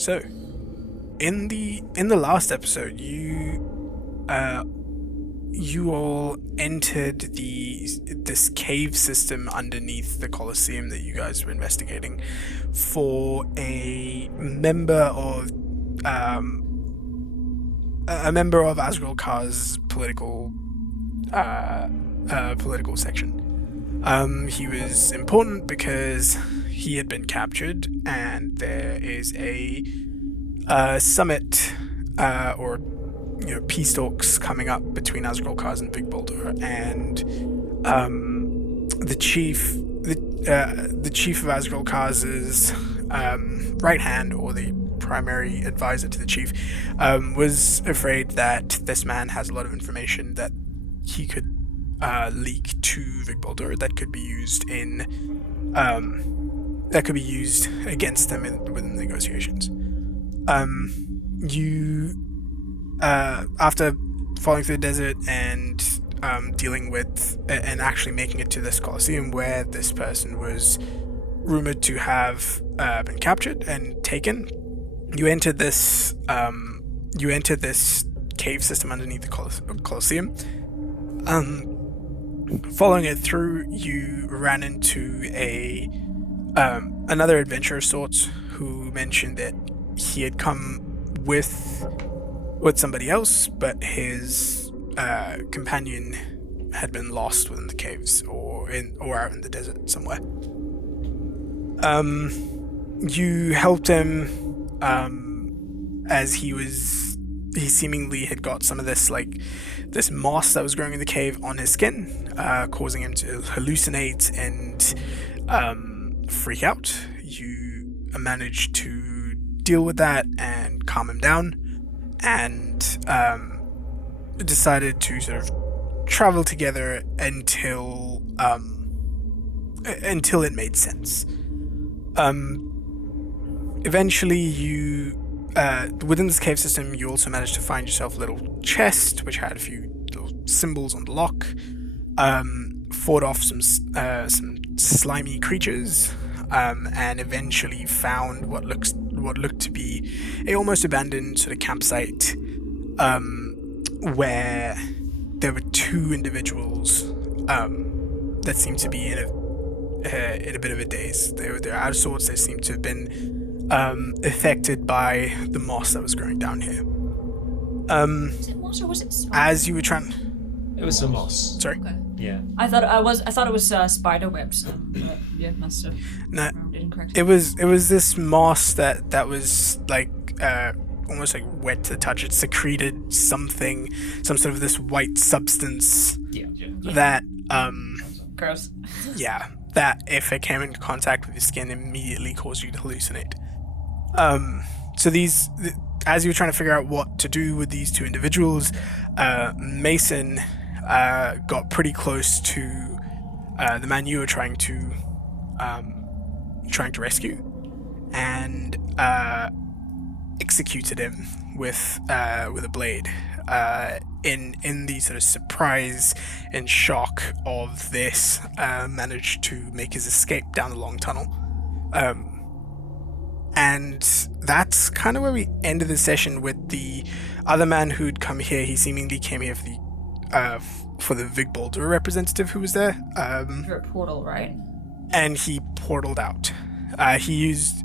So, in the last episode, you all entered this cave system underneath the Colosseum that you guys were investigating for a member of Asgral Kar's political section. He was important because he had been captured, and there is a summit or peace talks coming up between Asgral Kars and Big Boulder, and the chief of Asgral Kars' right hand, or the primary advisor to the chief, was afraid that this man has a lot of information that he could leak to Big Boulder that could be used against them within the negotiations. After falling through the desert and dealing with and actually making it to this Colosseum where this person was rumored to have been captured and taken, you entered this cave system underneath the Colosseum. Following it through, you ran into another adventurer of sorts who mentioned that he had come with somebody else, but his companion had been lost within the caves or out in the desert somewhere. You helped him as he seemingly had got some of this moss that was growing in the cave on his skin, causing him to hallucinate and freak out. You managed to deal with that and calm him down, and decided to sort of travel together until it made sense. Eventually, you within this cave system, you also managed to find yourself a little chest which had a few little symbols on the lock. Fought off some slimy creatures, and eventually found what looked to be a almost abandoned sort of campsite, where there were two individuals that seemed to be in a bit of a daze. They're out of sorts. They seemed to have been affected by the moss that was growing down here. Was it moss or was it spider? As you were trying, it was some moss. Sorry. Okay. Yeah. I thought it was spider webs. But yeah, must have. No, incorrect. it was this moss that was almost like wet to the touch. It secreted some sort of this white substance. Yeah. That Gross. yeah, that if it came into contact with your skin, immediately caused you to hallucinate. So as you were trying to figure out what to do with these two individuals, Mason got pretty close to the man you were trying to rescue, and executed him with a blade. In the sort of surprise and shock of this, managed to make his escape down the long tunnel. And that's kind of where we ended the session with the other man who'd come here. He seemingly came here for the Big Boulder representative who was there. You're a portal, right? And he portaled out. He used...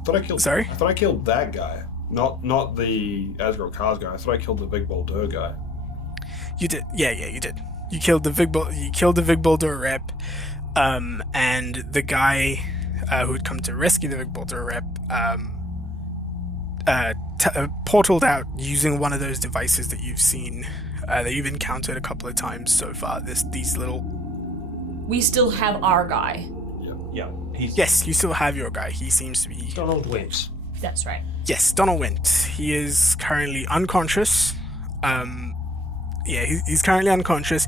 I thought I killed that guy. Not the Asgral Kars guy. I thought I killed the Big Boulder guy. You did. Yeah, you did. You killed the Big Boulder rep, and the guy who'd come to rescue the Big Boulder rep portaled out using one of those devices that you've seen, that you've encountered a couple of times so far. These little... We still have our guy. Yeah. Yes, you still have your guy. He seems to be... Donald Wint. That's right. Yes, Donald Wint. He is currently unconscious. He's currently unconscious.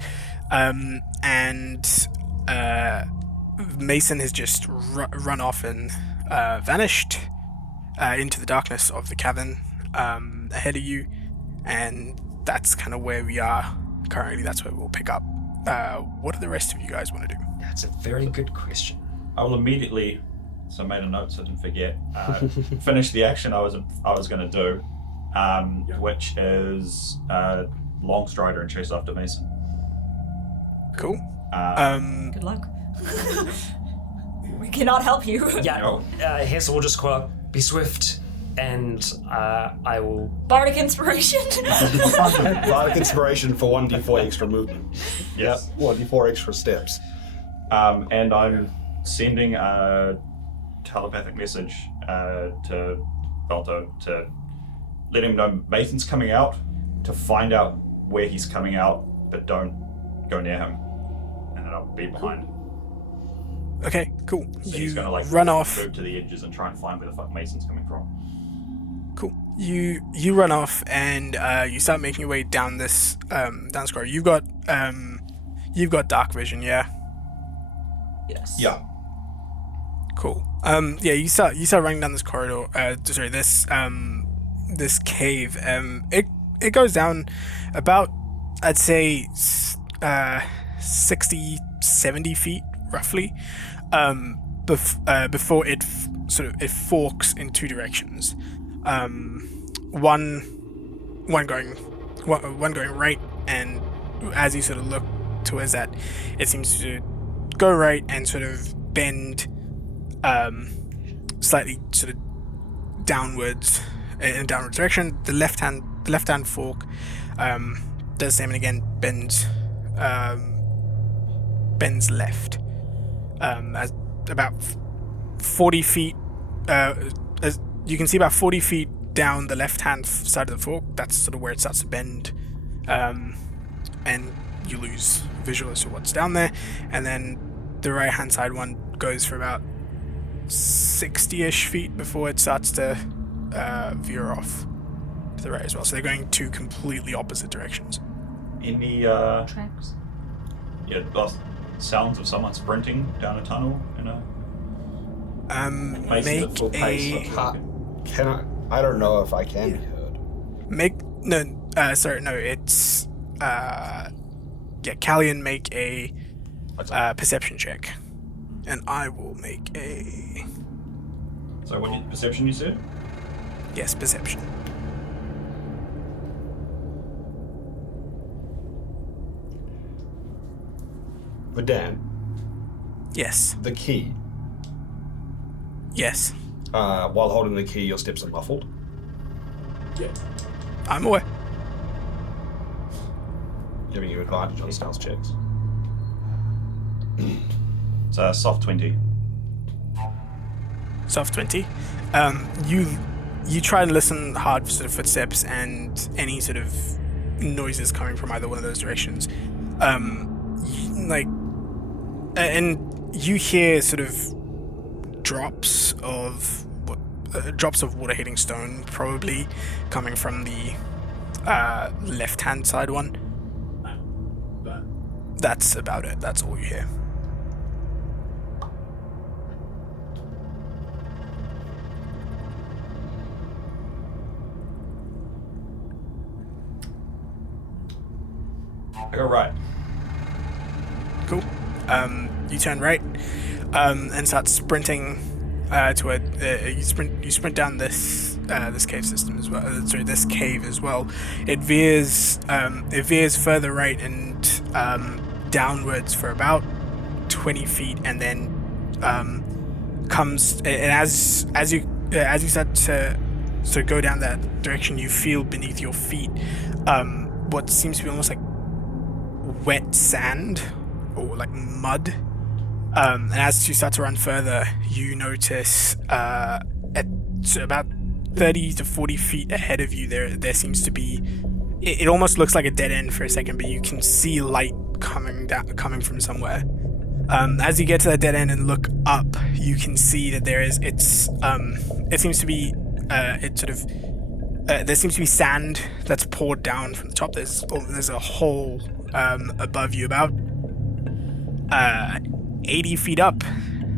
And Mason has just run off and vanished into the darkness of the cavern ahead of you. And that's kind of where we are currently. That's where we'll pick up. What do the rest of you guys want to do? That's a very good question. I will immediately so I made a note so I didn't forget. Finish the action I was going to do, which is long strider and chase after Mason. Cool. Good luck. We cannot help you. Yeah. No. Hazel will just call out, "Be swift," and I will. Bardic inspiration. Bardic inspiration for 1d4 extra movement. Yes. 1d4 extra steps. And I'm sending a telepathic message to Balto to let him know Mason's coming out, to find out where he's coming out, but don't go near him, and then I'll be behind. Okay, cool. So You he's gonna like run off. move to the edges and try and find where the fuck Mason's coming from. Cool. You run off and you start making your way down this down this corridor. You've got dark vision, yeah. Yes. Yeah. Cool. Yeah, you start running down this corridor. This cave. It goes down about, I'd say, 60, 70 feet roughly. Before it it forks in two directions. One going right, and as you sort of look towards that, it seems to go right and sort of bend slightly sort of downwards in a downward direction. The left hand fork does the same, and again bends left. As about 40 feet, as you can see, about 40 feet down the left-hand side of the fork, that's sort of where it starts to bend, and you lose visual as to what's down there. And then the right-hand side one goes for about 60-ish feet before it starts to veer off to the right as well. So they're going two completely opposite directions. Any Tracks. sounds of someone sprinting down a tunnel, Mason's Make at full pace. a Can I? I don't know if I can be heard. it's Callian, make a perception check, and I will make a So what perception you said? perception. Vadan, Yes. the key. Yes. While holding the key, your steps are muffled. Yeah. I'm aware. Giving you advantage on stealth checks. It's a soft 20. Soft 20. You try and listen hard for sort of footsteps and any sort of noises coming from either one of those directions. And you hear sort of drops of water hitting stone, probably coming from the left-hand side one. But That's about it. That's all you hear. I go right. Cool. You turn right, and start sprinting to you sprint down this cave system as well. This cave as well. It veers further right and downwards for about 20 feet, and then comes. And as you start to go down that direction, you feel beneath your feet what seems to be almost like wet sand or like mud. And as you start to run further, you notice at about 30 to 40 feet ahead of you, there seems to be. It almost looks like a dead end for a second, but you can see light coming from somewhere. As you get to that dead end and look up, you can see that there seems to be there seems to be sand that's poured down from the top. There's a hole above you, about 80 feet up.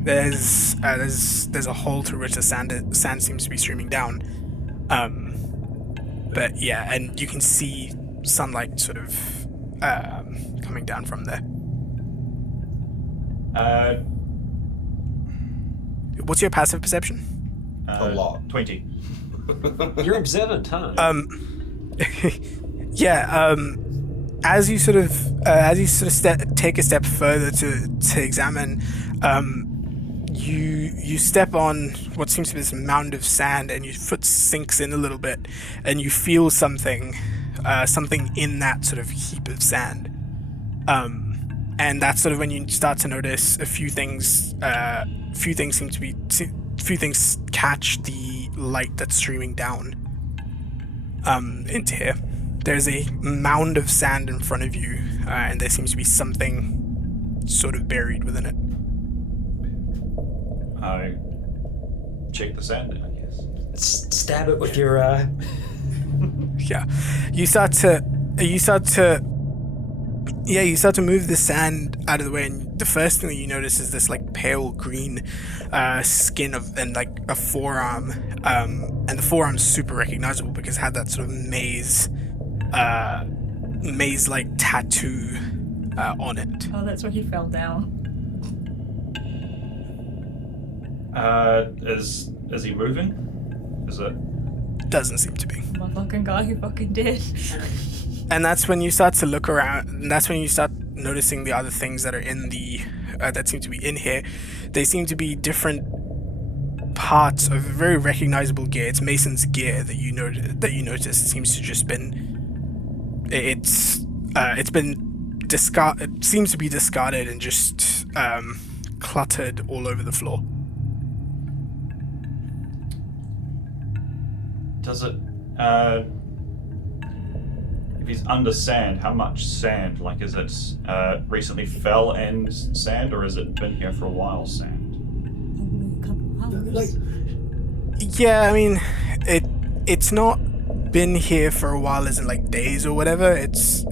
There's a hole through which the sand seems to be streaming down. But yeah, and you can see sunlight sort of coming down from there. What's your passive perception? A lot. 20. You're observant, huh? Yeah. As you sort of take a step further to examine, you step on what seems to be this mound of sand, and your foot sinks in a little bit, and you feel something in that sort of heap of sand. And that's sort of when you start to notice a few things. Few things catch the light that's streaming down into here. There's a mound of sand in front of you, and there seems to be something sort of buried within it. I check the sand, I guess. Stab it with your. Yeah, you start to move the sand out of the way, and the first thing that you notice is this like pale green skin and like a forearm, and the forearm's super recognizable because it had that sort of maze-like tattoo on it. Oh, that's where he fell down. Is he moving? Is it? Doesn't seem to be. My fucking guy who fucking did. And that's when you start to look around, and that's when you start noticing the other things that are in the that seem to be in here. They seem to be different parts of very recognizable gear. It's Mason's gear that you notice. It seems to just been it's been discarded. It seems to be discarded and just cluttered all over the floor. Does it? If he's under sand, how much sand? Like, is it recently fell and sand, or has it been here for a while? Sand. Like, Yeah, I mean, it's not been here for a while, as in like days or whatever. It's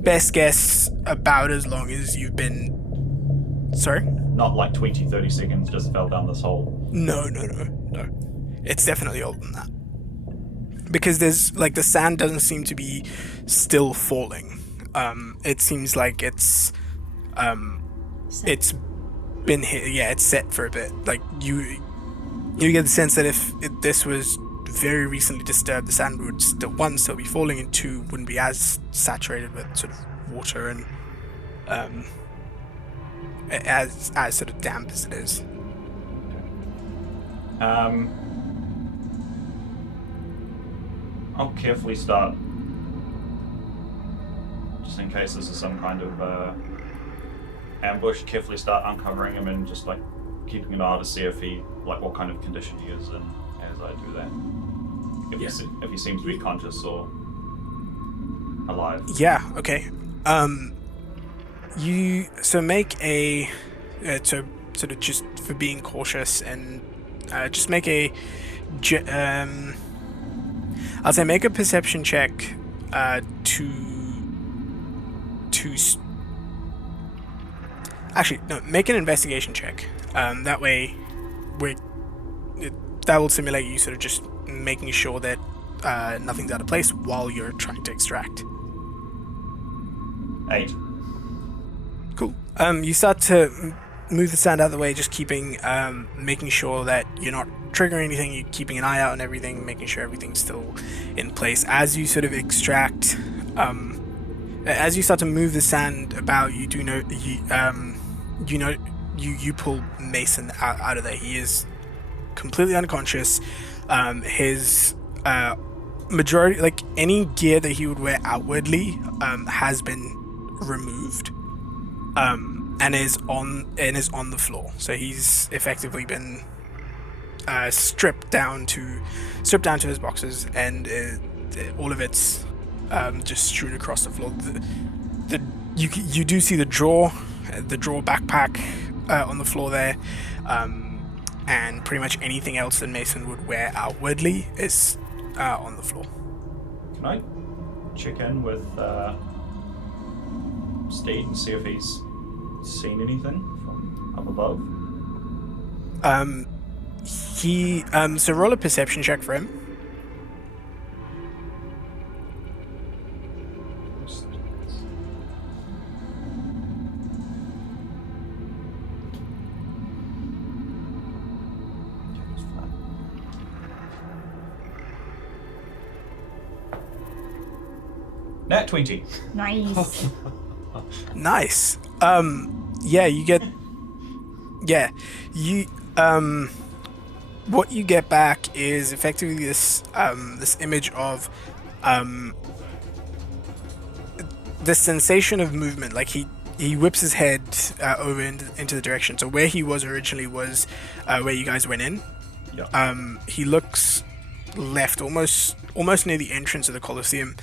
best guess about as long as you've been. Sorry? Not like 20, 30 seconds, just fell down this hole. No. It's definitely older than that. Because there's like the sand doesn't seem to be still falling. It seems like it's been here. Yeah, it's set for a bit. Like you get the sense that if this was very recently disturbed, the sand would still be falling, and two, wouldn't be as saturated with sort of water and as sort of damp as it is. I'll carefully start, just in case this is some kind of ambush, carefully start uncovering him and just like keeping an eye to see if he, like what kind of condition he is in as I do that. If he seems to be conscious or alive. Yeah, okay. You make a to sort of just for being cautious and just make a I'll say make a perception check make an investigation check. That way that will simulate you sort of just making sure that nothing's out of place while you're trying to extract. 8. Cool. You start to move the sand out of the way, just keeping, making sure that you're not triggering anything, you're keeping an eye out on everything, making sure everything's still in place. As you sort of extract, as you start to move the sand about, you do know, you pull Mason out of there. He is completely unconscious. His majority, like any gear that he would wear outwardly, has been removed, and is on the floor. So he's effectively been stripped down to his boxes, and all of it's just strewn across the floor. You do see the drawer backpack on the floor there, and pretty much anything else that Mason would wear outwardly is on the floor. Can I check in with Steed and see if he's seen anything from up above? So roll a perception check for him. Nat 20. Nice. Nice. Yeah, you get. Yeah, you. What you get back is effectively this this image of the sensation of movement. Like he whips his head over into the direction. So where he was originally was where you guys went in. Yeah. He looks left, almost near the entrance of the Colosseum,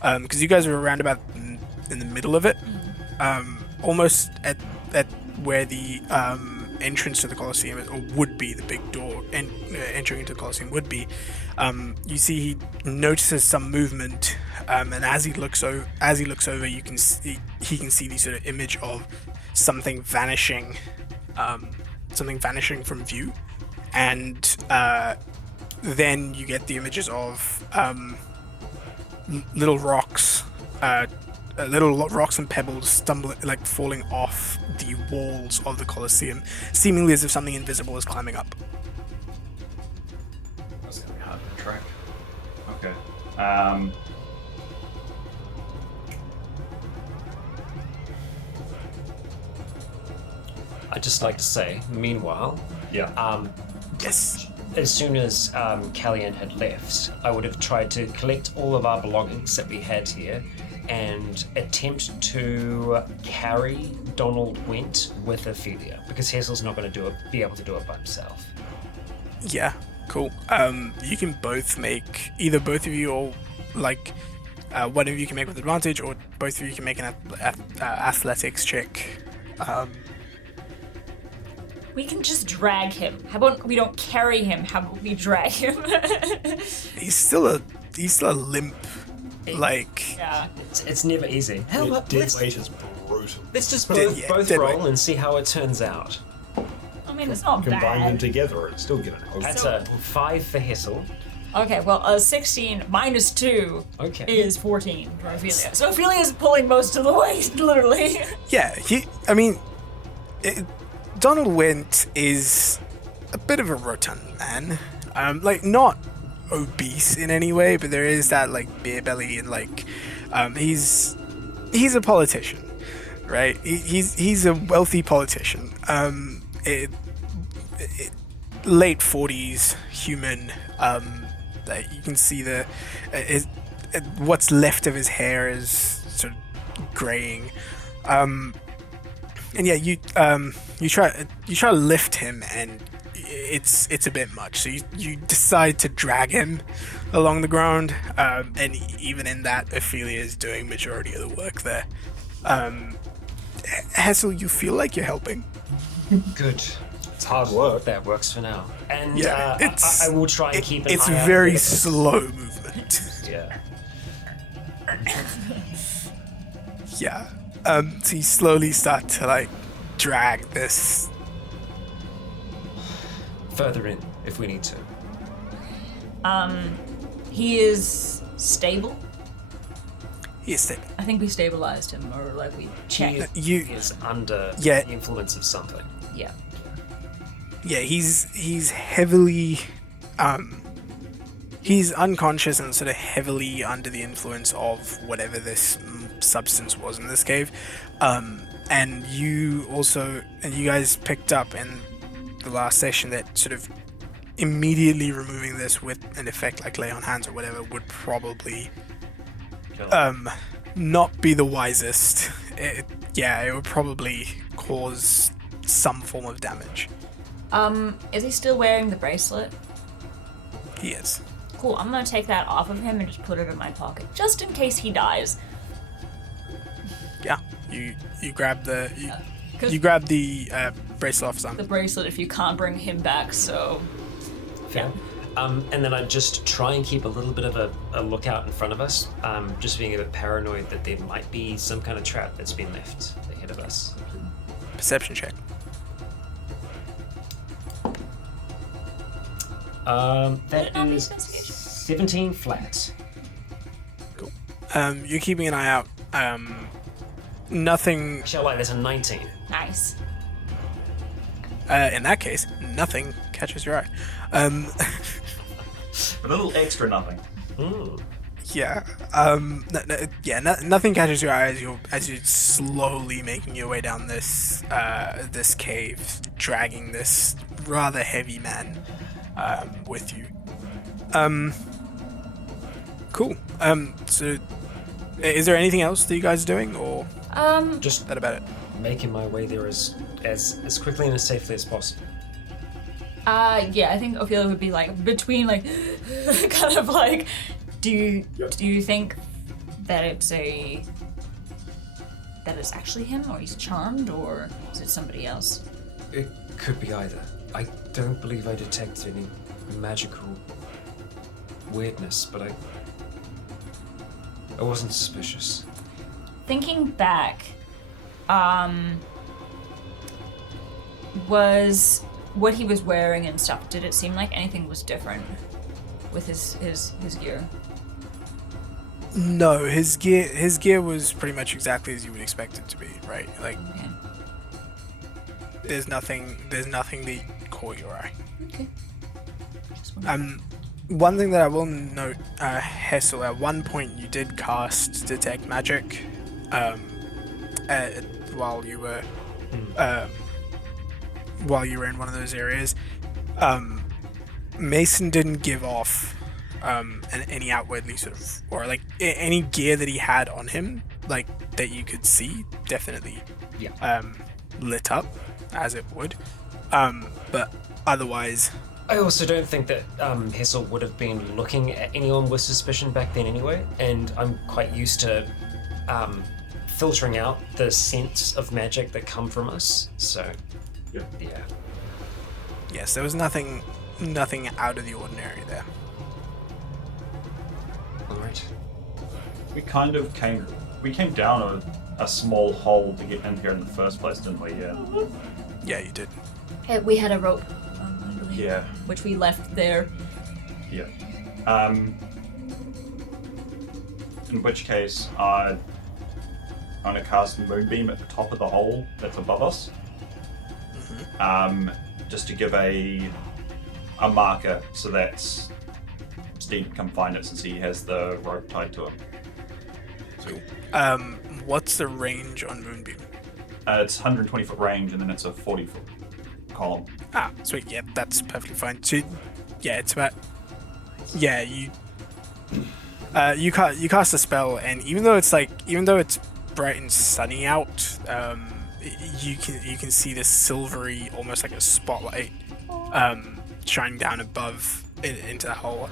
because you guys were around about in the middle of it, almost at where the entrance to the Colosseum is, or would be the big door entering into the Colosseum would be. You see he notices some movement, and as he looks over, you can see the sort of image of something vanishing from view, and then you get the images of little rocks and pebbles stumbling, like falling off the walls of the Colosseum, seemingly as if something invisible is climbing up. That's gonna be hard to track. Okay. I'd just like to say, meanwhile, Yeah. Yes. as soon as Callian had left, I would have tried to collect all of our belongings that we had here and attempt to carry Donald Went with Ophelia, because Hazel's not going to be able to do it by himself. Yeah. Cool. You can both make, either both of you, or like one of you can make with advantage, or both of you can make an athletics check. We can just drag him. How about we don't carry him? How about we drag him? He's still a limp. Like, Yeah. It's never easy. Hell, Dead weight is brutal. let's just Dead- both dead roll weight. and see how it turns out. I mean, it's not Combine them bad. together and still get an host. That's a 5 for Hessel. Okay, well, 16 minus 2 Okay. is 14 for Ophelia. So Ophelia's pulling most of the weight, literally. yeah. Donald Went is a bit of a rotund man. Like, not obese in any way, but there is that like beer belly, and like he's a politician, right? He's a wealthy politician. Late 40s human. Like, you can see what's left of his hair is sort of graying. And yeah, you try to lift him, and it's a bit much. So you decide to drag him along the ground, and even in that, Ophelia is doing majority of the work there. Hessel, you feel like you're helping. Good. It's hard work. That works for now. And Yeah, I will try and keep an it's eye out very for- slow movement. Yeah. Yeah. So you slowly start to like drag this. Further in, if we need to. He is stable. He is stable. I think we stabilized him, or like we checked. He You is under Yeah. the influence of something. Yeah. Yeah, he's heavily he's unconscious and sort of heavily under the influence of whatever this substance was in this cave. And you guys picked up in the last session that sort of immediately removing this with an effect like lay on hands or whatever would probably not be the wisest. It would probably cause some form of damage. Is he still wearing the bracelet? He is. Cool, I'm gonna take that off of him and just put it in my pocket, just in case he dies. Yeah. You grab the 'Cause you grab the bracelet off his arm. the bracelet if you can't bring him back, so... Fair. And then I just try and keep a little bit of a lookout in front of us, just being a bit paranoid that there might be some kind of trap that's been left ahead of us. Perception check. That not be is investigation? 17 flat. Cool. You're keeping an eye out. Nothing. Shall I? There's a 19. Nice. In that case, nothing catches your eye. A little extra nothing. Yeah. Nothing catches your eye as you're slowly making your way down this cave, dragging this rather heavy man with you. Cool. So, is there anything else that you guys are doing, or Just that about it? making my way there as quickly and as safely as possible. Yeah, I think Ophelia would be like between like kind of like do you think that it's actually him, or he's charmed, or is it somebody else? It could be either. I don't believe I detected any magical weirdness, but I wasn't suspicious. Thinking back, was what he was wearing and stuff, did it seem like anything was different with his gear? No, his gear was pretty much exactly as you would expect it to be, right? Like, Okay. there's nothing that caught your eye. Okay. Just wondering. One thing that I will note, Hessel, at one point you did cast Detect Magic, while you were in one of those areas. Mason didn't give off any outwardly sort of, or like any gear that he had on him, like that you could see, definitely lit up as it would, but otherwise. I also don't think that Hessel would have been looking at anyone with suspicion back then anyway, and I'm quite used to filtering out the scents of magic that come from us, so yeah. Yes, there was nothing out of the ordinary there. Alright. We kind of came down a small hole to get in here in the first place, didn't we? Yeah. Yeah, you did. We had a rope, I believe, Yeah. which we left there. Yeah. In which case, I'm gonna cast Moonbeam at the top of the hole that's above us. Just to give a marker so that Steve can come find it, since he has the rope tied to him. What's the range on Moonbeam? It's 120 foot range, and then it's a 40 foot column. Ah, sweet. Yeah, that's perfectly fine. So, yeah, it's about. Yeah, you cast a spell, and even though it's bright and sunny out, you can see this silvery, almost like a spotlight, shining down above into the hole,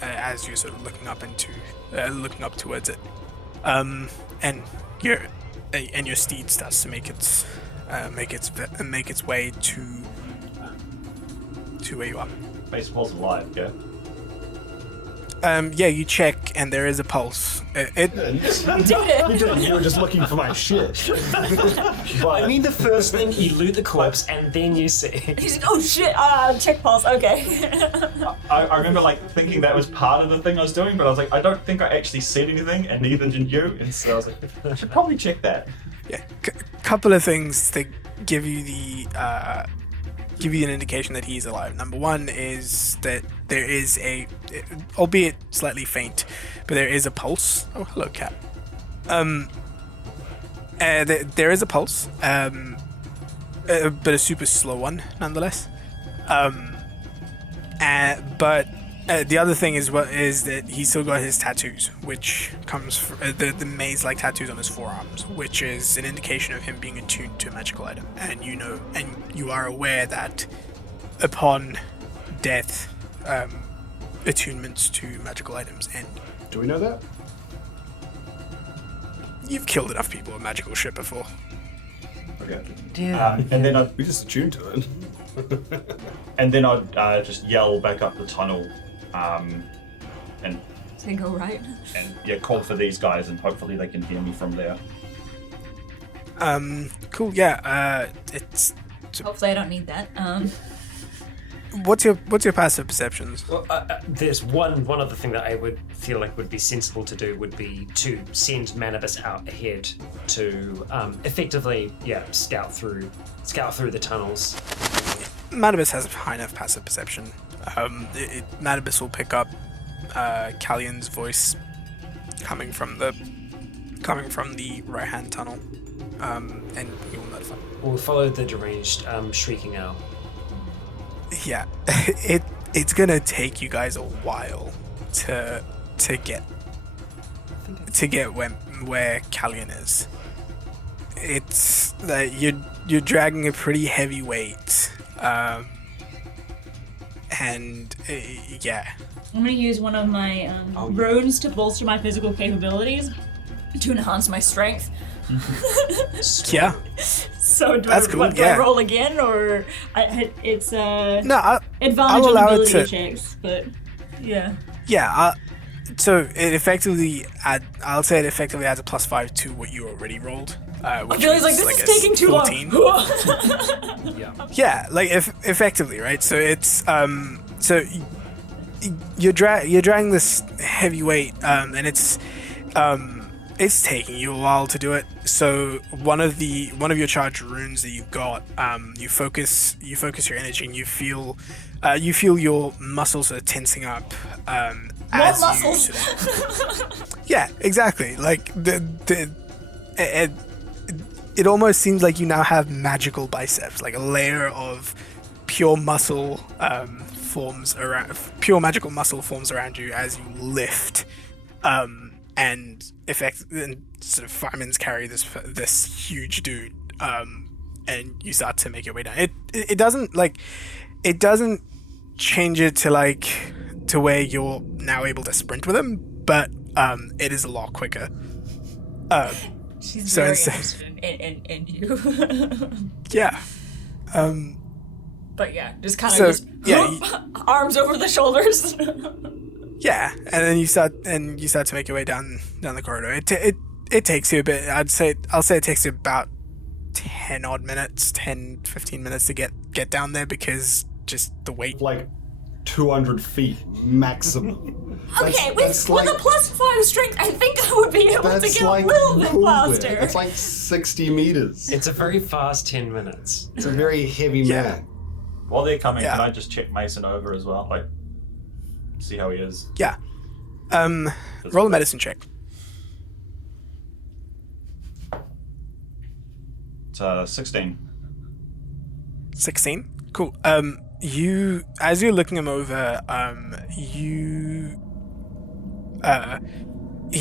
as you're sort of looking up towards it, and your steed starts to make its way to where you are. Baseball's alive, yeah? Yeah, you check, and there is a pulse. We did it! You were just looking for my shit. I mean, the first thing, you loot the corpse, and then you see. He's like, oh shit, check pulse, okay. I remember thinking that was part of the thing I was doing, but I was like, I don't think I actually said anything, and neither did you, and so I was like, I should probably check that. Yeah, couple of things that give you an indication that he's alive. Number one is that there is albeit slightly faint, but there is a pulse. Oh, hello, cat. There is a pulse, but a super slow one nonetheless. But the other thing is that he's still got his tattoos, which comes from the maze-like tattoos on his forearms, which is an indication of him being attuned to a magical item. And you are aware that upon death, attunements to magical items end. Do we know that? You've killed enough people with magical shit before. Okay. Yeah. We just attuned to it. And then I'd just yell back up the tunnel, and Does it go right? call for these guys, and hopefully they can hear me from there. Cool. Yeah. It's. Hopefully I don't need that. What's your passive perceptions? Well, there's one other thing that I would feel like would be sensible to do would be to send Manibus out ahead to effectively, scout through the tunnels. Manibus has a high enough passive perception. Manibus will pick up Callian's voice coming from the right hand tunnel, and you will notify. We'll follow the deranged shrieking owl. Yeah, it's gonna take you guys a while to get where Callian is. It's that you're dragging a pretty heavy weight, and yeah. I'm gonna use one of my runes to bolster my physical capabilities to enhance my strength. Yeah. So do That's I, cool, what, do yeah. I roll again, or it's No, advantage I'll on allow it ability to- checks, but yeah. yeah. So it effectively I'll say it effectively adds a +5 to what you already rolled. Which I feel like was this a is taking too 14. long. Yeah, like effectively, right? So it's so you're dragging this heavy weight, and it's taking you a while to do it. So one of your charged runes that you've got, you focus your energy, and you feel your muscles are tensing up. What muscles? Yeah, exactly. Like it almost seems like you now have magical biceps, like a layer of pure muscle pure magical muscle forms around you as you lift, and sort of firemen's carry this huge dude, and you start to make your way down. It doesn't change it to where you're now able to sprint with him, but it is a lot quicker. She's So very it's- interested in you. Yeah. But yeah, just kind So, of yeah, arms over the shoulders. Yeah, and then you start to make your way down the corridor. It takes you a bit. I'll say it takes you about 10 odd minutes, 10-15 minutes to get down there, because just the weight. Like 200 feet maximum. Okay, with a +5 strength, I think I would be able to That's get like a little bit cool. faster. It's like 60 meters. It's a very fast 10 minutes. It's a very heavy Yeah. man. While they're coming, Yeah. can I just check Mason over as well? Like, see how he is. Yeah. Roll a medicine check. It's 16. 16. Cool. You, as you're looking him over, he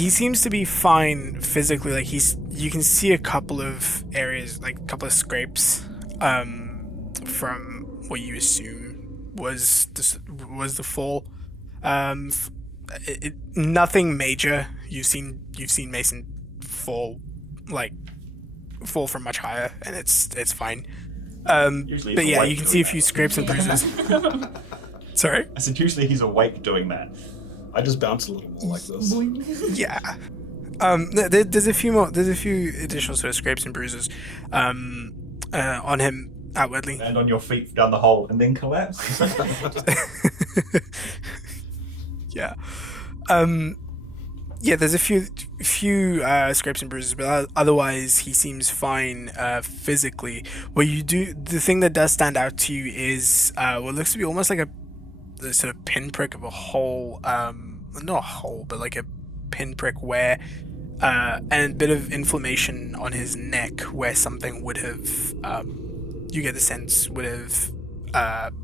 seems to be fine physically. Like you can see a couple of areas, like a couple of scrapes, from what you assume was the fall. Nothing major. You've seen Mason fall from much higher, and it's fine. Usually But he's yeah, awake you can see a doing few that. scrapes and bruises. Sorry? I said usually he's awake doing that. I just bounce a little more like this. Yeah. There's a few additional sort of scrapes and bruises on him outwardly. Land on your feet down the hole and then collapse. Yeah. Yeah, there's a few scrapes and bruises, but otherwise he seems fine physically. The thing that does stand out to you is what looks to be almost like a sort of pinprick of a hole, not a hole, but like a pinprick where, and a bit of inflammation on his neck where something would have, you get the sense, would have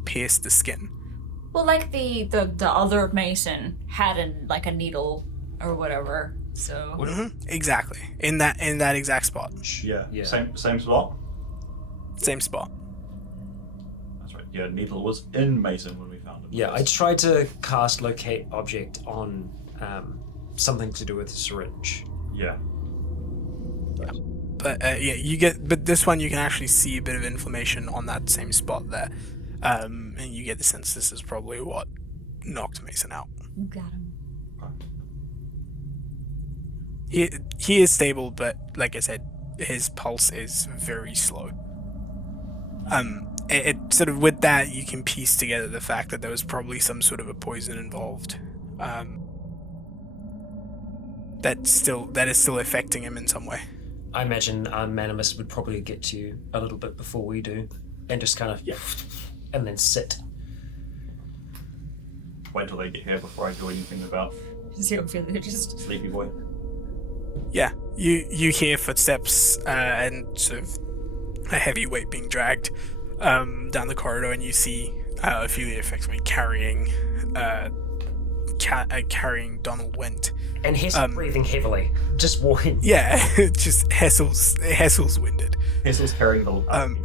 pierced the skin. Well, like the other Mason had a needle or whatever. So Exactly. In that exact spot. yeah. Yeah. Same spot. Same spot. That's right. Yeah, needle was in Mason when we found him. Yeah, I tried to cast locate object on something to do with the syringe. Yeah. But but this one you can actually see a bit of inflammation on that same spot there, and you get the sense this is probably what knocked Mason out. you got him. He is stable, but like I said, his pulse is very slow. It sort of, with that you can piece together the fact that there was probably some sort of a poison involved, that is still affecting him in some way. I imagine Manimus would probably get to you a little bit before we do, and just kind of, and then sit. wait till they get here before I do anything about Just Ophelia just Sleepy Boy. Yeah, you hear footsteps and sort of a heavy weight being dragged down the corridor, and you see Ophelia effectively carrying Donald Went. And he's breathing heavily, just walking. Yeah, just Hessel's winded. Hessel's carrying the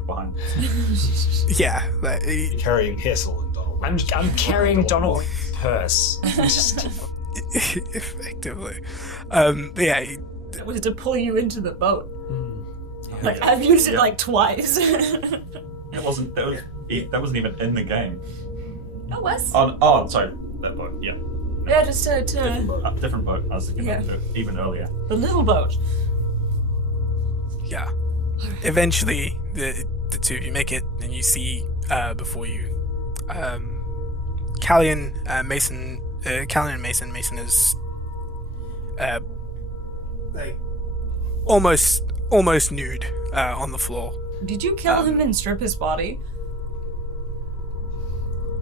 behind. Yeah, Carrying Hessel and Donald. I'm carrying Donald Went's purse. Just effectively. But yeah, it was to pull you into the boat. Like Yeah. I've used it like twice. It wasn't. That wasn't even in the game. No, Wes. Oh, sorry. That boat. Yeah. Yeah, just to Different boat. I was thinking Yeah. of it even earlier. the little boat. yeah. Eventually, the two of you make it, and you see before you, Callian, Mason. Callian and Mason. Mason is like almost nude on the floor. Did you kill him and strip his body?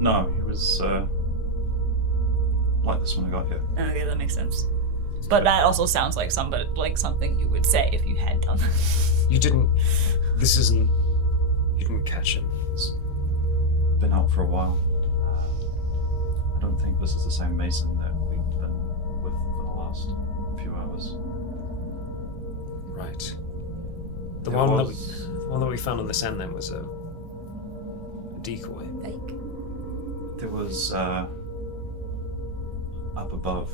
No, he was like this when I got here. Okay, that makes sense. But that also sounds like something you would say if you had done that. You didn't. This isn't. You didn't catch him. It's been out for a while. I don't think this is the same Mason that we've been with for the last few hours. Right. The There one was- that we found on the sand then was a decoy. Fake. There was up above.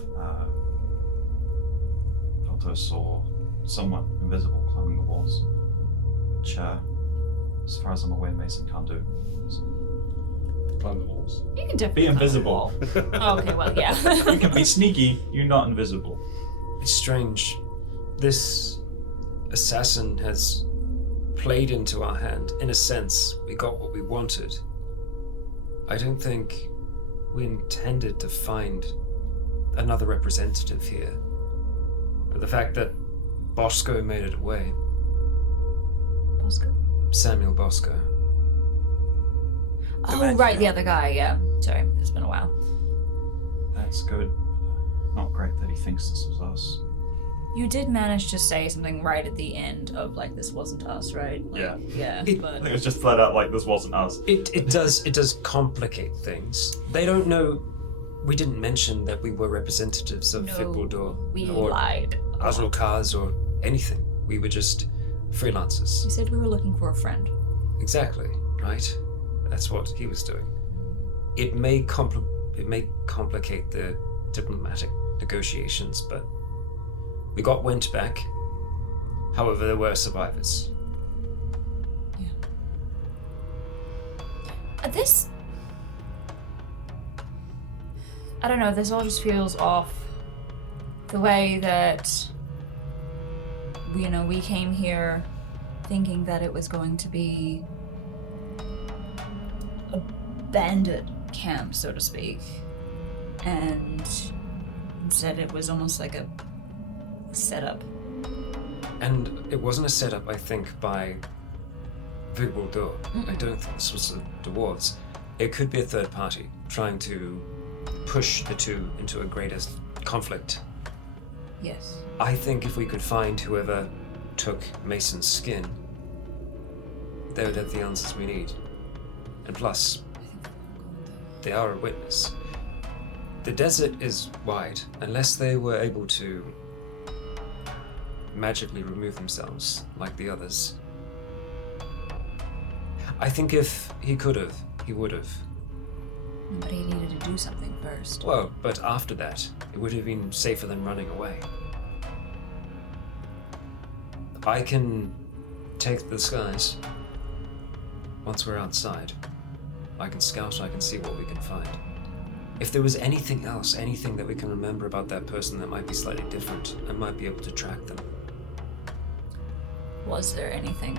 Alto saw someone invisible climbing the walls, which, as far as I'm aware, Mason can't do. So Climb the walls. You can definitely be climb the invisible. wall. Oh, okay, well, yeah. You can be sneaky. You're not invisible. It's strange. This assassin has played into our hand. In a sense, we got what we wanted. I don't think we intended to find another representative here. But the fact that Bosco made it away, Bosco? Samuel Bosco, Oh, right, the other guy, yeah. Sorry, it's been a while. That's good. Not great that he thinks this was us. You did manage to say something right at the end of, like, this wasn't us, right? Like, Yeah. Yeah, I think but... it was just flat out like this wasn't us. it does complicate things. They don't know. We didn't mention that we were representatives of No, Fitbaldur we or lied. Azul Cars or anything. We were just freelancers. You said we were looking for a friend. Exactly, right? That's what he was doing. It may complicate the diplomatic negotiations, but we got Went back. However, there were survivors. This... I don't know, this all just feels off. The way that, you know, we came here thinking that it was going to be a bandit camp, so to speak. And instead it was almost like a setup. And it wasn't a setup, I think, by Fitbaldur. I don't think this was the dwarves. It could be a third party trying to push the two into a greater conflict. Yes. I think if we could find whoever took Mason's skin, they would have the answers we need. And plus, they are a witness. The desert is wide. Unless they were able to magically remove themselves like the others. I think if he could have, he would have. But he needed to do something first. Well, but after that, it would have been safer than running away. I can take the skies. Once we're outside, I can scout, I can see what we can find. If there was anything else, anything that we can remember about that person that might be slightly different, I might be able to track them. Was there anything?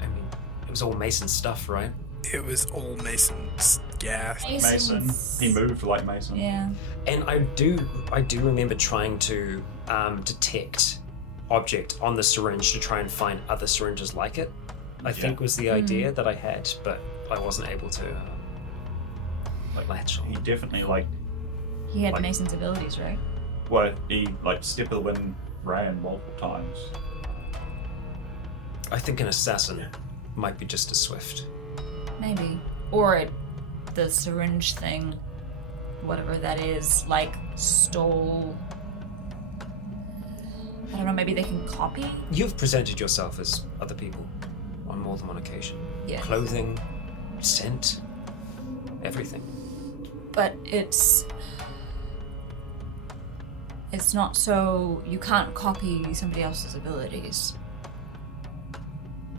I mean, it was all Mason stuff, right? It was all Mason's. Yeah. Mason. He moved like Mason. Yeah. And I do remember trying to detect object on the syringe to try and find other syringes like it. I think was the idea that I had, but I wasn't able to. Latch on. he definitely like He had Like- Mason's abilities, right? he like step of the wind ran multiple times. I think an assassin might be just as swift. Maybe. Or the syringe thing, whatever that is, like, stole. I don't know, maybe they can copy? You've presented yourself as other people on more than one occasion. Yeah. Clothing, scent, everything. But it's not so. You can't copy somebody else's abilities,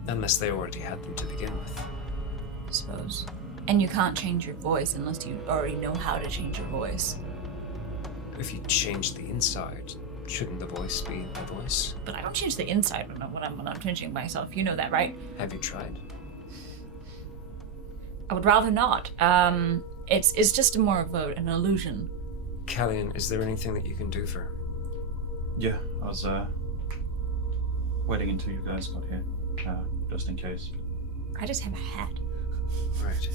Unless they already had them to begin with. I suppose. And you can't change your voice unless you already know how to change your voice. If you change the inside, shouldn't the voice be the voice? But I don't change the inside when I'm changing myself. You know that, right? Have you tried? I would rather not. It's just more of an illusion. Callian, is there anything that you can do for her? Yeah, I was waiting until you guys got here, just in case. I just have a hat. Right.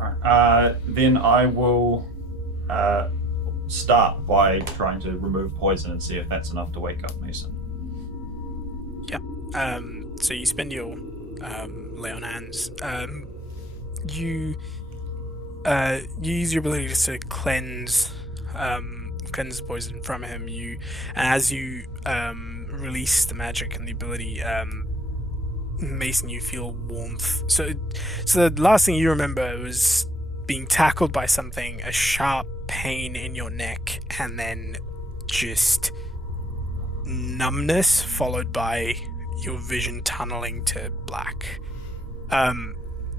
Alright, then I will start by trying to remove poison and see if that's enough to wake up Mason. Yeah. So you spend your lay on hands. You use your ability to sort of cleanse the poison from him. As you release the magic and the ability, Mason, you feel warmth. So the last thing you remember was being tackled by something, a sharp pain in your neck, and then just numbness followed by your vision tunneling to black.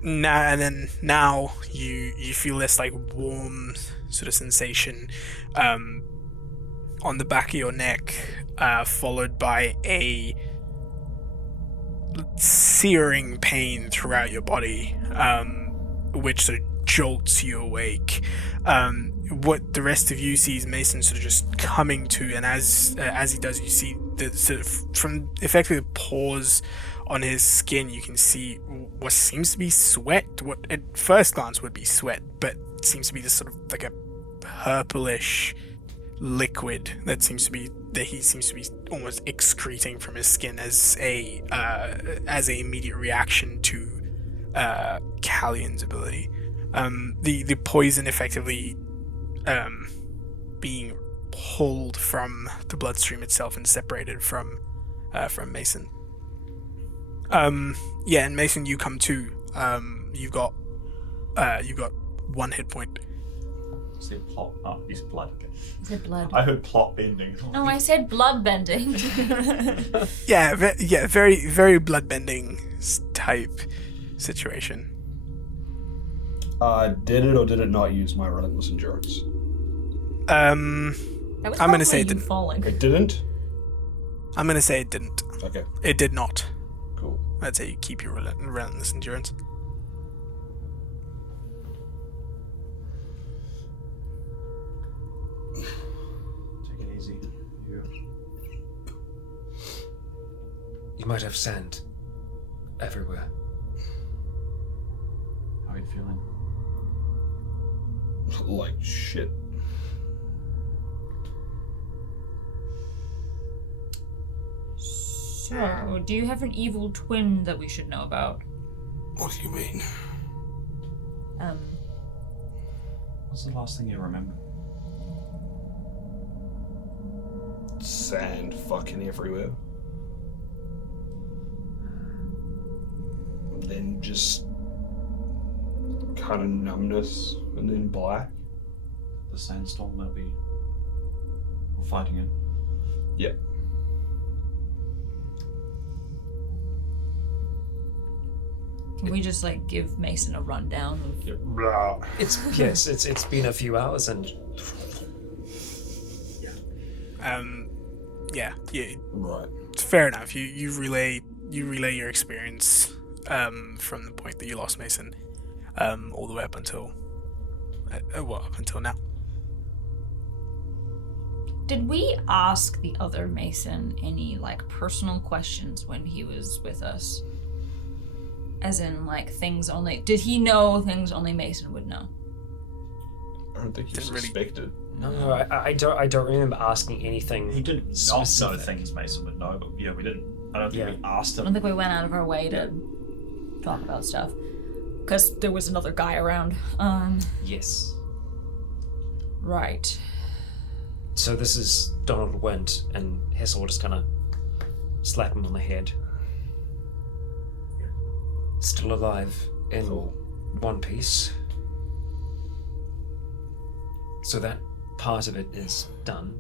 Now you feel this like warm sort of sensation on the back of your neck, followed by a searing pain throughout your body, which sort of jolts you awake. What the rest of you see is Mason sort of just coming to, and as he does, you see the sort of from effectively the pores on his skin, you can see what seems to be sweat. What at first glance would be sweat, but seems to be this sort of like a purplish liquid that he seems to be almost excreting from his skin as a immediate reaction to Callian's ability. The poison effectively being pulled from the bloodstream itself and separated from Mason. And Mason, you come to. You've got 1 hit point. See plot. Oh, he's blood. Okay. I said blood. I heard plot bending. No, I said blood bending. Very, very bloodbending type situation. Did it or did it not use my relentless endurance? That was I'm gonna say probably it you didn't. falling. It didn't? I'm gonna say it didn't. Okay, It did not. cool. I'd say you keep your relentless endurance. Take it easy. You might have sand everywhere. How are you feeling? Like shit. So, do you have an evil twin that we should know about? What do you mean? What's the last thing you remember? Sand fucking everywhere. And then just kind of numbness and then black. The sandstorm that we were fighting in. Yep. Can we just like give Mason a rundown of Blah. It's been a few hours and Right. It's fair enough. You relay your experience from the point that you lost Mason all the way up until now. Did we ask the other Mason any like personal questions when he was with us? As in, like, things only... Did he know things only Mason would know? I don't think he Didn't really- suspected. No, I don't remember asking anything. He didn't not know things Mason would know, but yeah, we didn't. I don't think we asked I him. don't think we went out of our way to talk about stuff. Because there was another guy around. Yes. Right. So this is Donald Wint, and Hessel will just kind of slap him on the head. Still alive in one piece. So that part of it is done.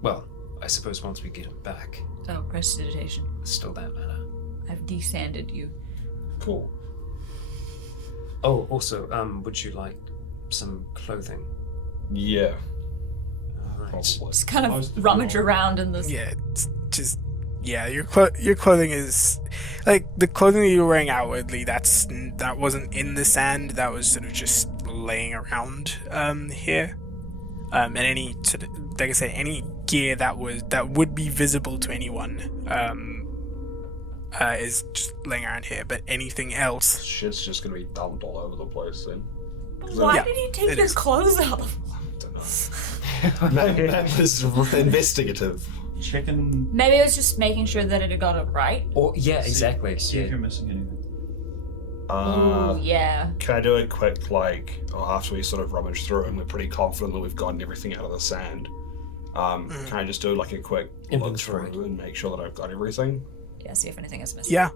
Well, I suppose once we get him back, Oh, prestidigitation. still that matter. I've desanded you. Cool. Oh, also, would you like some clothing? Yeah. Alright. Probably. Just kind Most of of rummage your- around in this. Yeah, it's just your clothing is like the clothing that you're wearing outwardly. That wasn't in the sand. That was sort of just laying around here. And any sort of, like I said, any gear that would be visible to anyone is just laying around here. But anything else, Shit's just gonna be dumped all over the place then. Why Yeah, did he take it your is. clothes off? I don't know. Matt was investigative. Checking. Maybe it was just making sure that it had got it right. Or yeah, exactly. See if Yeah. you're missing anything. Oh, yeah. Can I do a quick, after we sort of rummage through and we're pretty confident that we've gotten everything out of the sand, can I just do like a quick look Inventory. through and make sure that I've got everything? Yeah, see if anything is missing. yeah.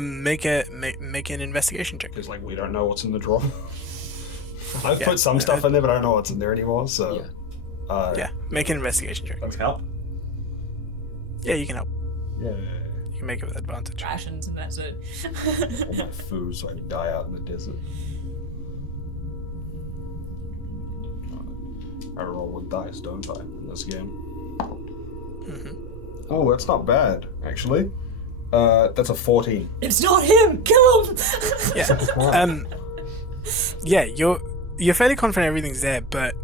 Make an investigation check. Because, we don't know what's in the drawer. I've Yeah. put some stuff in there, but I don't know what's in there anymore, so... Yeah, make an investigation check. Can we help? Yeah, you can help. Yeah. You can make it with advantage. Rations and that's it. All my food so I can die out in the desert. I roll with dice, don't I, in this game? Oh, that's not bad, actually. That's a 14. It's not him! Kill him! Yeah. Yeah, you're fairly confident everything's there, but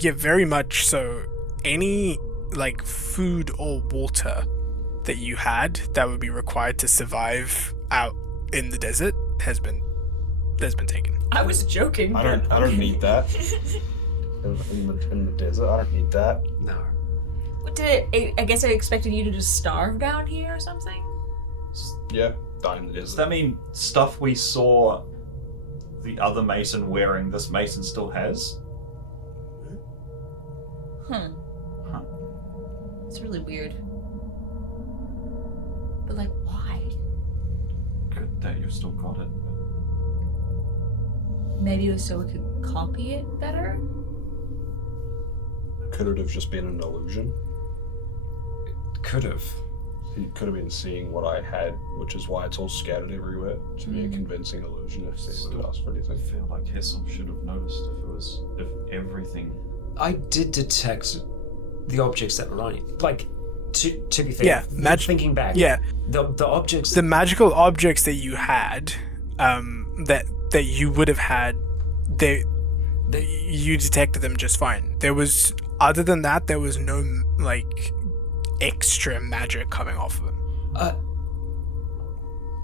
yeah, very much so. Any food or water that you had that would be required to survive out in the desert has been taken. I was joking. I don't need that. In the desert, I don't need that. No. What did it, I guess I expected you to just starve down here or something? Yeah, die in the Does desert. that mean stuff we saw the other Mason wearing, this Mason still has? Huh. It's really weird. But why? Good that you've still got it. Maybe it was so we could copy it better? Could it have just been an illusion? Could have. He could have been seeing what I had, which is why it's all scattered everywhere, to be a convincing illusion if they would ask for I anything. feel like Hessel should have noticed if everything. I did detect the objects that were on you. To be fair, Yeah, thinking back, Yeah, the objects. the magical objects that you had, that you would have had, you detected them just fine. There was, other than that, there was no extra magic coming off of them.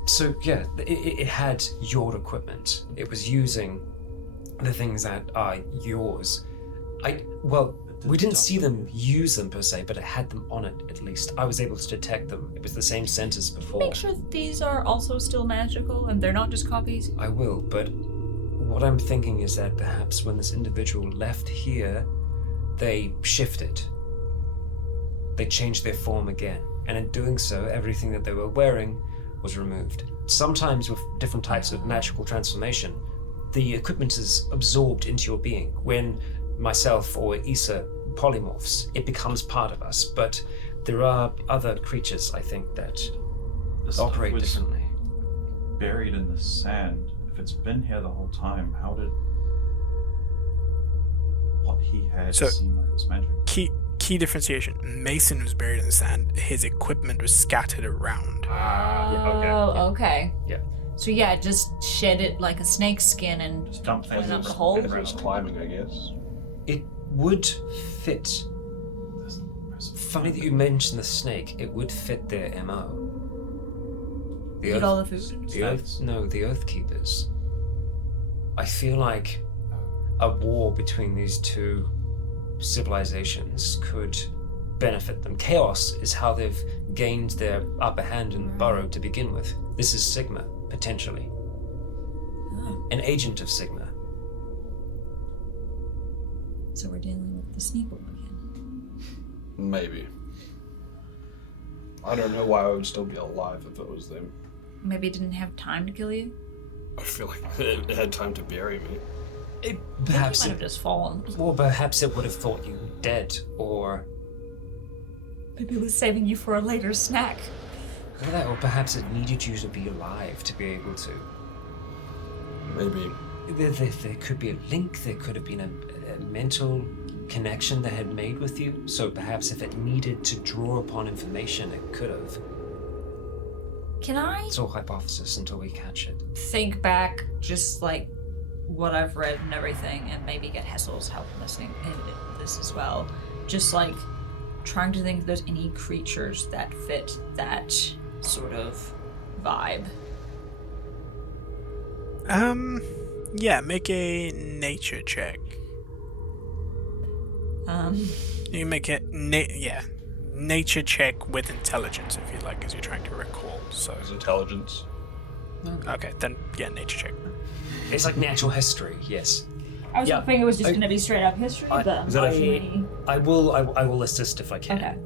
So yeah, it had your equipment. It was using the things that are yours. We didn't see them use them per se, but it had them on it at least. I was able to detect them. It was the same scent as before. Make sure that these are also still magical and they're not just copies. I will, but what I'm thinking is that perhaps when this individual left here, they shifted. They changed their form again, and in doing so, everything that they were wearing was removed. Sometimes with different types of magical transformation, the equipment is absorbed into your being. When myself or Issa polymorphs, it becomes part of us, but there are other creatures, I think, that This stuff operate was differently. buried in the sand. If it's been here the whole time, how did what he had So- seem like it was magic? Key differentiation. Mason was buried in the sand. His equipment was scattered around. Oh, okay. Yeah. So yeah, just shed it like a snake skin and Just dump things Went up in the hole? If it was climbing, I guess. It would fit. Funny that you mentioned the snake. It would fit their MO. Eat all the food. The Oath Keepers. I feel like a war between these two civilizations could benefit them. Chaos is how they've gained their upper hand in the burrow to begin with. This is Sigma, potentially. An agent of Sigma. So we're dealing with the Sneeple again. Maybe. I don't know why I would still be alive if it was them. Maybe it didn't have time to kill you? I feel like it had time to bury me. Perhaps Might have just fallen. Or perhaps it would have thought you dead, or... Maybe it was saving you for a later snack. Or perhaps it needed you to be alive to be able to. Maybe. There could be a link, there could have been a mental connection that had made with you, so perhaps if it needed to draw upon information, it could have. Can I It's all hypothesis until we catch it. think back just like what I've read and everything, and maybe get Hessel's help in this as well? Just like trying to think if there's any creatures that fit that sort of vibe. Yeah, make a nature check. You make it, nature check with intelligence if you like, because you're trying to recall. So Is intelligence. okay, then yeah, nature check. It's like natural history, yes. I was Yeah. hoping it was just going to be straight up history, but Is that unfortunately... I will assist if I can. Okay.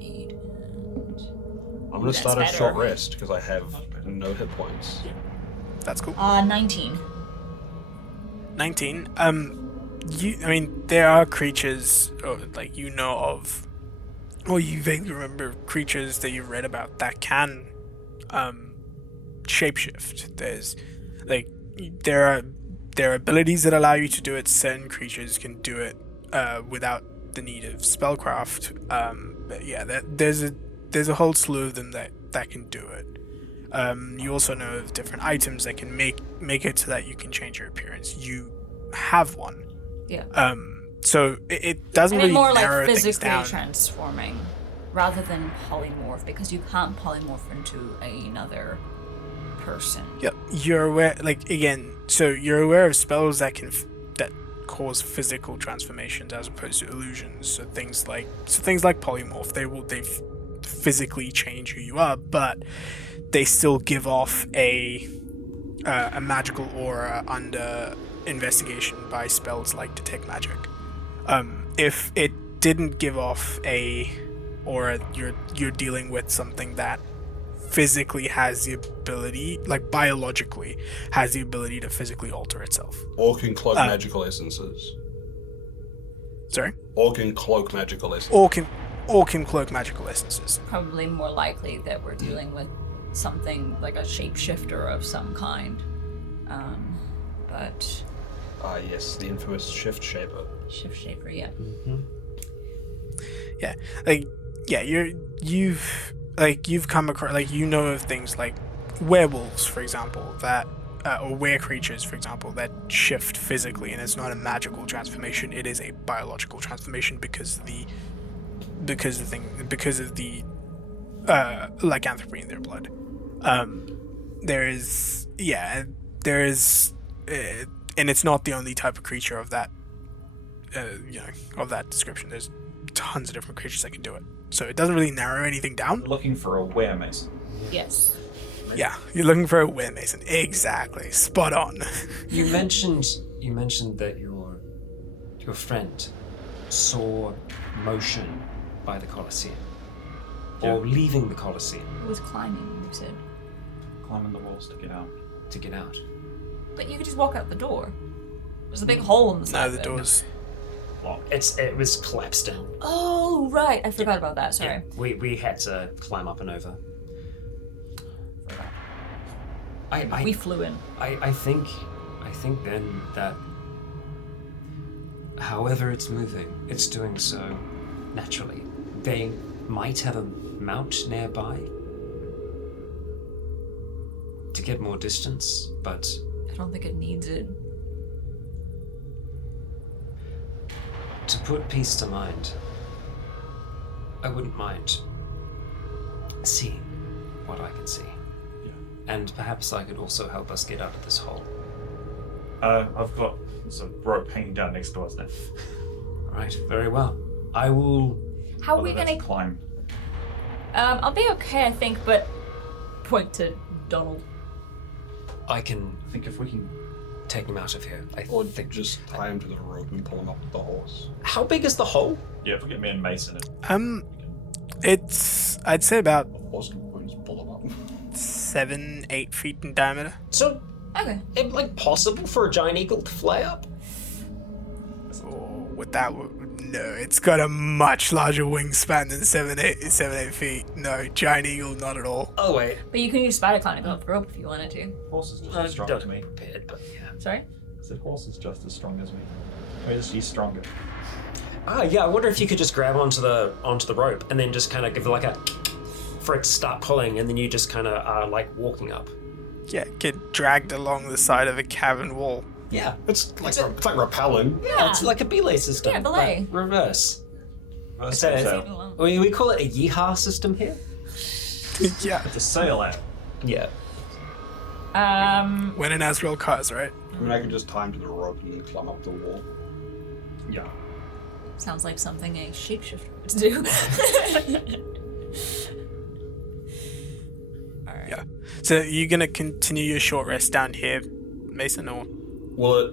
Eight and... I'm gonna That's start a better. short rest because I have no hit points. That's cool. 19. 19. There are creatures, like you know of, or you vaguely remember creatures that you read about that can shapeshift. There are abilities that allow you to do it. Certain creatures can do it without the need of spellcraft. But yeah, there's a whole slew of them that can do it. You also know of different items that can make it so that you can change your appearance. You have one. Yeah. So it doesn't I mean, really more like narrow things physically down. transforming rather than polymorph, because you can't polymorph into another person. Yeah, you're aware. So you're aware of spells that cause physical transformations as opposed to illusions. So things like polymorph, they physically change who you are, but they still give off a magical aura under investigation by spells like detect magic. If it didn't give off a aura, you're dealing with something that physically has the ability, like biologically, has the ability to physically alter itself. Or can cloak magical essences. Sorry? Or can cloak magical essences. Or can cloak magical essences. Probably more likely that we're dealing with something like a shapeshifter of some kind. But Ah, yes, the infamous shift shaper. shift shaper, yeah. Yeah, you've come across, you know of things like werewolves, for example, that or were creatures, for example, that shift physically, and it's not a magical transformation; it is a biological transformation because of the lycanthropy in their blood. There is, and it's not the only type of creature of that, of that description. There's tons of different creatures that can do it. So it doesn't really narrow anything down. Looking for a weremason. Yes. Yeah, you're looking for a weremason. Exactly. Spot on. You mentioned that your friend saw motion by the Colosseum. Yeah. Or leaving the Colosseum It was climbing, you said. Climbing the walls to get out. to get out. But you could just walk out the door. There's a big hole in the side No, of the it. doors. It was collapsed down. Oh, right. I forgot about that. Sorry. Yeah, we had to climb up and over. We flew in. I think then that however it's moving, it's doing so naturally. They might have a mount nearby to get more distance, but I don't think it needs it. to put peace to mind, I wouldn't mind seeing what I can see. Yeah. And perhaps I could also help us get out of this hole. I've got some rope hanging down next to us now. Right, very well. I will... How are Although we that's gonna? climb? I'll be okay, I think, but point to Donald. I can I think if we can. take him out of here. I Or think... just tie him to the rope and pull him up with the horse. How big is the hole? Yeah, if we get me and Mason in. It's I'd say about The horse can just pull him up. 7-8 feet in diameter. So, Okay. it, like, possible for a giant eagle to fly up? Or with that, no, it's got a much larger wingspan than 7-8 feet. No, giant eagle, not at all. Oh, wait. But you can use spider climb to go up the rope if you wanted to. Horse is just I as strong don't as me. prepared, but yeah. Sorry? I said horse is just as strong as me. Or is he stronger? Ah, yeah, I wonder if you could just grab onto the rope and then just kind of give like a... for it to start pulling, and then you just kind of are, like, walking up. Yeah, get dragged along the side of a cavern wall. Yeah. It's like rappelling. Yeah, it's like a belay system. Yeah, belay. but reverse. Versus Is that a it? sail. We call it a yeehaw system here? Yeah, It's a sail out. Yeah. when in Asriel cars, right? I mean, I could just tie him to the rope and then climb up the wall. Yeah. Sounds like something a shapeshifter would do. Alright. Yeah. So you're gonna continue your short rest down here, Mason, or Will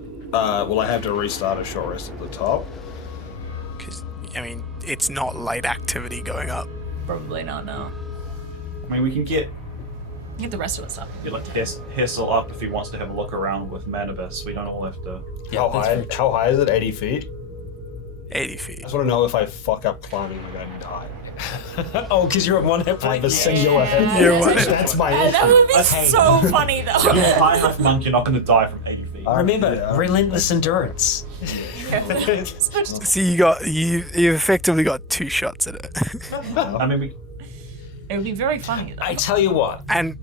I have to restart a short rest at the top? because I mean it's not light activity going up. Probably not, no. I mean, we can get Get the rest of us up. like Hessel up if he wants to have a look around with Manibus. We don't all have to. How that's high? very true. How high is it? 80 feet. 80 feet. I just want to know if I fuck up climbing, I'm gonna die. Oh, because you're at one hit I have point? a singular Yeah. hit. You're one hit That's my That issue. would be Okay. so funny though. You're a high enough monk, you're not going to die from 80 feet. Remember, Yeah. relentless endurance. See, you effectively got 2 shots at it, I mean, we. It would be very funny though. I tell you what, and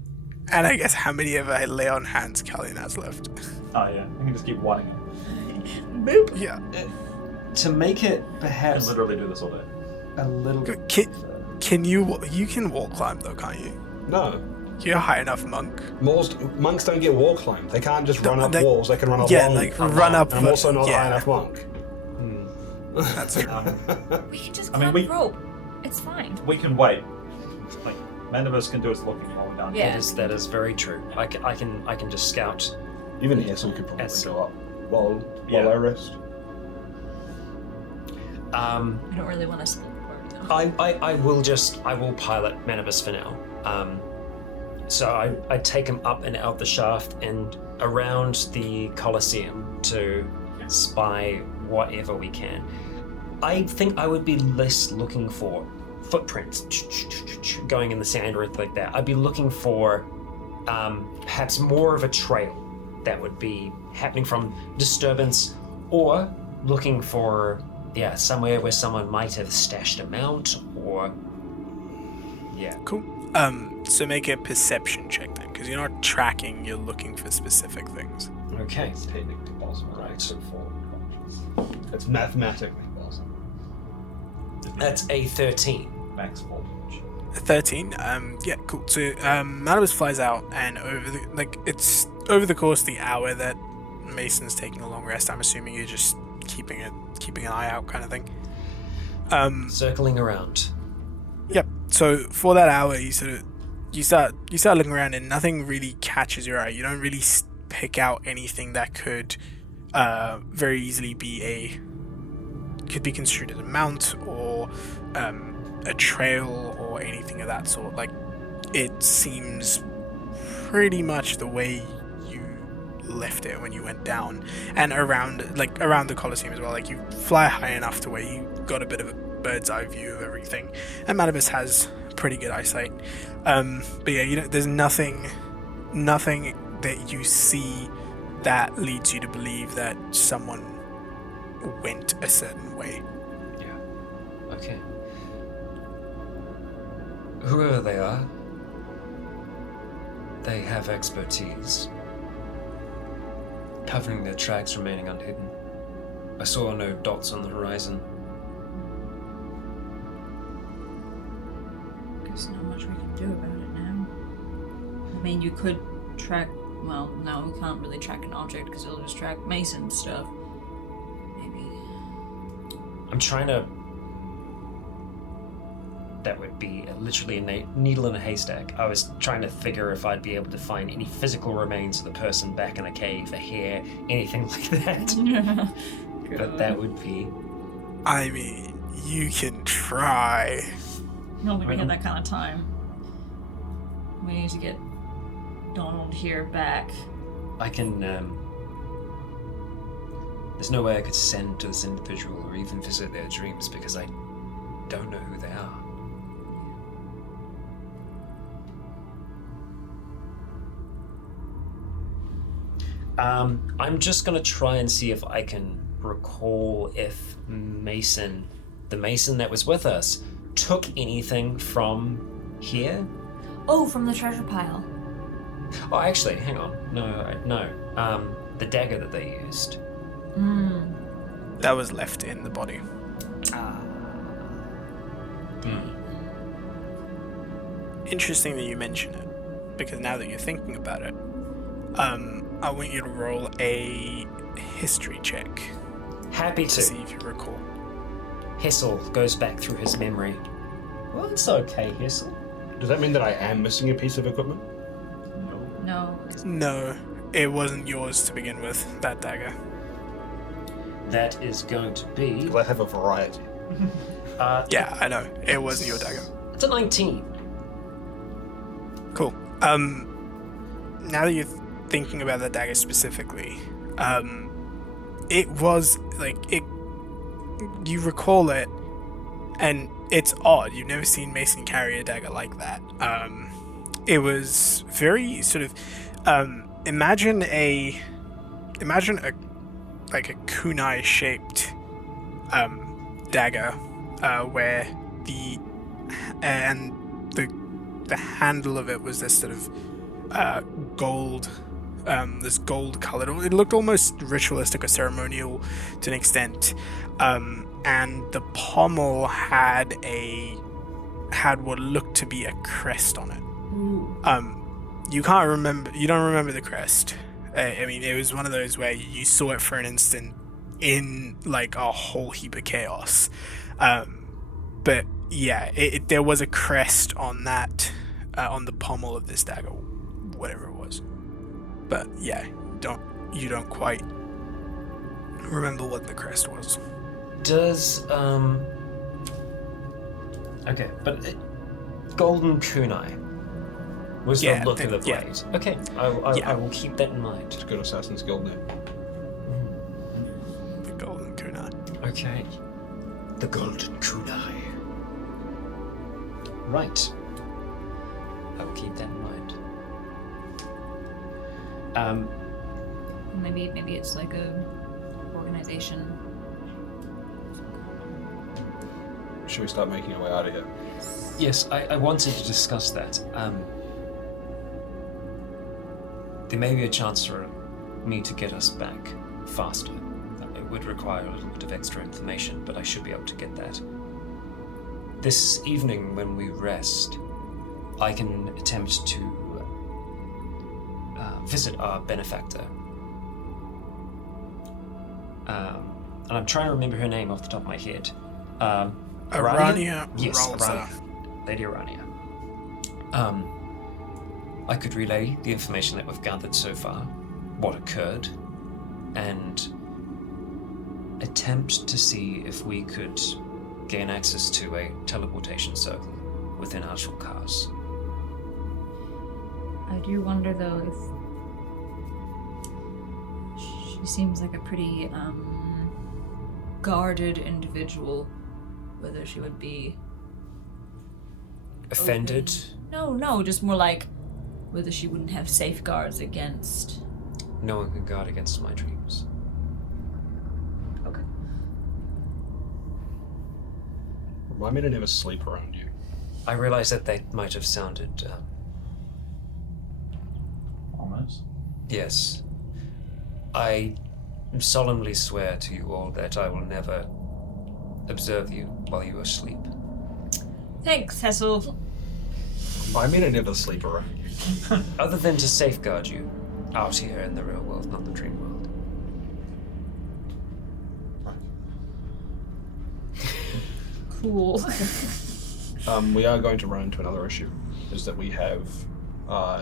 I guess how many of a lay on hands Callian has left? Oh yeah, we can just keep whining it. Boop. Yeah. to make it I can perhaps literally do this all day. a little bit... Can you wall climb though, can't you? No. You're a high enough monk. Monks don't get wall climbed. They can't just run up they- walls. They can run up yeah, long. like run up. And I'm also not a yeah, high enough monk. That's true. We can just I mean, climb we- the rope. It's fine. We can wait. Like, Manibus can do his looking while we're down Yeah. here. That is very true. I can just scout. Even Hassel could probably Yes. go up while Yeah. I rest. We don't really want to split the party though. I will pilot Manibus for now. So I take him up and out the shaft and around the Colosseum to spy whatever we can. I think I would be less looking for footprints going in the sand or anything like that. I'd be looking for perhaps more of a trail that would be happening from disturbance, or looking for somewhere where someone might have stashed a mount, or Cool. So make a perception check then, because you're not tracking. You're looking for specific things. okay. It's technically possible. Right. It's It's mathematically possible. That's a 13. Max voltage. 13. Yeah, cool. So Manibus flies out, and it's over the course of the hour that Mason's taking a long rest. I'm assuming you're just keeping an eye out, kind of thing. Circling around. Yep. So for that hour, you start looking around, and nothing really catches your eye. You don't really pick out anything that could very easily be construed as a mount or a trail or anything of that sort. Like, it seems pretty much the way you left it when you went down, and around the Colosseum as well. Like, you fly high enough to where you got a bit of a bird's eye view of everything, and Manibus has pretty good eyesight. But yeah, there's nothing that you see that leads you to believe that someone went a certain way. Okay. Whoever they are, they have expertise. Covering their tracks remaining unhidden. I saw no dots on the horizon. There's not much we can do about it now. mean, you could track. Well, no, we can't really track an object because it'll just track Mason stuff. Maybe. I'm trying to. That would be literally a needle in a haystack. I was trying to figure if I'd be able to find any physical remains of the person back in a cave, a hair, anything like that. But that would be. I mean, you can try. I don't think we have that kind of time. We need to get Donald here back. I can. There's no way I could send to this individual or even visit their dreams because I don't know who they are. I'm just gonna try and see if I can recall if Mason, the Mason that was with us, took anything from here. Oh, from the treasure pile. Oh, actually, hang on. No. The dagger that they used. That was left in the body. Interesting that you mention it, because now that you're thinking about it, I want you to roll a history check Happy to to. see if you recall. Hessel goes back through his memory. Well, it's okay, Hessel. Does that mean that I am missing a piece of equipment? No. No, it wasn't yours to begin with, that dagger. That is going to be. Because I have a variety. Yeah, I know. It wasn't your dagger. It's a 19. Cool. Now that you're thinking about the dagger specifically, it was like it. You recall it, and it's odd. You've never seen Mason carry a dagger like that. It was very sort of. Imagine a like a kunai shaped dagger, where the handle of it was this sort of gold, this gold colored. It looked almost ritualistic or ceremonial to an extent, and the pommel had what looked to be a crest on it. You can't remember. You don't remember the crest. I mean, it was one of those where you saw it for an instant in like a whole heap of chaos. But yeah, there was a crest on that, on the pommel of this dagger, whatever it was. But yeah, you don't quite remember what the crest was. Does okay, but golden kunai was the look of the blade. Yeah. Okay, I will keep that in mind. It's a good Assassin's Guild name. The golden kunai. Okay, the golden kunai. Right. I will keep that in mind. Maybe it's like a organization. Should we start making our way out of here? Yes, I wanted to discuss that. There may be a chance for me to get us back faster. It would require a little bit of extra information, but I should be able to get that. This evening, when we rest, I can attempt to visit our benefactor. And I'm trying to remember her name off the top of my head. Arania Yes, Ralza. Lady Arania. I could relay the information that we've gathered so far, what occurred, and attempt to see if we could gain access to a teleportation circle within Ashful Cars. I do wonder though if she seems like a pretty guarded individual, whether she would be Offended? No, just more like whether she wouldn't have safeguards against. No one can guard against my dreams. Okay. Remind me to never sleep around you. I realize that they might have sounded, Almost. yes. I solemnly swear to you all that I will never observe you while you are asleep. Thanks, Hessel. I mean, I never sleep around. Other than to safeguard you out here in the real world, not the dream world. Cool. We are going to run into another issue, is that we have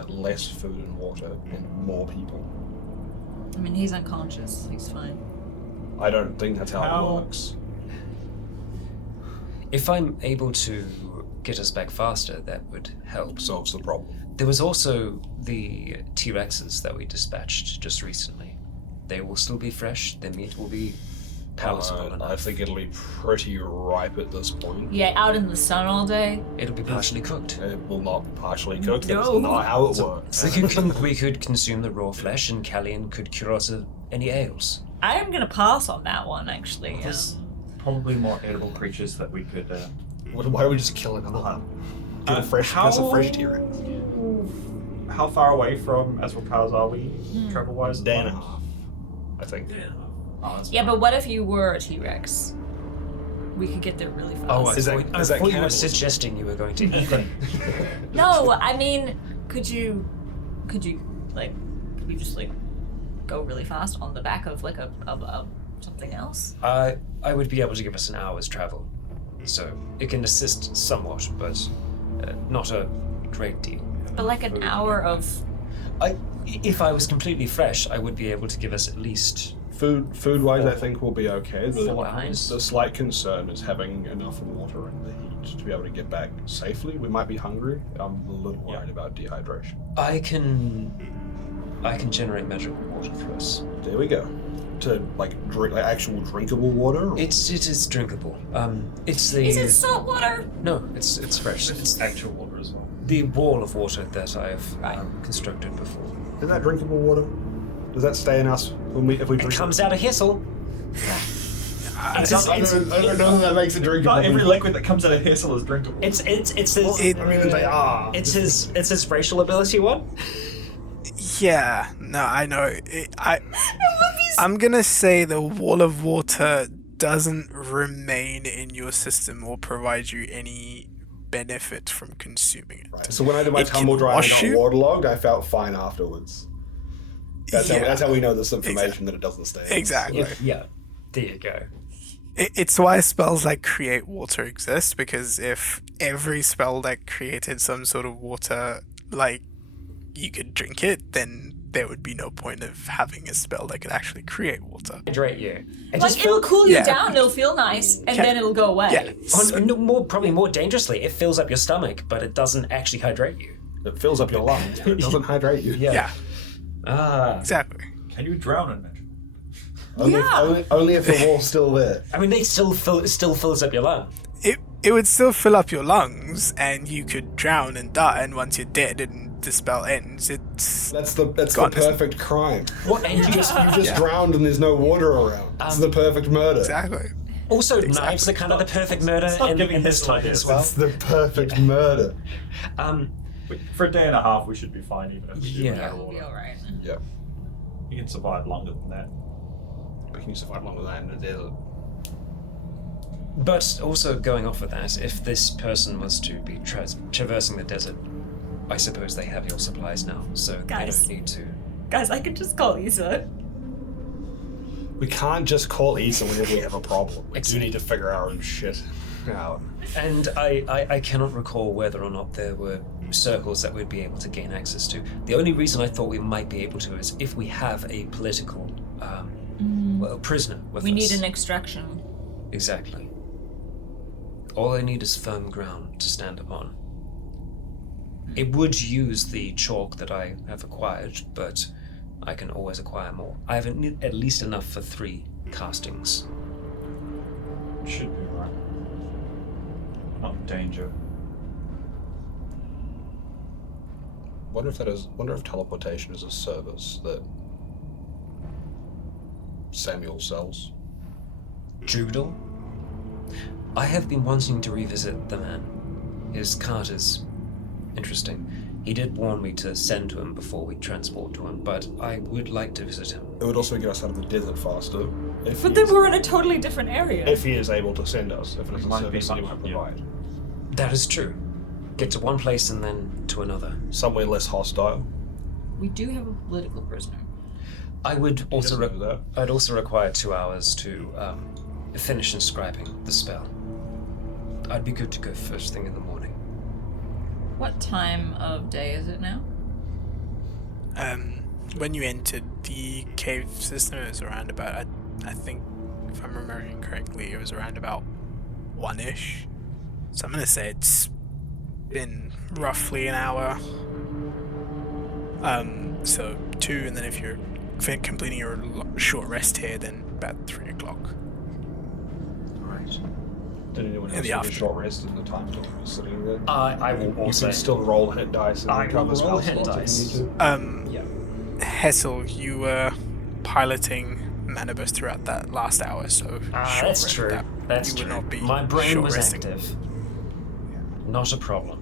less food and water and more people. I mean, he's unconscious. He's fine. I don't think that's how it works. If I'm able to get us back faster, that would help. Solves the problem. There was also the T-Rexes that we dispatched just recently. They will still be fresh. Their meat will be palatable enough. I think it'll be pretty ripe at this point. Yeah, out in the sun all day. It'll be partially cooked. It will not be partially cooked. No. That's not how it works. We could consume the raw flesh, and Callian could cure us of any ails. I am gonna pass on that one, actually. There's probably more edible creatures that we could. Why don't we just kill another one? Get a fresh T-Rex. How far away from Azrael are we, travel-wise? Day and a half, I think. Yeah, but what if you were a T-Rex? We could get there really fast. Oh, Is that I thought you were cannibalism? suggesting you were going to eat them. No, I mean, could you just like go really fast on the back of like a something else? I would be able to give us an hour's travel, so it can assist somewhat, but not a great deal. But like an hour of If I was completely fresh, I would be able to give us at least Food-wise, I think we'll be okay. 4 hours. The slight concern is having enough water in the heat to be able to get back safely. We might be hungry. I'm a little worried about dehydration. I can generate magical water for us. There we go. To drink actual drinkable water. Or? It is drinkable. It's the. Is it salt water? No, it's fresh. It's actual water as well. the wall of water that I've constructed before. Is that drinkable water? Does that stay in us if we drink It comes out of Hissel. I don't know if that makes it drinkable. Not every liquid that comes out of Hissel is drinkable. It's his. they are. It's his racial ability one. Yeah, no, I know. I'm gonna say the wall of water doesn't remain in your system or provide you any benefit from consuming it. Right. So when I did my It tumble can dry and wash got you. waterlogged, I felt fine afterwards. That's how we know this information Exactly. that it doesn't stay. Exactly. Yeah. There you go. It's why spells like create water exist, because if every spell that created some sort of water, like, you could drink it, then there would be no point of having a spell that could actually create water. Hydrate you. Like, it'll cool you Yeah. down, it'll feel nice, and then it'll go away. Yeah. Probably more dangerously, it fills up your stomach, but it doesn't actually hydrate you. It fills up your lungs, but it doesn't hydrate you. Yeah, Ah. exactly. Can you drown in it? Only if the wall's still there. I mean, they still fills up your lung. It would still fill up your lungs, and you could drown and die. And once you're dead and the spell ends, it's That's the gone. perfect crime. What? And You just drowned and there's no water around. It's the perfect murder. Exactly. also, knives are kind of the perfect murder in this time as well. It's the perfect murder. For a day and a half, we should be fine, even if we do Yeah. run out of It'll be water. alright. Yeah. You can survive longer than that. We can survive longer than that in the desert. But also going off of that, if this person was to be traversing the desert, I suppose they have your supplies now, so Guys. they don't need to. Guys, I could just call Issa. We can't just call Issa whenever we have a problem. We do Exactly. need to figure our own shit out. And I cannot recall whether or not there were circles that we'd be able to gain access to. The only reason I thought we might be able to is if we have a political prisoner with us. We need an extraction. Exactly. All I need is firm ground to stand upon. It would use the chalk that I have acquired, but I can always acquire more. I have at least enough for 3 castings. Should be right. Not in danger. Wonder if teleportation is a service that Samuel sells. Judel? I have been wanting to revisit the man. His cart is interesting. He did warn me to send to him before we transport to him, but I would like to visit him. It would also get us out of the desert faster. But then we're in a totally different area. If he is able to send us, if it's a might be service that he might something, yeah. provide. That is true. get to one place and then to another. Somewhere less hostile. We do have a political prisoner. I would also doesn't know that. I'd also require 2 hours to finish inscribing the spell. I'd be good to go first thing in the morning. What time of day is it now? When you entered the cave system, it was around about, I think, if I'm remembering correctly, it was around about 1-ish. So I'm gonna say it's been roughly an hour. So 2, and then if you're completing your short rest here, then about 3 o'clock. Alright. Did anyone In else the take a afternoon. short rest in the time that you were sitting there? I will You also. can still roll hit dice and I recover will spell roll hit slots if dice. you need to. Yeah. Hessel, you were piloting Manibus throughout that last hour, so short That's rest, true. that That's you true. would not be My brain short was resting. active. Not a problem.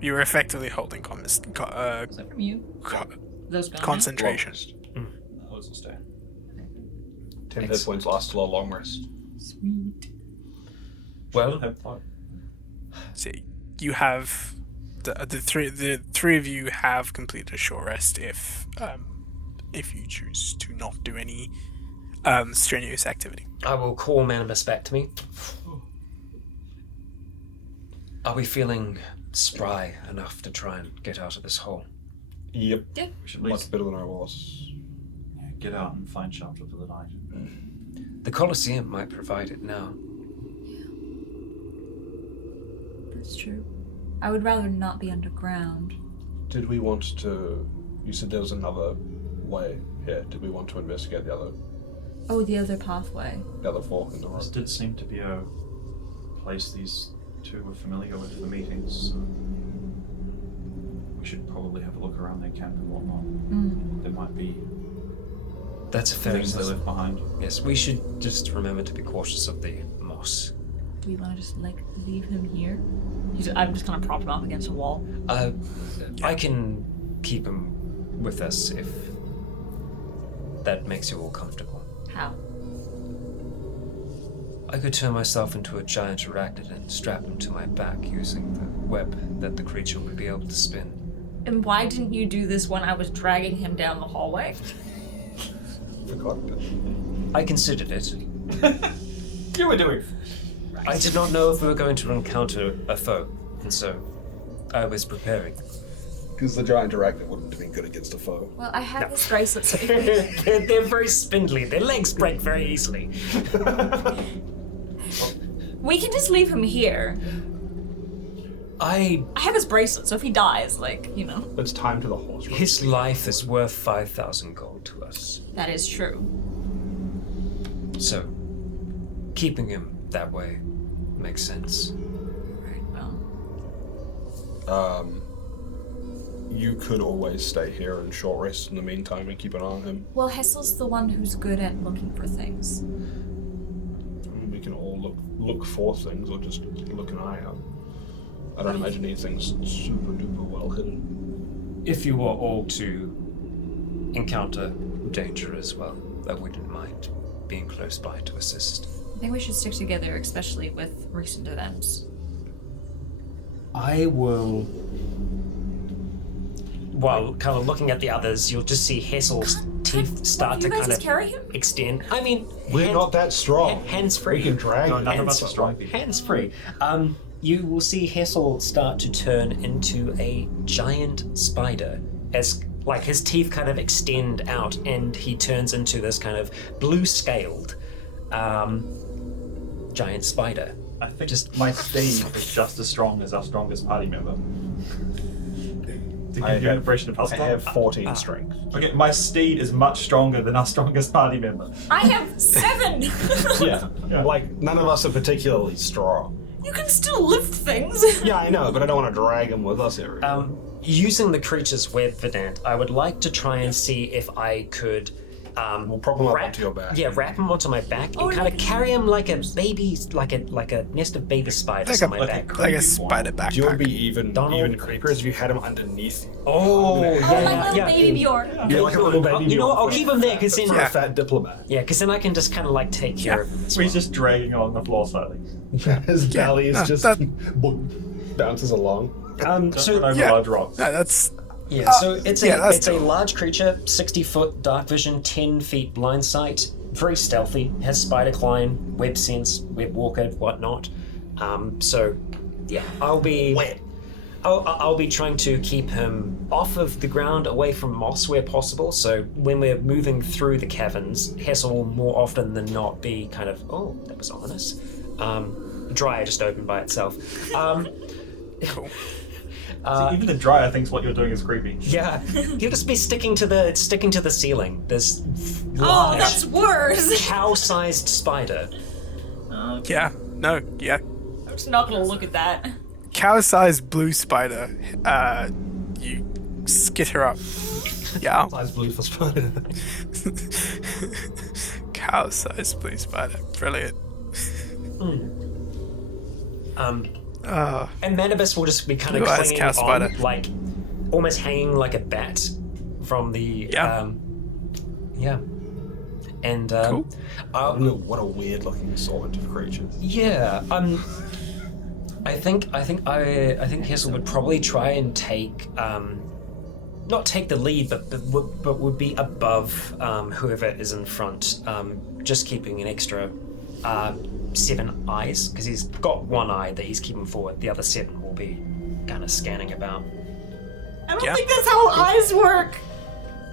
You were effectively holding Is that from you? Those gone now? concentration. Those will stay. 10 hit points last till a long rest. Sweet. Well, So you have the three of you have completed a short rest if you choose to not do any strenuous activity. I will call Manibus back to me. Are we feeling spry enough to try and get out of this hole? Yep. Yeah. We should at Much least better than I was. get out and find shelter for the night. The Colosseum might provide it now. That's true. I would rather not be underground. Did we want to... You said there was another way here. Did we want to investigate the other Oh, the other pathway. fork in the This road? did seem to be a place these two were familiar with for meetings. So we should probably have a look around their camp and whatnot. There might be That's a fair things they left behind. Yes, we should just remember to be cautious of the moss. Do we want to just, leave him here? I'm just kind of propped him up against a wall. I can keep him with us if that makes you all comfortable. How? I could turn myself into a giant arachnid and strap him to my back using the web that the creature would be able to spin. And why didn't you do this when I was dragging him down the hallway? Forgot. I considered it. You were doing. I did not know if we were going to encounter a foe, and so I was preparing. Because the giant arachnid wouldn't have been good against a foe. Well, I have this bracelet, so They're very spindly. Their legs break very easily. we can just leave him here. I I have his bracelet, so if he dies, It's time to the horse race. His life is worth 5,000 gold to us. that is true. So, keeping him that way makes sense. Right, well. You could always stay here and short rest in the meantime and keep an eye on him. Well, Hessel's the one who's good at looking for things. We can all look for things or just look an eye out. I don't imagine anything's super duper well hidden. If you were all to encounter danger as well, I wouldn't mind being close by to assist. I think we should stick together, especially with recent events. I will. While kind of looking at the others, you'll just see Hessel's teeth start to you guys kind just of carry him? extend. I mean, We're not that strong. hands free. We can drag No, him. none of us are strong. Hands free. You will see Hessel start to turn into a giant spider as his teeth kind of extend out and he turns into this kind of blue scaled giant spider. I think just my steed is just as strong as our strongest party member. To give you an impression of how I strong. have 14 strength. Okay, my steed is much stronger than our strongest party member. I have 7! Yeah. None of us are particularly strong. You can still lift things! Yeah, I know, but I don't want to drag him with us everywhere. Using the creature's web, Vedant, I would like to try and see if I could We'll prop him up onto your back. Yeah, wrap him onto my back Oh, and kind of carry him like a baby, like a nest of baby spiders Like on a- my back. Like a spider Do you want to backpack. be even Donald. creeper as if you had him underneath? Oh, like little yeah. baby Bjorn. Yeah, like a little baby. You know what? I'll keep him there because then, For a fat diplomat. yeah, because then I can just kind of like take care of him. as So he's well. just dragging along the floor slightly. His belly is no, just that- bounces along. So Over Yeah. large rocks. No, that's yeah, so it's a yeah, that's it's a dope. large creature, 60-foot dark vision, 10 feet blind sight, very stealthy, has spider climb, web sense, web walker, whatnot. So yeah, I'll be trying to keep him off of the ground, away from moss where possible. So when we're moving through the caverns, Hessel will more often than not be kind of, oh, that was ominous. Dryer just opened by itself. cool. See, even the dryer thinks what you're doing is creepy. Yeah, he'll just be sticking to the ceiling. This Oh, large that's worse. cow-sized spider. Yeah. No. Yeah. I'm just not gonna look at that. Cow-sized blue spider. You skitter up. Yeah. Size blue for spider. Cow-sized blue spider. Brilliant. And Manibus will just be kind of Blue eyes clinging cow spider. on, like almost hanging like a bat from the Yeah. yeah. And Cool. What a weird looking assortment of creatures. yeah, I think Hessel would probably try and take not take the lead, but would be above whoever is in front, just keeping an extra 7 eyes, because he's got one eye that he's keeping forward. The other 7 will be kind of scanning about. I don't Yeah. think that's how eyes work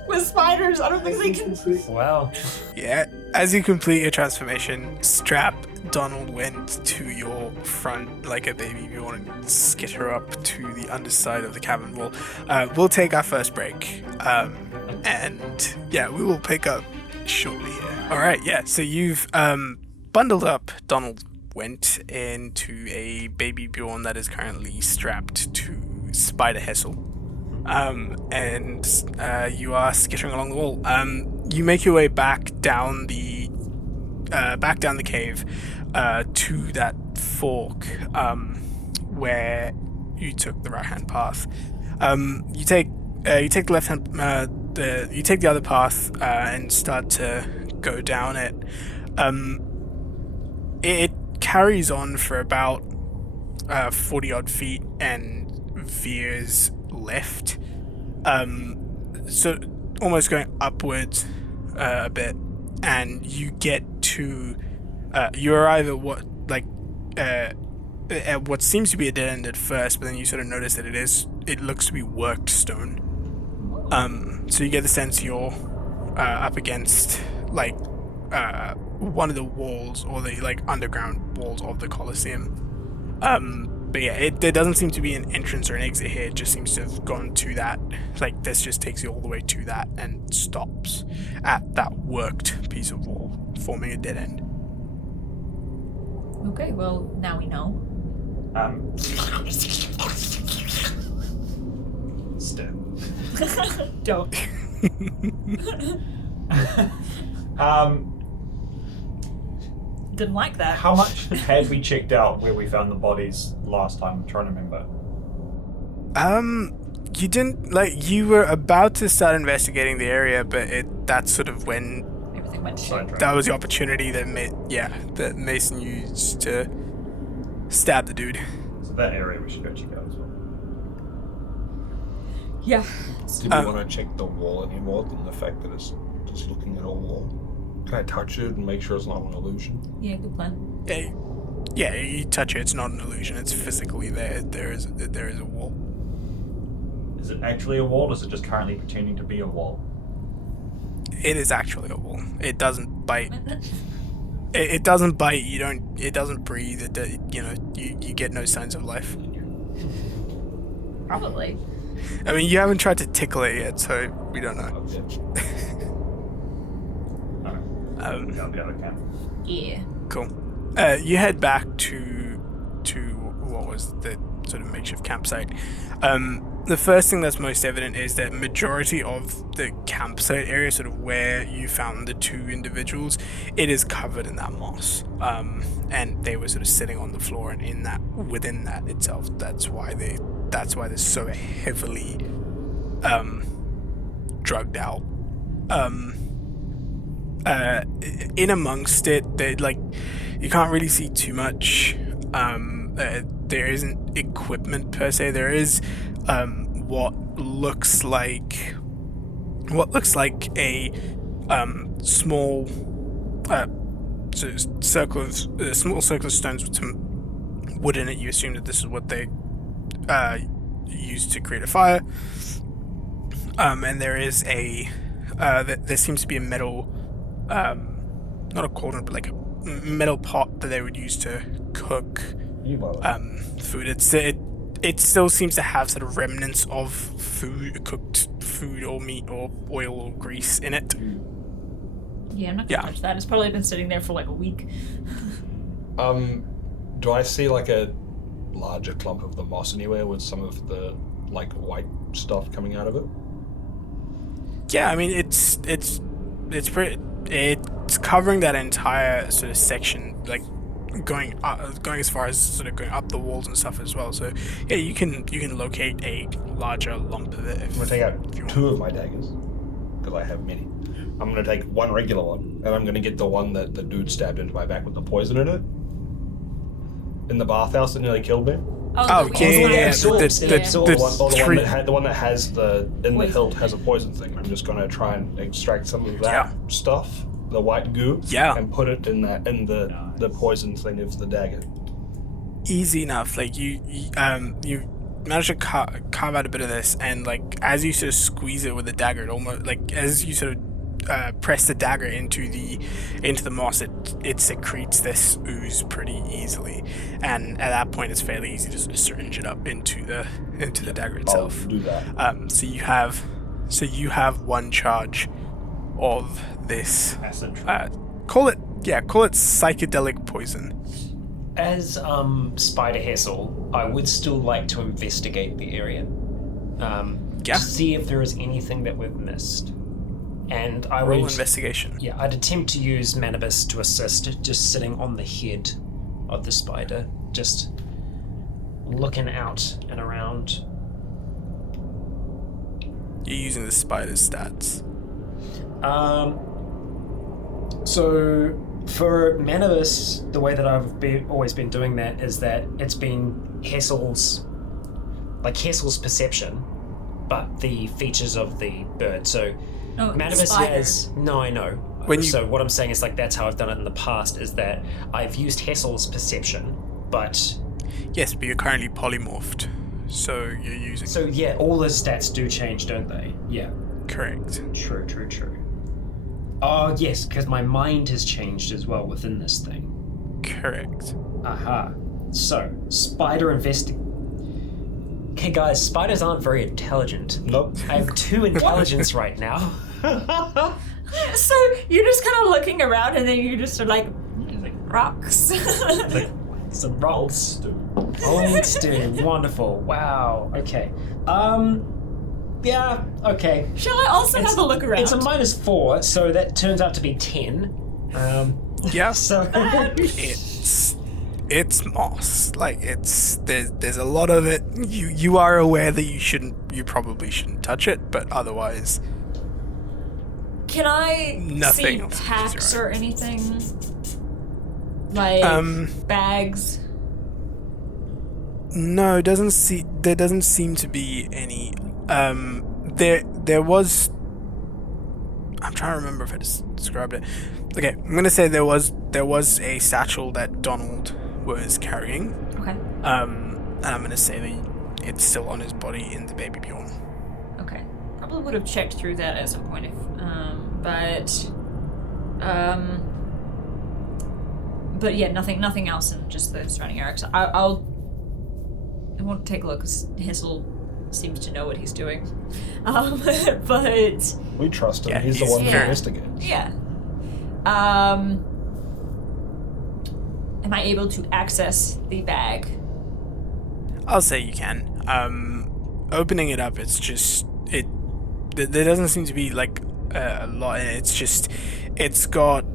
with spiders. I don't think they can. Well, Yeah. As you complete your transformation, strap Donald went to your front like a baby. You want to skitter up to the underside of the cavern wall. We'll take our first break. And yeah, we will pick up shortly here. All right. Yeah. So you've bundled up Donald went into a baby Bjorn that is currently strapped to Spider Hessel. And you are skittering along the wall. You make your way back down the cave to that fork where you took the right hand path. You take the left hand. You take the other path and start to go down it. It carries on for about 40 odd feet and veers left. So almost going upwards a bit, and you get to you arrive at what seems to be a dead end at first, but then you sort of notice that it looks to be worked stone. So you get the sense you're up against one of the walls, or the underground walls of the Colosseum. But yeah, there doesn't seem to be an entrance or an exit here. It just seems to have gone to that. This just takes you all the way to that and stops at that worked piece of wall, forming a dead end. Okay, well, now we know. Step. Don't. Didn't like that. How much had we checked out where we found the bodies last time? I'm trying to remember. You didn't you were about to start investigating the area, but that's sort of when Everything went to shit. Sidetrack. that was the opportunity that Mason used to stab the dude. So that area we should go check out as well. Yeah. Do we want to check the wall any more than the fact that it's just looking at a wall? Can I touch it and make sure it's not an illusion? Yeah, good plan. Yeah, you touch it. It's not an illusion. It's physically there. There is a wall. Is it actually a wall, or is it just currently pretending to be a wall? It is actually a wall. It doesn't bite. It doesn't bite. It doesn't breathe. You get no signs of life. Probably. I mean, you haven't tried to tickle it yet, so we don't know. Alright. That'll be out of camp. Yeah. Cool. You head back to what was the sort of makeshift campsite. the first thing that's most evident is that majority of the campsite area, sort of where you found the two individuals, it is covered in that moss. And they were sort of sitting on the floor, and within that itself, that's why they're so heavily drugged out. In amongst it, they you can't really see too much. There isn't equipment per se. There is what looks like a small circle of stones with some wood in it. You assume that this is what they used to create a fire. And there is there seems to be a metal, not a cauldron, but like a metal pot that they would use to cook food. It still seems to have sort of remnants of cooked food or meat or oil or grease in it. Yeah, I'm not gonna touch that. It's probably been sitting there for like a week. Do I see like a larger clump of the moss anywhere with some of the like white stuff coming out of it? Yeah, I mean it's covering that entire sort of section, like going as far as sort of going up the walls and stuff as well. So yeah, you can locate a larger lump of it. I'm gonna take out two of my daggers because I have many. I'm gonna take one regular one, and I'm gonna get the one that the dude stabbed into my back with the poison in it, in the bathhouse that nearly killed me. Oh yeah. The one that has in the hilt has a poison thing. I'm just gonna try and extract some of that stuff, the white goo, and put it in the poison thing of the dagger. Easy enough. Like you manage to carve out a bit of this, and like as you sort of squeeze it with the dagger, it almost like as you sort of press the dagger into the moss, it secretes this ooze pretty easily, and at that point it's fairly easy to sort of syringe it up into the dagger itself. I'll do that. So you have one charge of this acid. call it psychedelic poison. As Spider Hessel, I would still like to investigate the area. To see if there is anything that we've missed. And I roll would investigation. Yeah, I'd attempt to use Manibus to assist, just sitting on the head of the spider, just looking out and around. You're using the spider's stats. So for Manibus, the way that I've always been doing that is that it's been Hessel's perception, but the features of the bird. So Manibus has... No, I know. So what I'm saying is like that's how I've done it in the past, is that I've used Hessel's perception, but... Yes, but you're currently polymorphed, so you're using... So yeah, all the stats do change, don't they? Yeah. Correct. True. Oh yes, because my mind has changed as well within this thing. Correct. Aha. So, spider Okay guys, spiders aren't very intelligent. Nope. I have 2 intelligence right now. So you're just kind of looking around, and then you just are like rocks. Some rocks. Old stew. Wonderful. Wow. Okay. Yeah. Okay. Shall I also have a look around? It's a -4, so that turns out to be 10. Yeah. So it's moss. Like there's a lot of it. You are aware that you probably shouldn't touch it, but otherwise. Can I Nothing see packs or anything? Like bags? No, there doesn't seem to be any. There was. I'm trying to remember if I described it. Okay, I'm gonna say there was a satchel that Donald was carrying. Okay. And I'm gonna say that it's still on his body in the baby Bjorn. Okay. Probably would have checked through that at some point, but yeah, nothing else in just the surrounding areas. I want to take a look because Hessel seems to know what he's doing. But we trust him. Yeah, he's the one who investigates. Yeah. Am I able to access the bag? I'll say you can. opening it up, it's just there doesn't seem to be like a lot in it. It's just it's got,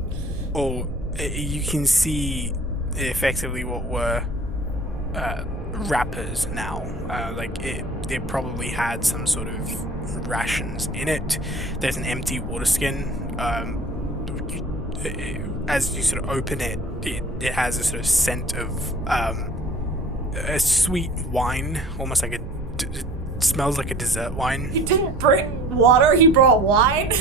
or you can see effectively what were wrappers now. Like it probably had some sort of rations in it. There's an empty water skin. As you sort of open it, it has a sort of scent of a sweet wine, almost like it smells like a dessert wine. He didn't bring water, he brought wine.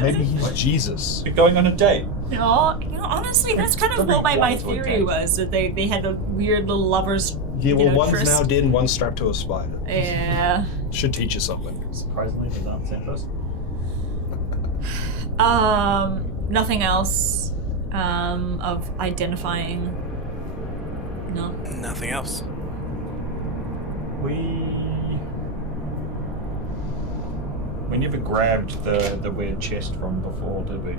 Maybe he's Jesus. You're going on a date. No, honestly, that's kind of what my theory was, that they had a weird little lovers. Yeah, well, one's tryst. now dead and one's strapped to a spider. Yeah. Should teach you something. Surprisingly, he's not sent first. Nothing else of identifying. No. Nothing else. We never grabbed the weird chest from before, did we?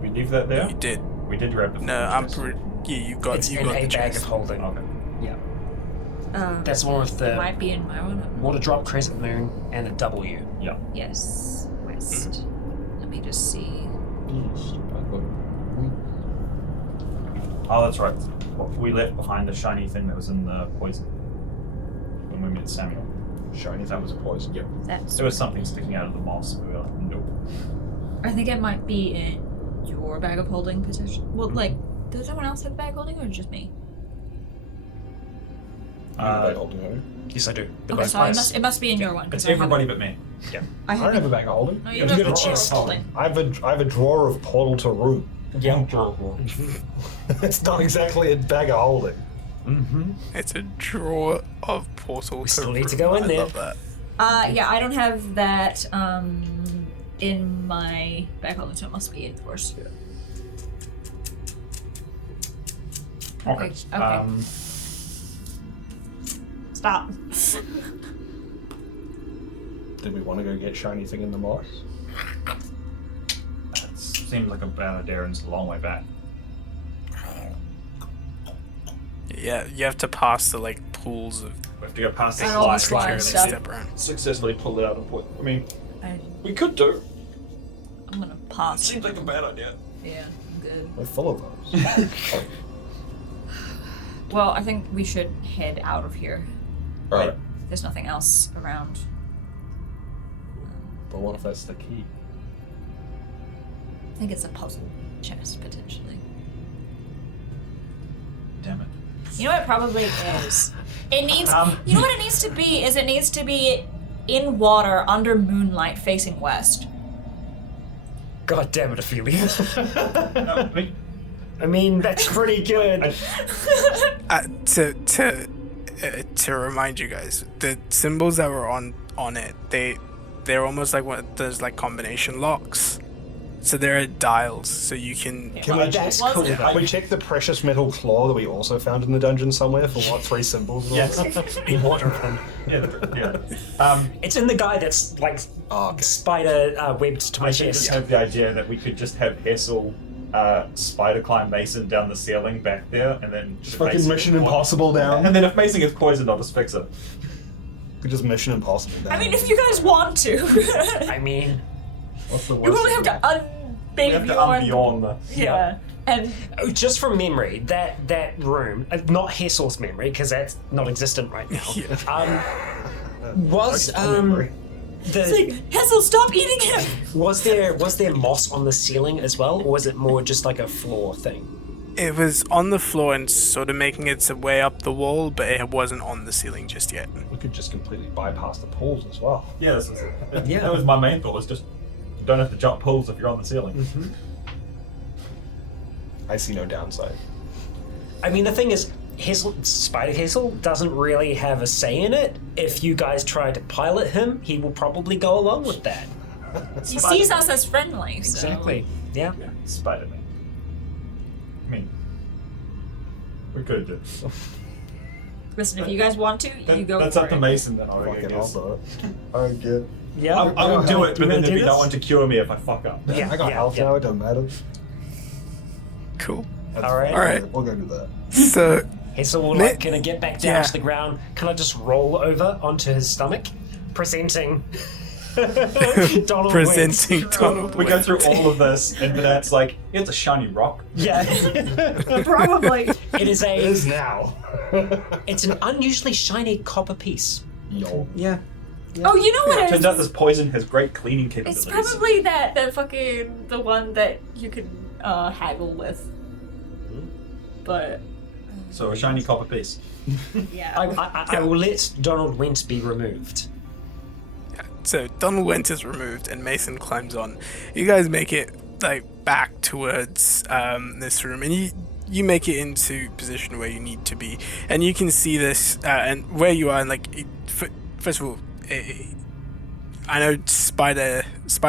We leave that there? You did. We did grab the No, I'm pretty. Yeah, you got. It's You in got a the bag chest. of holding. Okay. Yeah. That's one with It the might be in my one. water drop, crescent moon, and a W. Yeah. Yes. West. Let me just see. Oh, that's right. We left behind the shiny thing that was in the poison when we met Samuel. Shiny, that was a poison. Yep. That's. There was something sticking out of the moss. We were like, nope. I think it might be in your bag of holding position. Well, like, does someone else have bag of holding or just me? Yes, I do. The Okay, both so pies. it must be in your one. 'cause It's I have everybody it. but me. I I don't have a have bag of holding. No, you You've have got a a chest drawer holding. I have a drawer of portal to room. Yeah. It's not exactly a bag of holding. Mm-hmm. It's a drawer of portal. We still need to go in I there. love that. yeah, I don't have that in my bag of holding, so it must be in yours. Okay. Okay. Stop. Did we want to go get shiny thing in the moss? That seems like a bad idea and it's a long way back. Yeah, you have to pass the like pools of We have to go past the And all the slide. slide and stuff. step around. Successfully pull it out of point. I mean, I'm we could do. gonna pass. Seems like a bad idea. Yeah, I'm good. We're full of those. Well, I think we should head out of here. Alright. There's nothing else around. But what if that's the key? I think it's a puzzle chest, potentially. Damn it. You know what it probably is? It needs. You know what it needs to be? Is it needs to be in water under moonlight facing west. God damn it, Ophelia. No, I mean, that's pretty good. To remind you guys, the symbols that were on it, they're almost like one of those like combination locks. So there are dials, so you can. Can we that's was cool. it? though. we check the precious metal claw that we also found in the dungeon somewhere for what 3 symbols? Yes. In water. yeah. It's in the guy that's like spider webbed to my I just chest. have the idea that we could just have Hessel spider climb Mason down the ceiling back there, and then Just if fucking Mason Mission gets Impossible down. And then if Mason gets poisoned, I'll just fix it. Just Mission Impossible down. I mean, if you guys want to. I mean, What's the You worst probably have that to We have to unbeyond the. Yeah. And oh, just from memory, that room, not Hessel's memory, because that's not existent right now. Was memory. it's the like, Hessel, stop eating him! was there moss on the ceiling as well, or was it more just like a floor thing? It was on the floor and sort of making its way up the wall, but it wasn't on the ceiling just yet. We could just completely bypass the pools as well. Yeah, this was it. Yeah. That was my main thought. Was just you don't have to jump pools if you're on the ceiling. I see no downside. I mean, the thing is, Spider Hessel doesn't really have a say in it. If you guys try to pilot him, he will probably go along with that. He sees us as friendly, so. Exactly. Yeah. Yeah, Spider-Man. I mean, we could do. Listen, if you guys want to, you go That's for up to it. Mason then. I Fucking guess. I'll do it. I don't get. Yeah. I would do it, but then wanna there'd be do no this? one to cure me if I fuck up. Yeah. I got health now. It doesn't matter. Cool. That's All right. fine. All right. We'll go do that. So Hessel will Ne- like gonna get back down yeah. to the ground. Can I just roll over onto his stomach? presenting Donald Wentz. Presenting Donald We go Wentz. through all of this, and Vanette's like, it's a shiny rock. Yeah. Probably. It is It is now. It's an unusually shiny copper piece. Yo. Yeah. Oh, you know what it Turns out is? this poison has great cleaning capabilities. It's probably the one that you can haggle with. But So a shiny copper piece. yeah. I will let Donald Wentz be removed. So Donald Wentz is removed, and Mason climbs on. You guys make it like back towards this room, and you make it into position where you need to be, and you can see this and where you are. And like, first of all, I know Spider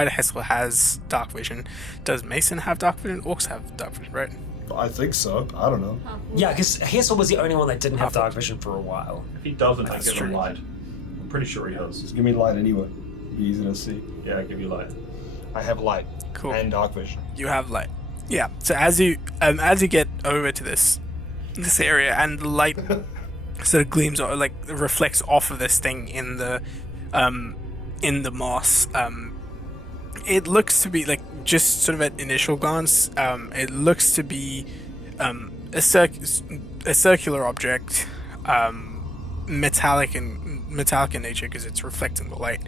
Hessel has dark vision. Does Mason have dark vision? Orcs have dark vision, right? I think so. I don't know. Yeah, because Hessel was the only one that didn't have dark vision for a while. If he doesn't, I That's give him true. light. I'm pretty sure he does. Just give me light anyway. Be easy to see. Yeah, I give you light. I have light. Cool. And dark vision. You have light. Yeah. So as you get over to this area, and the light sort of gleams or like reflects off of this thing in the moss. It looks to be like, just sort of at initial glance, it looks to be a circular object, metallic in nature because it's reflecting the light.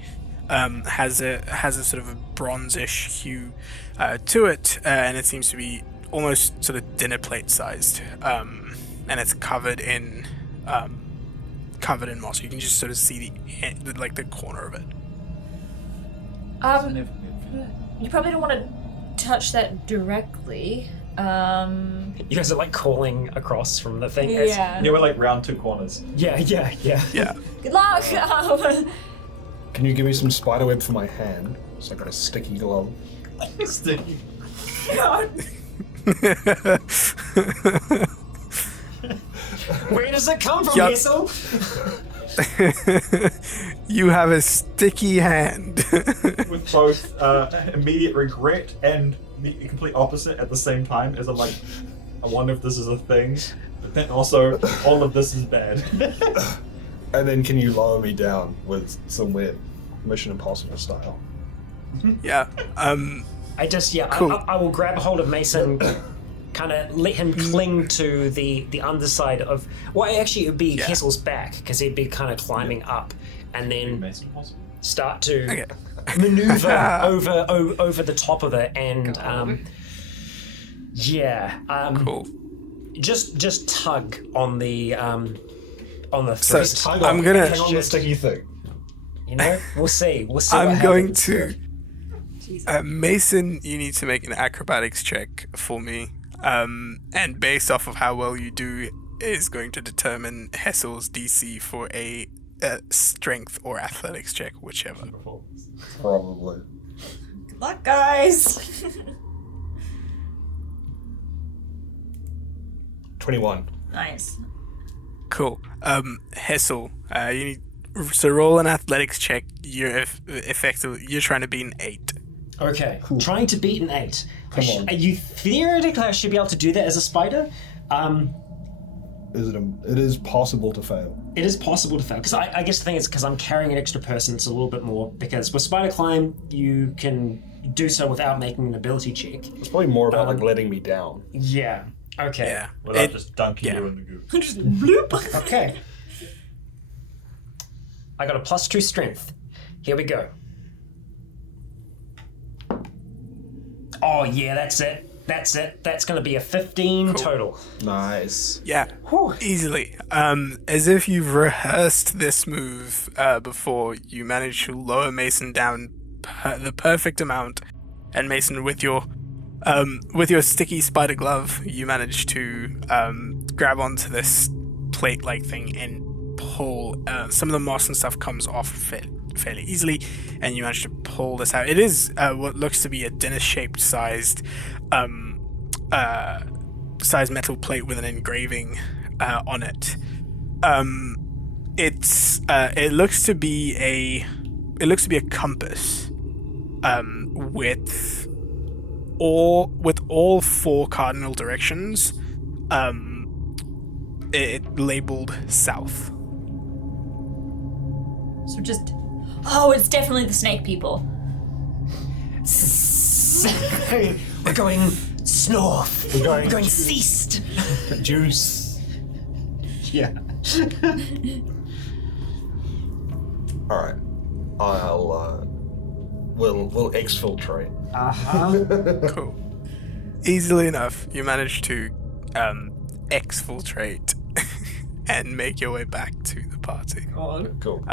Has a sort of a bronzish hue to it, and it seems to be almost sort of dinner plate sized, and it's covered in moss. You can just sort of see the corner of it. You probably don't want to touch that directly. You guys are like calling across from the thing. Yeah. Yeah, we're like round two corners. Yeah. Yeah. Good luck. Can you give me some spiderweb for my hand? So I got a sticky glove. Sticky. Where does it come from, Yup. Hessel? You have a sticky hand. With both immediate regret and the complete opposite at the same time, as I'm like, I wonder if this is a thing. But then also, all of this is bad. And then can you lower me down with some weird Mission Impossible style? Yeah. I just, Cool. I will grab hold of Mason, kind of let him cling to the underside of, well, actually it would be Hessel's back, because he'd be kind of climbing up, and then start to Okay. maneuver over the top of it, and Cool. just tug on the So thread. I'm gonna. Hang on the sticky thing. You know, we'll see. What I'm going happens. to. Mason, you need to make an acrobatics check for me, and based off of how well you do, is going to determine Hessel's DC for a strength or athletics check, whichever. Probably. Good luck, guys. 21. Nice. Cool. Hessel, you need so roll an athletics check. You're effectively trying to beat an 8. Okay, trying to beat an 8. on. You theoretically I should be able to do that as a spider. It is possible to fail. It is possible to fail, because I guess the thing is, because I'm carrying an extra person, it's a little bit more, because with spider climb you can do so without making an ability check. It's probably more about like letting me down. Yeah. Okay. Yeah. Without just dunking you in the goo. Just bloop. Okay. I got a +2 strength. Here we go. Oh yeah, that's it. That's going to be a 15 total. Nice. Yeah, easily. As if you've rehearsed this move before, you manage to lower Mason down the perfect amount, and Mason, with your sticky spider glove, you manage to grab onto this plate-like thing and pull. Some of the moss and stuff comes off fairly easily, and you manage to pull this out. It is what looks to be a dinner-shaped sized metal plate with an engraving on it. It looks to be a compass with all 4 cardinal directions it labeled south. So just Oh, it's definitely the snake people. We're going snorf. We're going ceased. Juice. Yeah. All right. We'll exfiltrate. Cool. Easily enough, you manage to exfiltrate and make your way back to the party. Cool.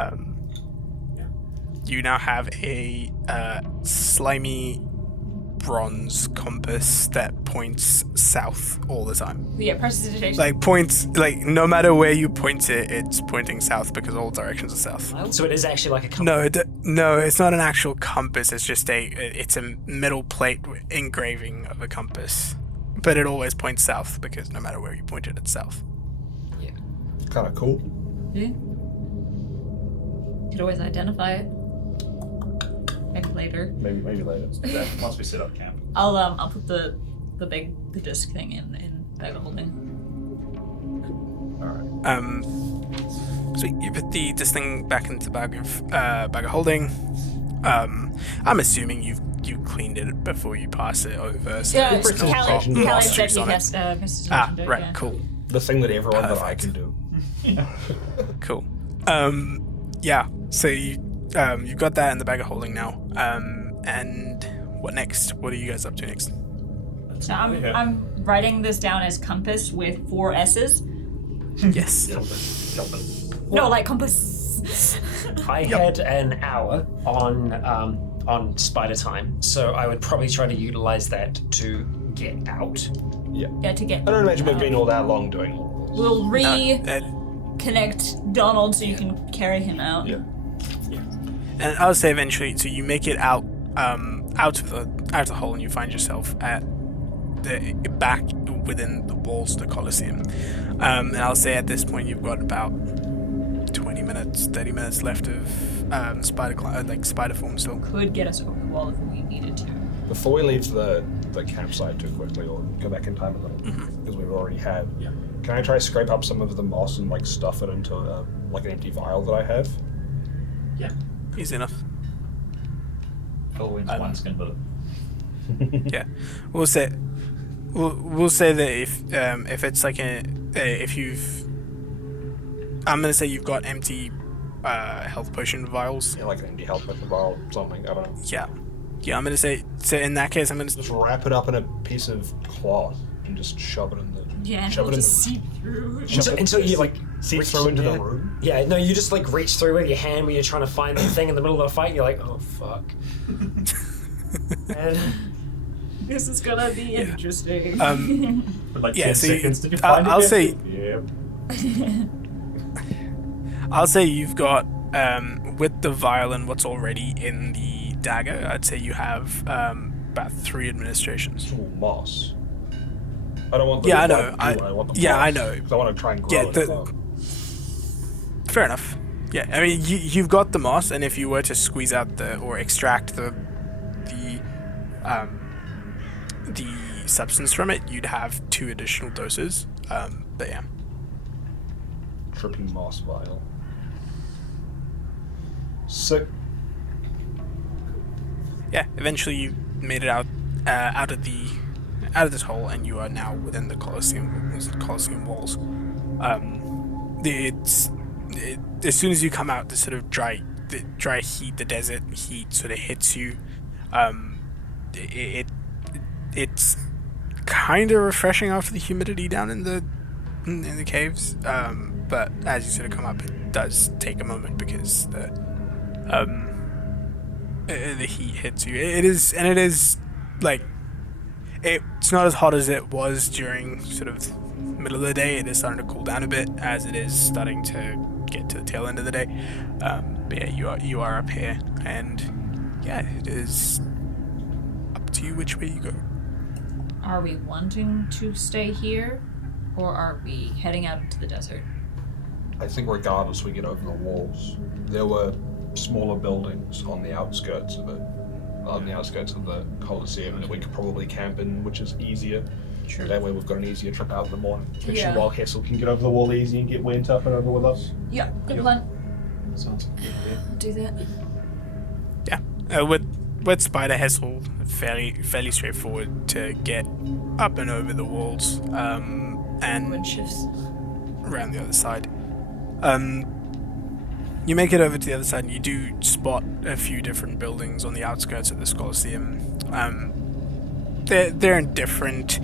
You now have a slimy bronze compass that points south all the time. Yeah, prestidigitation. Like points, like no matter where you point it, it's pointing south because all directions are south. So it is actually like a compass. No, it's not an actual compass. It's just it's a metal plate engraving of a compass, but it always points south because no matter where you point it, it's south. Yeah. Kind of cool. Yeah. Could always identify it. Maybe later. Maybe later. Yeah, once we set up camp. I'll put the disc thing in bag of holding. All right. So you put this thing back into the bag of holding. I'm assuming you cleaned it before you pass it over. So Yeah, it's still got Callie moss said juice he on it. has prestidigitation. Right, yeah. cool. The thing that everyone that I Perfect. can do. Cool. Yeah. So you've got that in the bag of holding now. And what next? What are you guys up to next? So I'm writing this down as compass with 4 S's. Yes. No, like compass. I had an hour on spider time, so I would probably try to utilize that to get out. Yeah, to get. I don't imagine we've been all that long doing all this. We'll And reconnect Donald so you can carry him out. Yeah. I'll say eventually, so you make it out of the hole, and you find yourself at the back within the walls of the Colosseum. And I'll say at this point you've got about 30 minutes left of spider form still. Could get us over the wall if we needed to. Before we leave the campsite too quickly, or go back in time a little, because we've already had. Yeah. Can I try to scrape up some of the moss and like stuff it into like an empty vial that I have? Yeah. Easy enough. Fill into one skin bullet. Yeah, we'll say that if it's like if you've, I'm gonna say you've got empty health potion vials. Yeah, like an empty health potion vial, something. I don't know. Yeah, I'm gonna say. So in that case, I'm gonna Just wrap it up in a piece of cloth and just shove it in the. Yeah, and shove it'll it in just the. seep through. Until you like seep reach through into yeah. the room. Yeah, no, you just like reach through with your hand when you're trying to find the thing in the middle of the fight. And you're like, oh fuck. And This is gonna be interesting. For like Yeah, 10 so seconds. Did you find I'll it? say Yeah. I'll say you've got with the vial and what's already in the dagger. I'd say you have about 3 administrations. It's all moss. I don't want the Yeah, I know. I want the Yeah, moss, I know. 'cause I want to try and grow Yeah, it. the- as well. Fair enough. Yeah, I mean you've got the moss, and if you were to squeeze out or extract the substance from it, you'd have 2 additional doses. But yeah. Tripping moss vial. Sick. Yeah, eventually you made it out of this hole, and you are now within the Colosseum walls. As soon as you come out, the sort of dry heat, the desert heat, sort of hits you. It's kind of refreshing after the humidity down in the caves. But as you sort of come up, it does take a moment because the heat hits you. It is like it's not as hot as it was during sort of middle of the day. It is starting to cool down a bit as it is starting to get to the tail end of the day. But yeah, you are up here, and yeah, it is up to you which way you go. Are we wanting to stay here, or are we heading out into the desert? I think regardless we get over the walls. There were smaller buildings on the outskirts of it, on the outskirts of the Colosseum, that we could probably camp in, which is easier. Sure. That way we've got an easier trip out in the morning. Especially Yeah. while Hessel can get over the wall easy and get Went up and over with us. Yeah, good plan. Sounds good. I'll do that. With Spider Hessel, fairly straightforward to get up and over the walls, and Wind shifts. around the other side. You make it over to the other side, and you do spot a few different buildings on the outskirts of this Colosseum. They're in different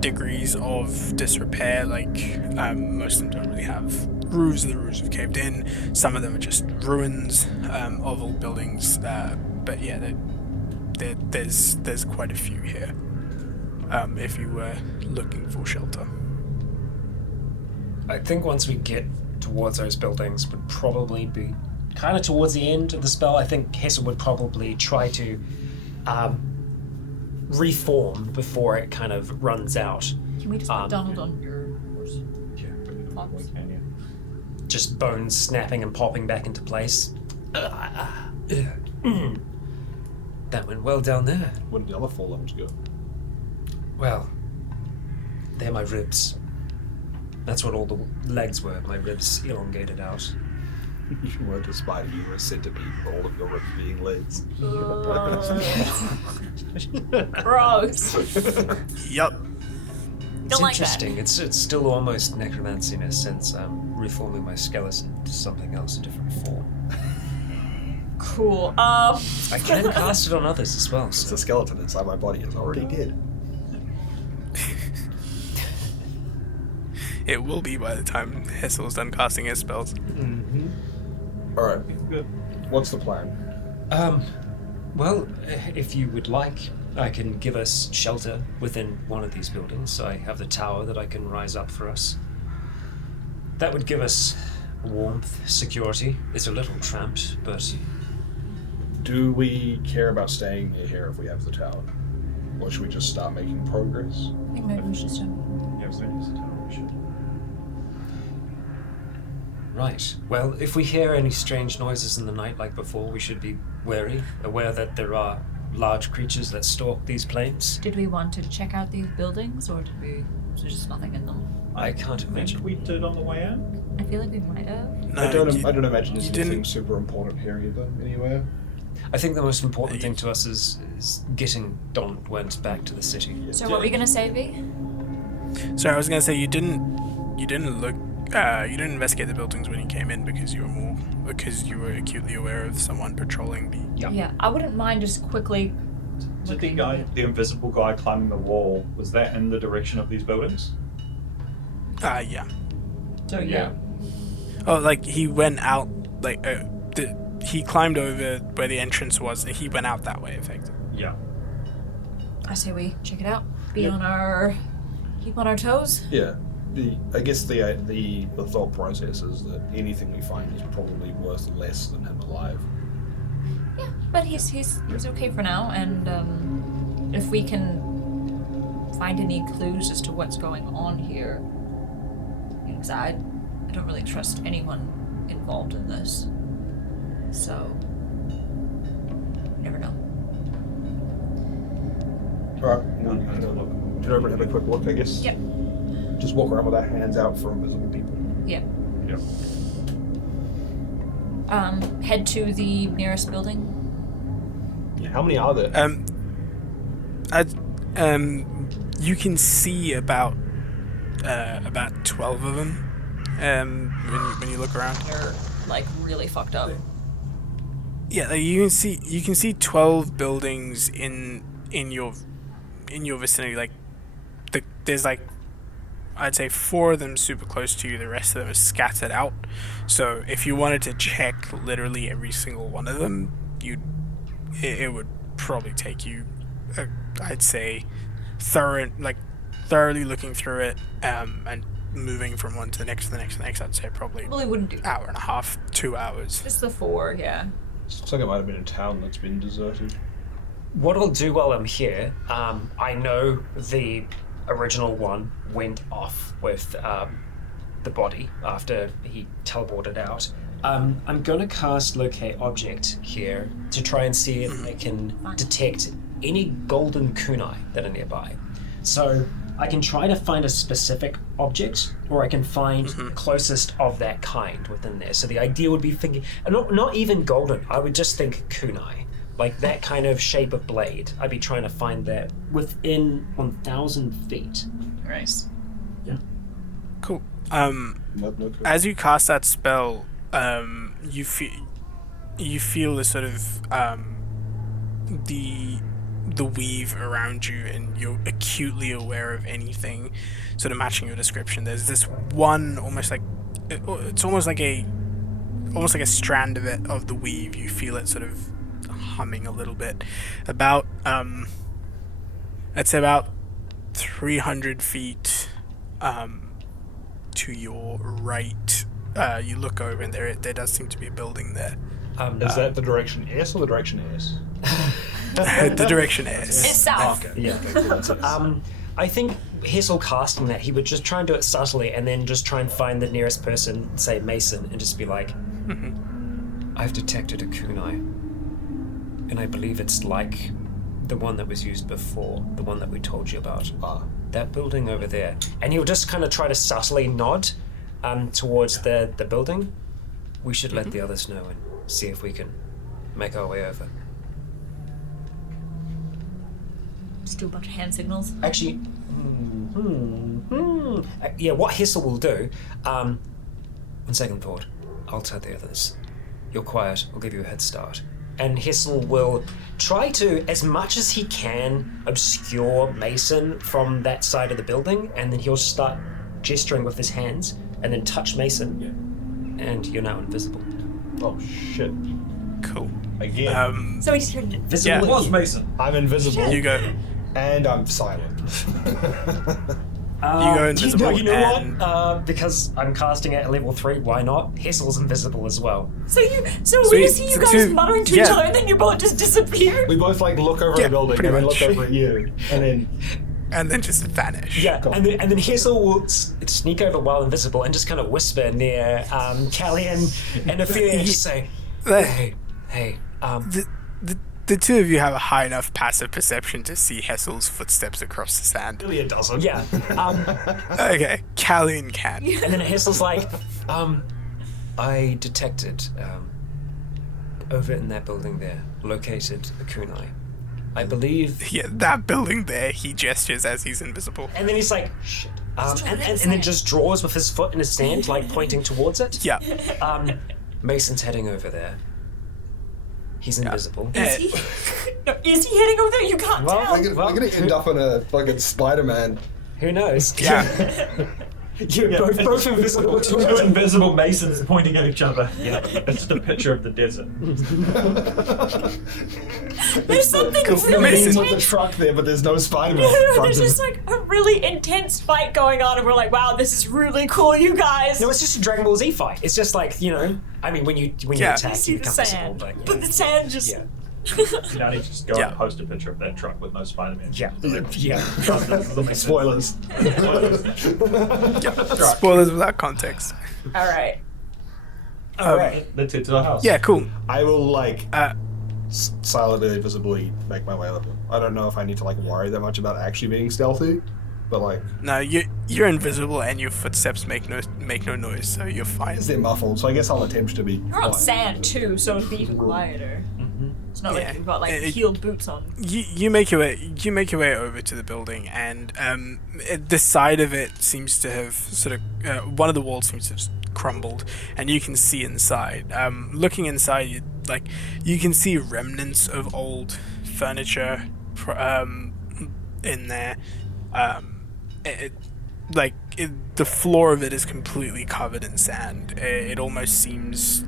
degrees of disrepair. Like most of them don't really have roofs. The roofs have caved in. Some of them are just ruins of old buildings. But yeah, there's quite a few here. If you were looking for shelter. I think once we get towards those buildings would probably be kind of towards the end of the spell. I think Hessel would probably try to reform before it kind of runs out. Can we just put Donald on your horse? Just bones snapping and popping back into place. That went well down there. Where did the other 4 limbs go? Well, they're my ribs. That's what all the legs were, my ribs elongated out. You weren't a spider, you were a centipede, all of your ribs being legs. Gross. Yup. It's Don't like that. interesting. It's still almost necromancy in a sense. Reforming my skeleton into something else, a different form. Cool. I can cast it on others as well. It's So. a skeleton inside my body is already dead. It will be by the time Hessel's done casting his spells. Alright, good. What's the plan? Well, if you would like, I can give us shelter within one of these buildings. I have the tower that I can rise up for us. That would give us warmth, security. It's a little cramped, but... Do we care about staying near here if we have the tower? Or should we just start making progress? I think maybe we should start. Yeah, as soon as the tower, we should. Right. Well, if we hear any strange noises in the night like before, we should be wary, aware that there are large creatures that stalk these plains. Did we want to check out these buildings, or was there just nothing in them? I can't imagine. We did on the way in. I feel like we might have. No, I don't imagine there's you anything didn't- super important here either, anywhere. I think the most important thing to us is getting Donald Went back to the city. So what were we gonna say, V? So I was gonna say you didn't look. You didn't investigate the buildings when you came in because you were acutely aware of someone patrolling the. Yeah, I wouldn't mind just quickly Did the invisible guy climbing the wall, was that in the direction of these buildings? Yeah. So yeah. Oh, like he went out. Like he climbed over where the entrance was, and he went out that way, effectively. Yeah. I say we check it out. Keep on our toes. Yeah. I guess the thought process is that anything we find is probably worth less than him alive. Yeah, but he's okay for now, and if we can find any clues as to what's going on here, because I don't really trust anyone involved in this, so you never know. Alright, get over and have a quick look, I guess. Yep. Just walk around with our hands out for invisible people. Yep. Yep. Head to the nearest building. How many are there? You can see about 12 of them. When you look around. They're like really fucked up. Yeah, like you can see 12 buildings in your vicinity. Like there's like, I'd say 4 of them super close to you. The rest of them are scattered out. So if you wanted to check literally every single one of them, it would probably take you, I'd say, thoroughly looking through it, and moving from one to the next to the next to the next. I'd say probably Well, it wouldn't do. hour and a half, 2 hours. Just the 4, yeah. Looks like it might have been a town that's been deserted. What I'll do while I'm here, I know the original one went off with the body after he teleported out. I'm going to cast Locate Object here to try and see if I can detect any golden kunai that are nearby. So I can try to find a specific object, or I can find Mm-hmm. closest of that kind within there. So the idea would be thinking, and not even golden. I would just think kunai, like that kind of shape of blade. I'd be trying to find that within 1,000 feet. Nice. Cool. No clue. As you cast that spell, you feel the sort of the weave around you, and you're acutely aware of anything sort of matching your description. There's this one almost like a strand of the weave. You feel it sort of humming a little bit. About I'd say about 300 feet to your right. You look over, and there does seem to be a building there. Is that the direction S or the direction S? The direction It's is. south. Okay. Yeah. Okay, cool. That's S. I think Hessel casting that, he would just try and do it subtly, and then just try and find the nearest person, say Mason, and just be like, I've detected a kunai, and I believe it's like the one that was used before, the one that we told you about. That building over there. And he'll just kind of try to subtly nod towards the building. We should let the others know and see if we can make our way over. Just do a bunch of hand signals. Actually, yeah, what Hessel will do, on second thought, I'll tell the others. You're quiet, I'll give you a head start. And Hessel will try to, as much as he can, obscure Mason from that side of the building, and then he'll start gesturing with his hands, and then touch Mason, and you're now invisible. Oh shit. Cool. Again. So we just heard Invisible. Yeah. It was Mason. I'm invisible. You go. And I'm silent. You go invisible. You know and what? Because I'm casting at level 3, why not? Hessel's invisible as well. So we Sweet. just see you guys So- muttering to each yeah. other, and then you both just disappear. We both like look over Yeah, the building pretty and then much. look over at you. And then just vanish. Yeah, Go on. and then Hessel will sneak over while invisible and just kind of whisper near Callian and Ophelia and just say, hey, The two of you have a high enough passive perception to see Hessel's footsteps across the sand. really it doesn't. yeah. Okay, Callian can. And then Hessel's like, I detected, over in that building there, located a kunai. I believe. Yeah, that building there, he gestures as he's invisible. And then he's like, shit. And then just draws with his foot in his sand, like pointing towards it. Yeah. Mason's heading over there. He's invisible. Is he? No, is he heading over there? You can't Well, tell. We're gonna end up in a fucking Spider-Man. Who knows? Yeah. You're both invisible. Two invisible Masons pointing at each other. Yeah, it's just a picture of the desert. There's something really Mason. With the intense. truck there, but there's no Spider-Man in front There's of just like a really intense fight going on, and we're like, wow, this is really cool, you guys. No, it's just a Dragon Ball Z fight. It's just like, I mean, when you Yeah. attack, see you the become visible. sand, But, yeah. but the sand just. Yeah. Now need to just go Yeah. and post a picture of that truck with no Spider-Man. Yeah. Yeah. Spoilers. Spoilers without context. All right. Alright. Let's head to the house. Yeah, cool. I will like Uh, silently, visibly make my way up. I don't know if I need to like worry that much about actually being stealthy, but like, no, you're invisible and your footsteps make no noise, so you're fine. they're muffled, so I guess I'll attempt to be. You're on quiet. sand too, so it'd be even quieter. It's not Yeah. like you've got like It- heeled boots on. You make your way over to the building, and the side of it seems to have sort of one of the walls seems to have crumbled, and you can see inside. Looking inside, you can see remnants of old furniture in there. The floor of it is completely covered in sand. It almost seems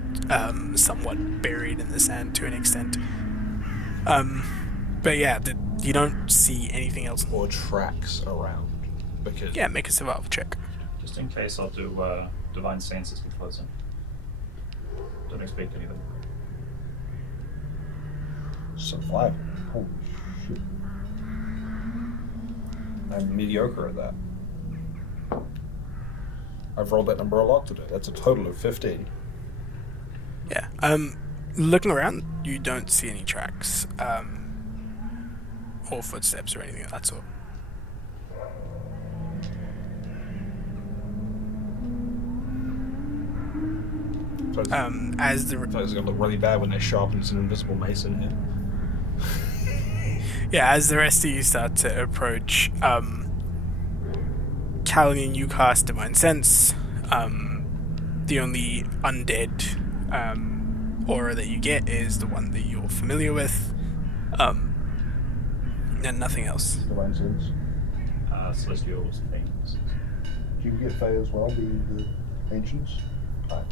somewhat buried in the sand to an extent. But yeah, you don't see anything else. Or tracks around, because Yeah, make a survival check. Just in case, I'll do divine sense as we close in. Don't expect anything. survival. Holy shit! I'm mediocre at that. I've rolled that number a lot today. That's a total of 15. Yeah. Looking around, you don't see any tracks, or footsteps or anything of that sort. As the it's gonna look really bad when they show up and it's an invisible mason here. as the rest of you start to approach, Callian, you cast Divine Sense. The only undead aura that you get is the one that you're familiar with, and nothing else. Divine Sense. Celestials, things. Do you get Fae as well, being the ancients? Right.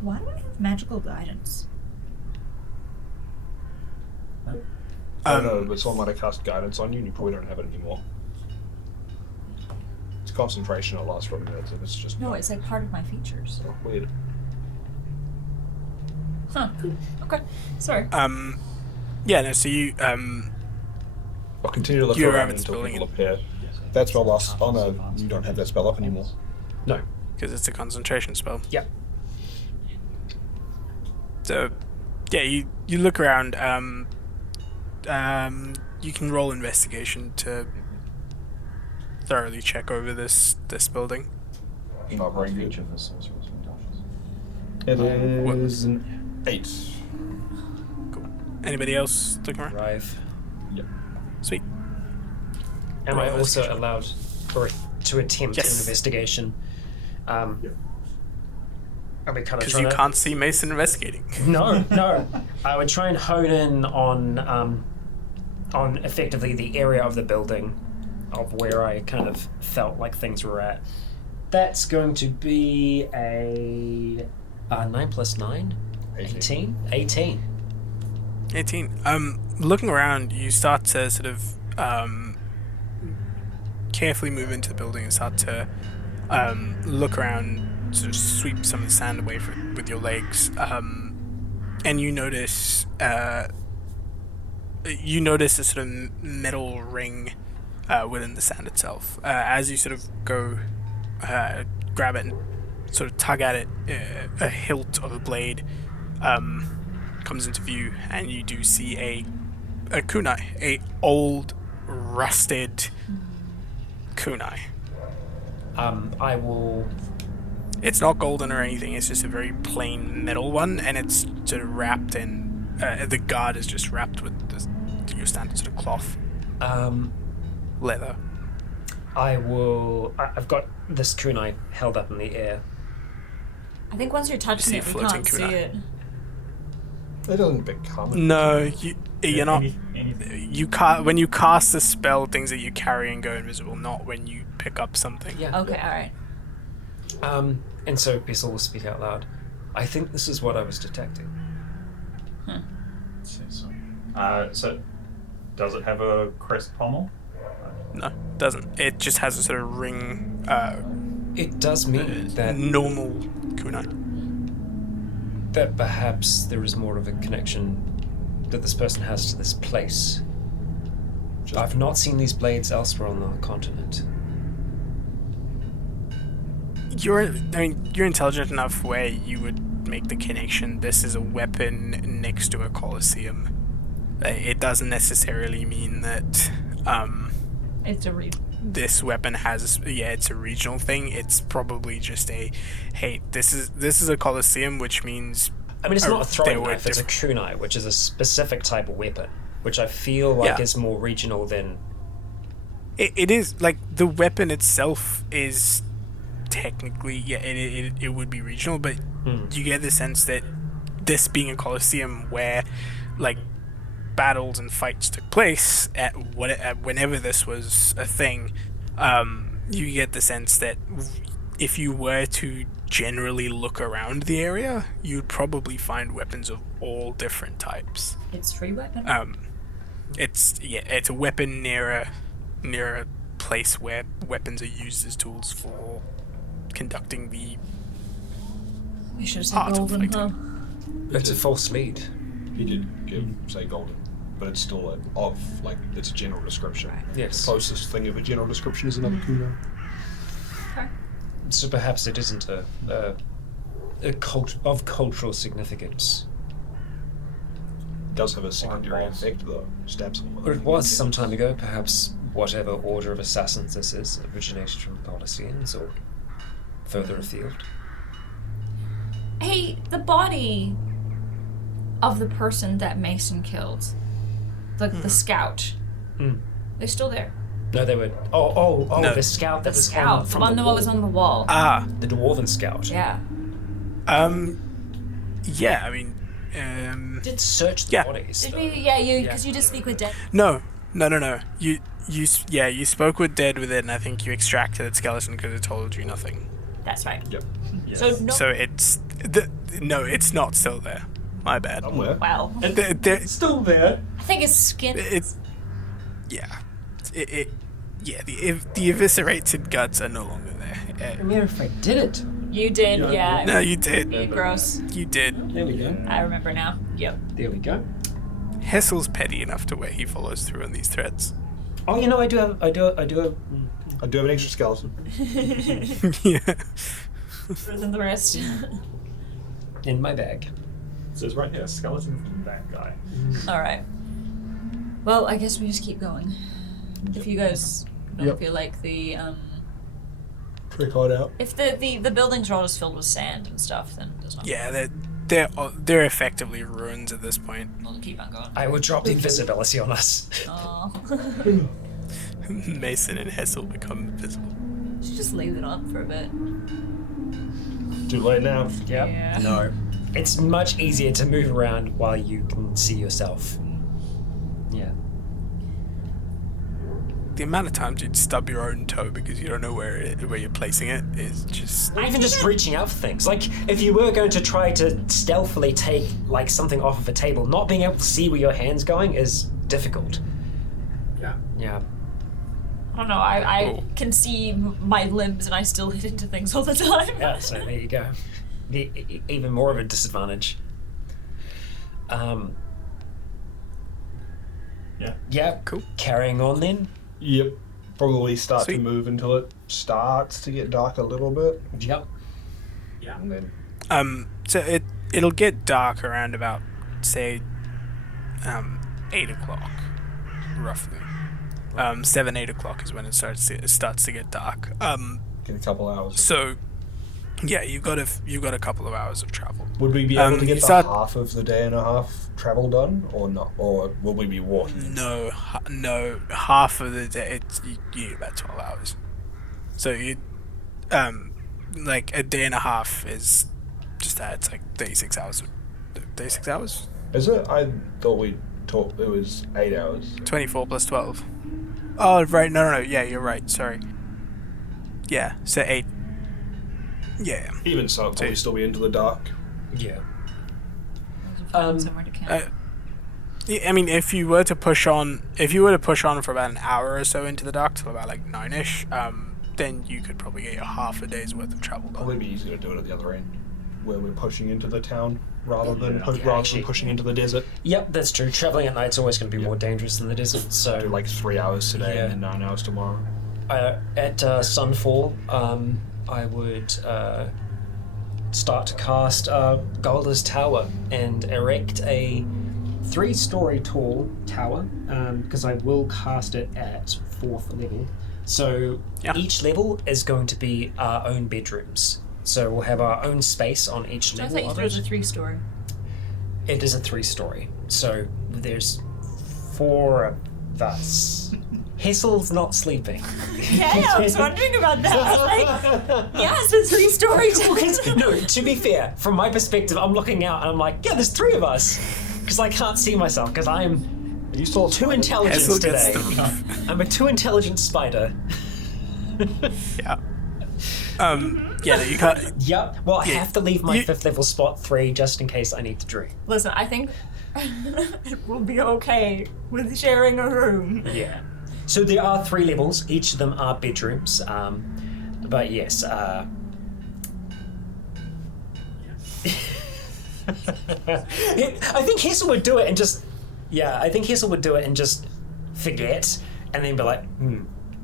Why do I have magical guidance? I don't know, but someone might have cast guidance on you and you probably don't have it anymore. It's concentration, it lasts for a minute, and it's just... No, it's like part of my features. Weird. Huh. Okay. Sorry. So you I'll continue to look You around arrive at this until building people appear. That spell lasts... Oh no, you don't have that spell up anymore. No. because it's a concentration spell. Yep. So, you look around. You can roll investigation to thoroughly check over this building. Not very good. Each of the sorcerers and It is an 8. Cool. Anybody else looking around? Arrive. Yep. Sweet. Am Roll I also investigation. allowed to attempt Yes. an investigation? Are we kind of Because trying you to... can't see Mason investigating. No. I would try and hone in on effectively the area of the building of where I kind of felt like things were at. That's going to be a 9 plus 9? 18? 18. 18. Looking around, you start to sort of carefully move into the building and start to look around, sort of sweep some of the sand away with your legs, and you notice a sort of metal ring within the sand itself. As you sort of go grab it and sort of tug at it, a hilt of a blade comes into view, and you do see a kunai, a old rusted kunai. I will... It's not golden or anything, it's just a very plain metal one, and it's sort of wrapped in the guard is just wrapped with your standard sort of cloth leather. I've got this kunai held up in the air. I think once you're touching see it, we floating can't see kunai. it. It doesn't become it. No, you're not. anything. You can't. When you cast the spell, things that you carry and go invisible. Not when you pick up something. Yeah. Okay, alright. And so Bessel will speak out loud. I think this is what I was detecting. So, does it have a crest pommel? No, it doesn't. It just has a sort of ring. It does mean that Normal kunai. perhaps there is more of a connection that this person has to this place. I've not seen these blades elsewhere on the continent. You're intelligent enough where you would make the connection. This is a weapon next to a coliseum. It doesn't necessarily mean that It's a this weapon has. Yeah, it's a regional thing. It's probably just this is a coliseum, which means. I mean, it's not a there throwing were knife, it's a kunai, which is a specific type of weapon, which I feel like is more regional than... It is, like, the weapon itself is technically, it would be regional, but you get the sense that this being a coliseum where, like, battles and fights took place at whenever this was a thing, you get the sense that if you were to generally look around the area, you'd probably find weapons of all different types. It's free weapon. It's a weapon near a place where weapons are used as tools for conducting the We should say art of golden, huh? fighting. It's a false lead. He did say golden, but it's still it's a general description. Yes. Closest thing of a general description is another kunai. Okay. So perhaps it isn't a of cultural significance. It does have a secondary effect though. Stab someone. Or it was some time ago, perhaps whatever order of assassins this is originated from Policians or further afield. Hey, Hey, the body of the person that Mason killed, the scout, they're still there. No, they were. Oh, No. the scout that The was scout, the from one the that wall. was on the wall. The dwarven scout. Yeah. Yeah, I mean, Did search the Yeah. bodies. Did though. we? Because you did speak with Dead. no. You spoke with Dead within. I think you extracted its skeleton because it told you nothing. That's right. Yep. So no. So it's no, it's not still there. My bad. Somewhere. Well, It's still there. I think his skin. It's yeah, the eviscerated guts are no longer there. I mean, if I did it. You did, yeah. No, you did. You gross. You did. There we go. I remember now. Yep. There we go. Hessel's petty enough to where he follows through on these threats. Oh, you know, I do have. I do have an extra skeleton. Yeah. Than the rest. in my bag. It says right here, skeleton from that guy. All right. Well, I guess we just keep going. If you guys don't feel like the Trick on out. if the buildings are all just filled with sand and stuff, then there's not. Yeah, they're effectively ruins at this point. We'll keep on going. I would drop the invisibility on us. Oh. Mason and Hessel become invisible. Should just leave it on for a bit. Too late now. Yep. Yeah. No. It's much easier to move around while you can see yourself. Yeah. The amount of times you'd stub your own toe because you don't know where you're placing it is just. Or even just reaching out for things. Like, if you were going to try to stealthily take, like, something off of a table, not being able to see where your hand's going is difficult. Yeah. Yeah. I don't know. I Cool. can see my limbs and I still hit into things all the time. Yeah, so there you go. Even more of a disadvantage. Yeah. Yeah. Cool. Carrying on then. Yep. Probably start Sweet. to move until it starts to get dark a little bit. Yep. Yeah. And then So it'll get dark around about say 8 o'clock, roughly. 7-8 o'clock is when it starts to get dark. get a couple hours. So yeah, you've got a couple of hours of travel. Would we be able to you get the start- half of the day and a half travel done, or not? Or will we be walking? No, half of the day. You need about 12 hours. So you, like a day and a half is just that. It's like 36 hours. 36 hours? Is it? I thought we talked. It was 8 hours. 24 plus 12. Oh, right. No. Yeah, you're right. Sorry. Yeah. So 8. Yeah. Even so, it'd probably still be into the dark. Yeah. Somewhere to camp. Yeah, I mean, if you were to push on for about an hour or so into the dark, till about like 9ish, then you could probably get your half a day's worth of travel done. Probably be easier to do it at the other end, where we're pushing into the town rather than actually- pushing into the desert. Yep, that's true. Traveling at night's always going to be more dangerous than the desert. Do So, like 3 hours today Yeah. and then 9 hours tomorrow. at sunfall, I would start to cast Golda's Tower and erect a 3-story tall tower, because I will cast it at 4th level. So Yeah. each level is going to be our own bedrooms. So we'll have our own space on each So I level. thought you of said it was it. a 3-story. It is a 3-story. So there's 4 of us. Hessel's not sleeping. Yeah, I was wondering about that. I was like, yeah, it's a 3-story tower. No, to be fair, from my perspective, I'm looking out and I'm like, yeah, there's 3 of us. Because I can't see myself, because I'm Are you still too intelligent Hessel gets today. the roof. I'm a too intelligent spider. Yeah. Yeah, no, you can't. Yep. Well, I Yeah, have to leave my you- 5th level spot 3 just in case I need to drink. Listen, I think it will be okay with sharing a room. Yeah. So there are 3 levels. Each of them are bedrooms. But yes. I think Hessel would do it and just. Yeah, I think Hessel would do it and just forget, and then be like,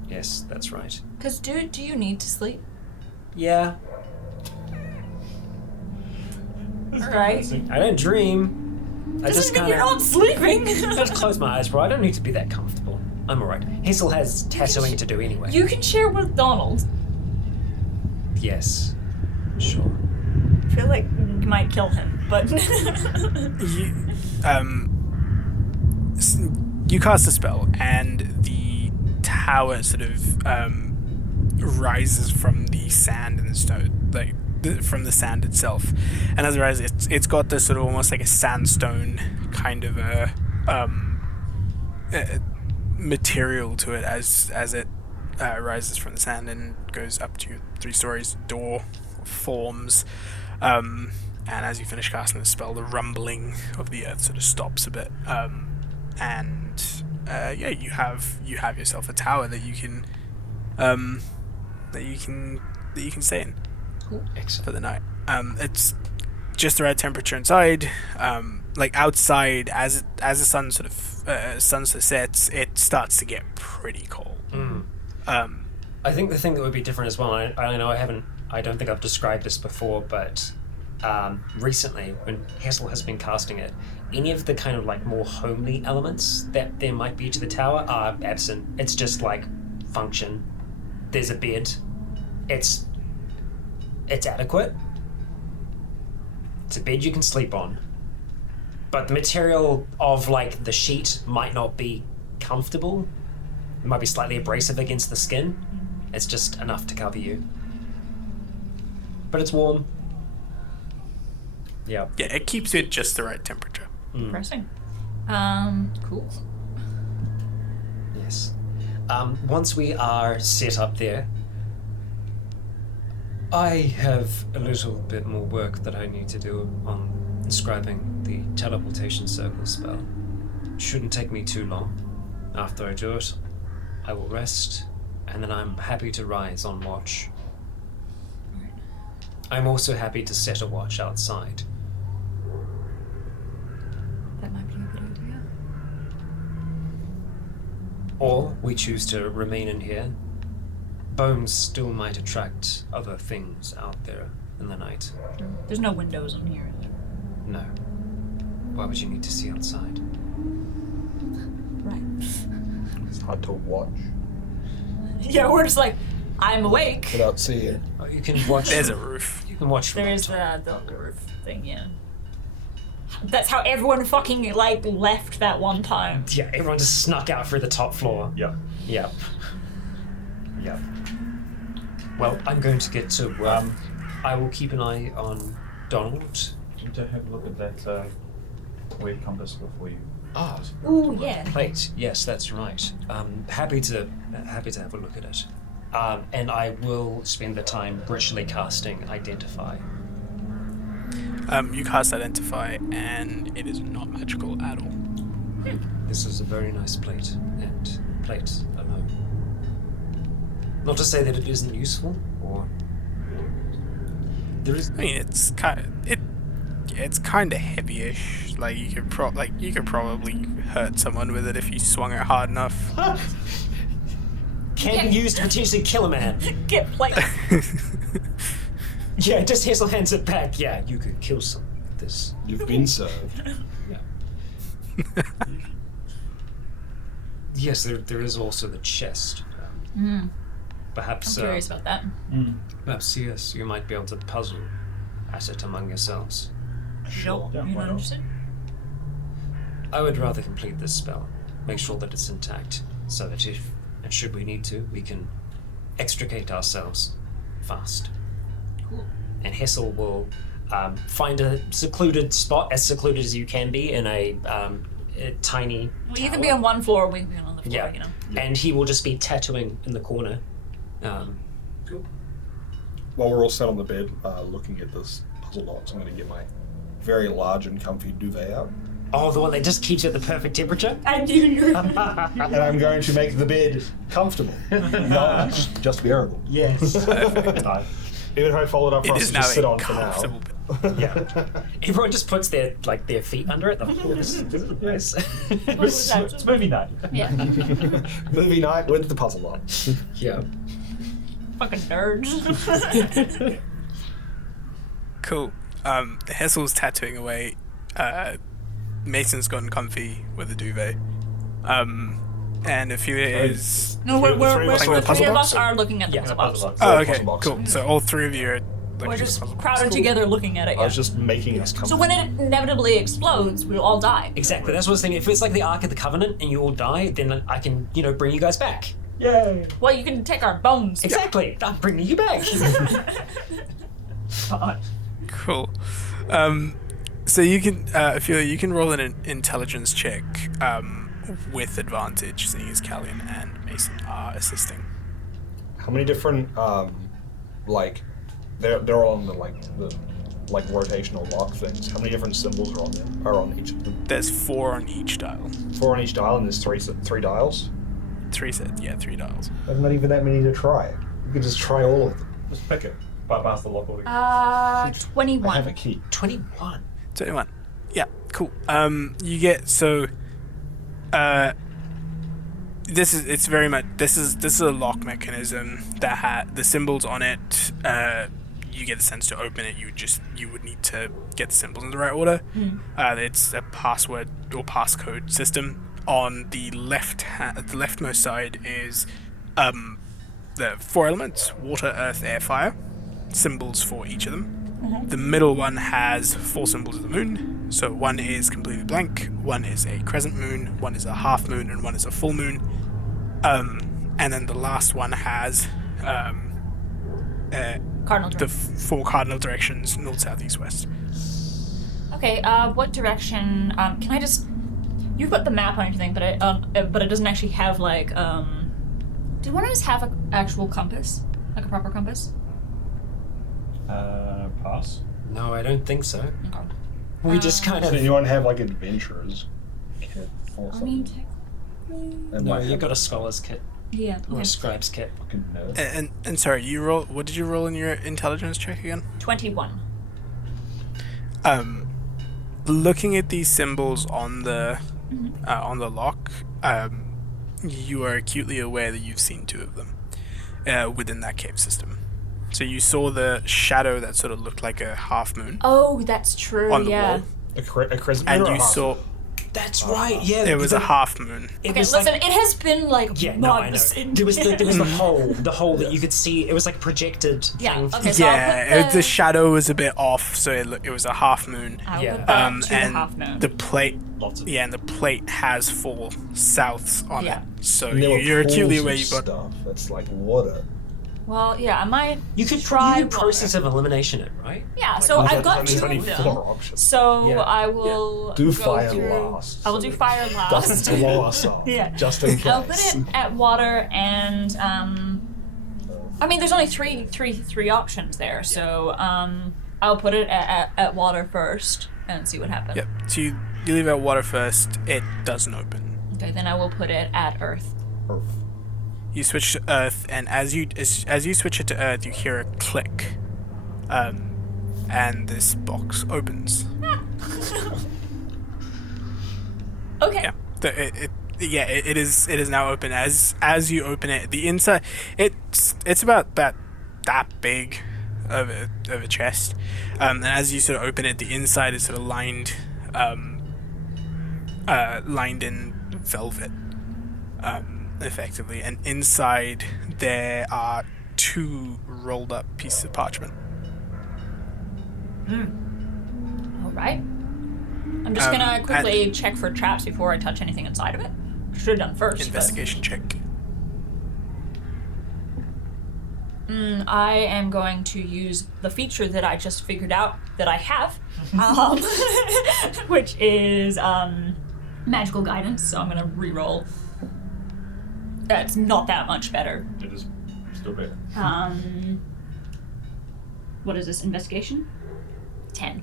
yes, that's right. Because do you need to sleep? Yeah. Alright. I don't dream. I just Doesn't mean kind you're not sleeping. I just close my eyes, bro. I don't need to be that comfortable. I'm alright. Hessel has tattooing to do anyway. You can share with Donald. Yes. Sure. I feel like might kill him, but you cast a spell, and the tower sort of rises from the sand and the stone, like from the sand itself. And as it rises, it's got this sort of almost like a sandstone kind of a material to it as it rises from the sand and goes up to 3 stories. Door forms, and as you finish casting the spell, the rumbling of the earth sort of stops a bit, and you have yourself a tower that you can stay in. Cool. For the night. It's just the right temperature inside. Like outside, as the sun sort of sets, it starts to get pretty cold. I think the thing that would be different as well, I know I don't think I've described this before, but recently when Hessel has been casting it, any of the kind of like more homely elements that there might be to the tower are absent. It's just like function. There's a bed. It's adequate. It's a bed you can sleep on. But the material of like the sheet might not be comfortable. It might be slightly abrasive against the skin. It's just enough to cover you. But it's warm. Yeah. Yeah, it keeps you at just the right temperature. Impressing. Cool. Yes. Once we are set up there, I have a little bit more work that I need to do on inscribing the teleportation circle spell. Shouldn't take me too long. After I do it, I will rest, and then I'm happy to rise on watch. I'm also happy to set a watch outside. That might be a good idea. Or we choose to remain in here. Bones still might attract other things out there in the night. There's no windows in here. No. Why would you need to see outside? Right. It's hard to watch Yeah, we're just like, I'm awake. without seeing. Oh, you can watch. There's a roof. You can watch from There up is top. the roof thing, yeah. That's how everyone fucking, like, left that one time. Yeah, everyone just snuck out through the top floor. Yeah. Yep. Yep. Well, I'm going to get to work. I will keep an eye on Donald. Need to have a look at that weird compass before you. Ah, Ooh, yeah. plate. Yes, that's right. Happy to have a look at it. And I will spend the time ritually casting Identify. You cast Identify, and it is not magical at all. This is a very nice plate, and plate alone. Not to say that it isn't useful, or there is. I mean, it's kind of heavy-ish. Like you could probably hurt someone with it if you swung it hard enough. Can be used to potentially kill a man. Get plate. Yeah, just Hazel hands it back. Yeah, you could kill someone with this. You've been served. Yeah. Yes, there is also the chest. Perhaps. I'm curious about that. Perhaps yes, you might be able to puzzle at it among yourselves. Sure. Yeah, You're why not not? interested? I would rather complete this spell, make sure that it's intact, so that if and should we need to, we can extricate ourselves fast. Cool. And Hessel will find a secluded spot, as secluded as you can be, in a tiny. Well, you can tower. be on one floor, or we can be on the floor, Yeah. you know. And he will just be tattooing in the corner. While we're all sat on the bed looking at this puzzle box, I'm going to get my very large and comfy duvet out. Oh, the one that just keeps you at the perfect temperature? And you And I'm going to make the bed comfortable, not just bearable. Yes. Even if I fold it up for It us is to now just sit a on for now. comfortable Yeah. Everyone just puts their feet under it. This is nice. It's movie night. Yeah. Movie night with the puzzle box. Yeah. Fucking nerds. Cool. Hessel's tattooing away. Mason's gotten comfy with a duvet. And Ophelia is. No, The three of us the on the three puzzle of box? us are looking at the Yeah, puzzle puzzle box. box. Oh, okay, puzzle box. cool. So all three of you are We're through just the puzzle. crowded Cool. together looking at it. I was just making us come. So when it inevitably explodes, we'll all die. Exactly. That's what I was thinking. If it's like the Ark of the Covenant and you all die, then I can, bring you guys back. Yay! Well, you can take our bones. Exactly. I'm bringing you back. God. Cool. So you can, Ophelia, you can roll an intelligence check with advantage, seeing as Callian and Mason are assisting. How many different they're on the rotational lock things. How many different symbols are on each of them? There's 4 on each dial. 4 on each dial, and there's three dials. 3 dials. There's not even that many to try. You could just try all of them. Just pick it. Bypass the lock altogether. 21. I have a key. 21. 21. Yeah, cool. You get this is a lock mechanism that the symbols on it. You get the sense to open it. You would need to get the symbols in the right order. It's a password or passcode system. On the leftmost side is the 4 elements: water, earth, air, fire. Symbols for each of them. The middle one has 4 symbols of the moon. So one is completely blank, one is a crescent moon, one is a half moon, and one is a full moon. And then the last one has Cardinal the direction. 4 cardinal directions: north, south, east, west. Okay, what direction, can I just... You've got the map on everything, but it doesn't actually have, Did one of us have an actual compass? Like a proper compass? Pass. No, I don't think so. Okay. We just kind Does of... anyone have adventurers kit or I something? mean, technically... That No, might you've have got a scholar's kit Yeah, or okay. a scribe's kit. fucking nerd. And sorry, what did you roll in your intelligence check again? 21. Looking at these symbols on the lock, you are acutely aware that you've seen 2 of them within that cave system. So you saw the shadow that sort of looked like a half moon Oh, that's true, on the yeah. wall, A crescent and moon or a you half saw That's right, yeah. it was a half moon. It Okay, was listen, like, it has been yeah, no, I know. months. There was the hole that you could see. It was like projected Yeah, thing. okay, so I'll Yeah, put the shadow was a bit off, so it was a half moon. I'll Yeah. put that to the And half moon. the plate, Lots of and the plate has 4 souths on Yeah. it. So And there were you're acutely pools aware of you've got. stuff. That's like water. Well, yeah, I might You could try you could process water. of elimination it, right? Yeah, so I've got There's 2 only of 4 them. options. So Yeah. I will Do go fire through... last. I will do fire last. Doesn't blow us up. Yeah. Just in case. I'll put it at water and I mean there's only three options there, so I'll put it at water first and see what happens. Yep. So you leave out water first. It doesn't open. Okay, then I will put it at earth. Earth. You switch to earth, and as you switch it to earth, you hear a click, and this box opens. Okay. Yeah. It is now open. As you open it, the inside it's about that big of a chest, and as you sort of open it, the inside is sort of lined in velvet, effectively, and inside there are 2 rolled up pieces of parchment. All right. I'm just gonna quickly check for traps before I touch anything inside of it. Should have done first. Investigation check. I am going to use the feature that I just figured out that I have, which is magical guidance. So I'm gonna re-roll. That's not that much better. It is still better. What is this? Investigation? 10.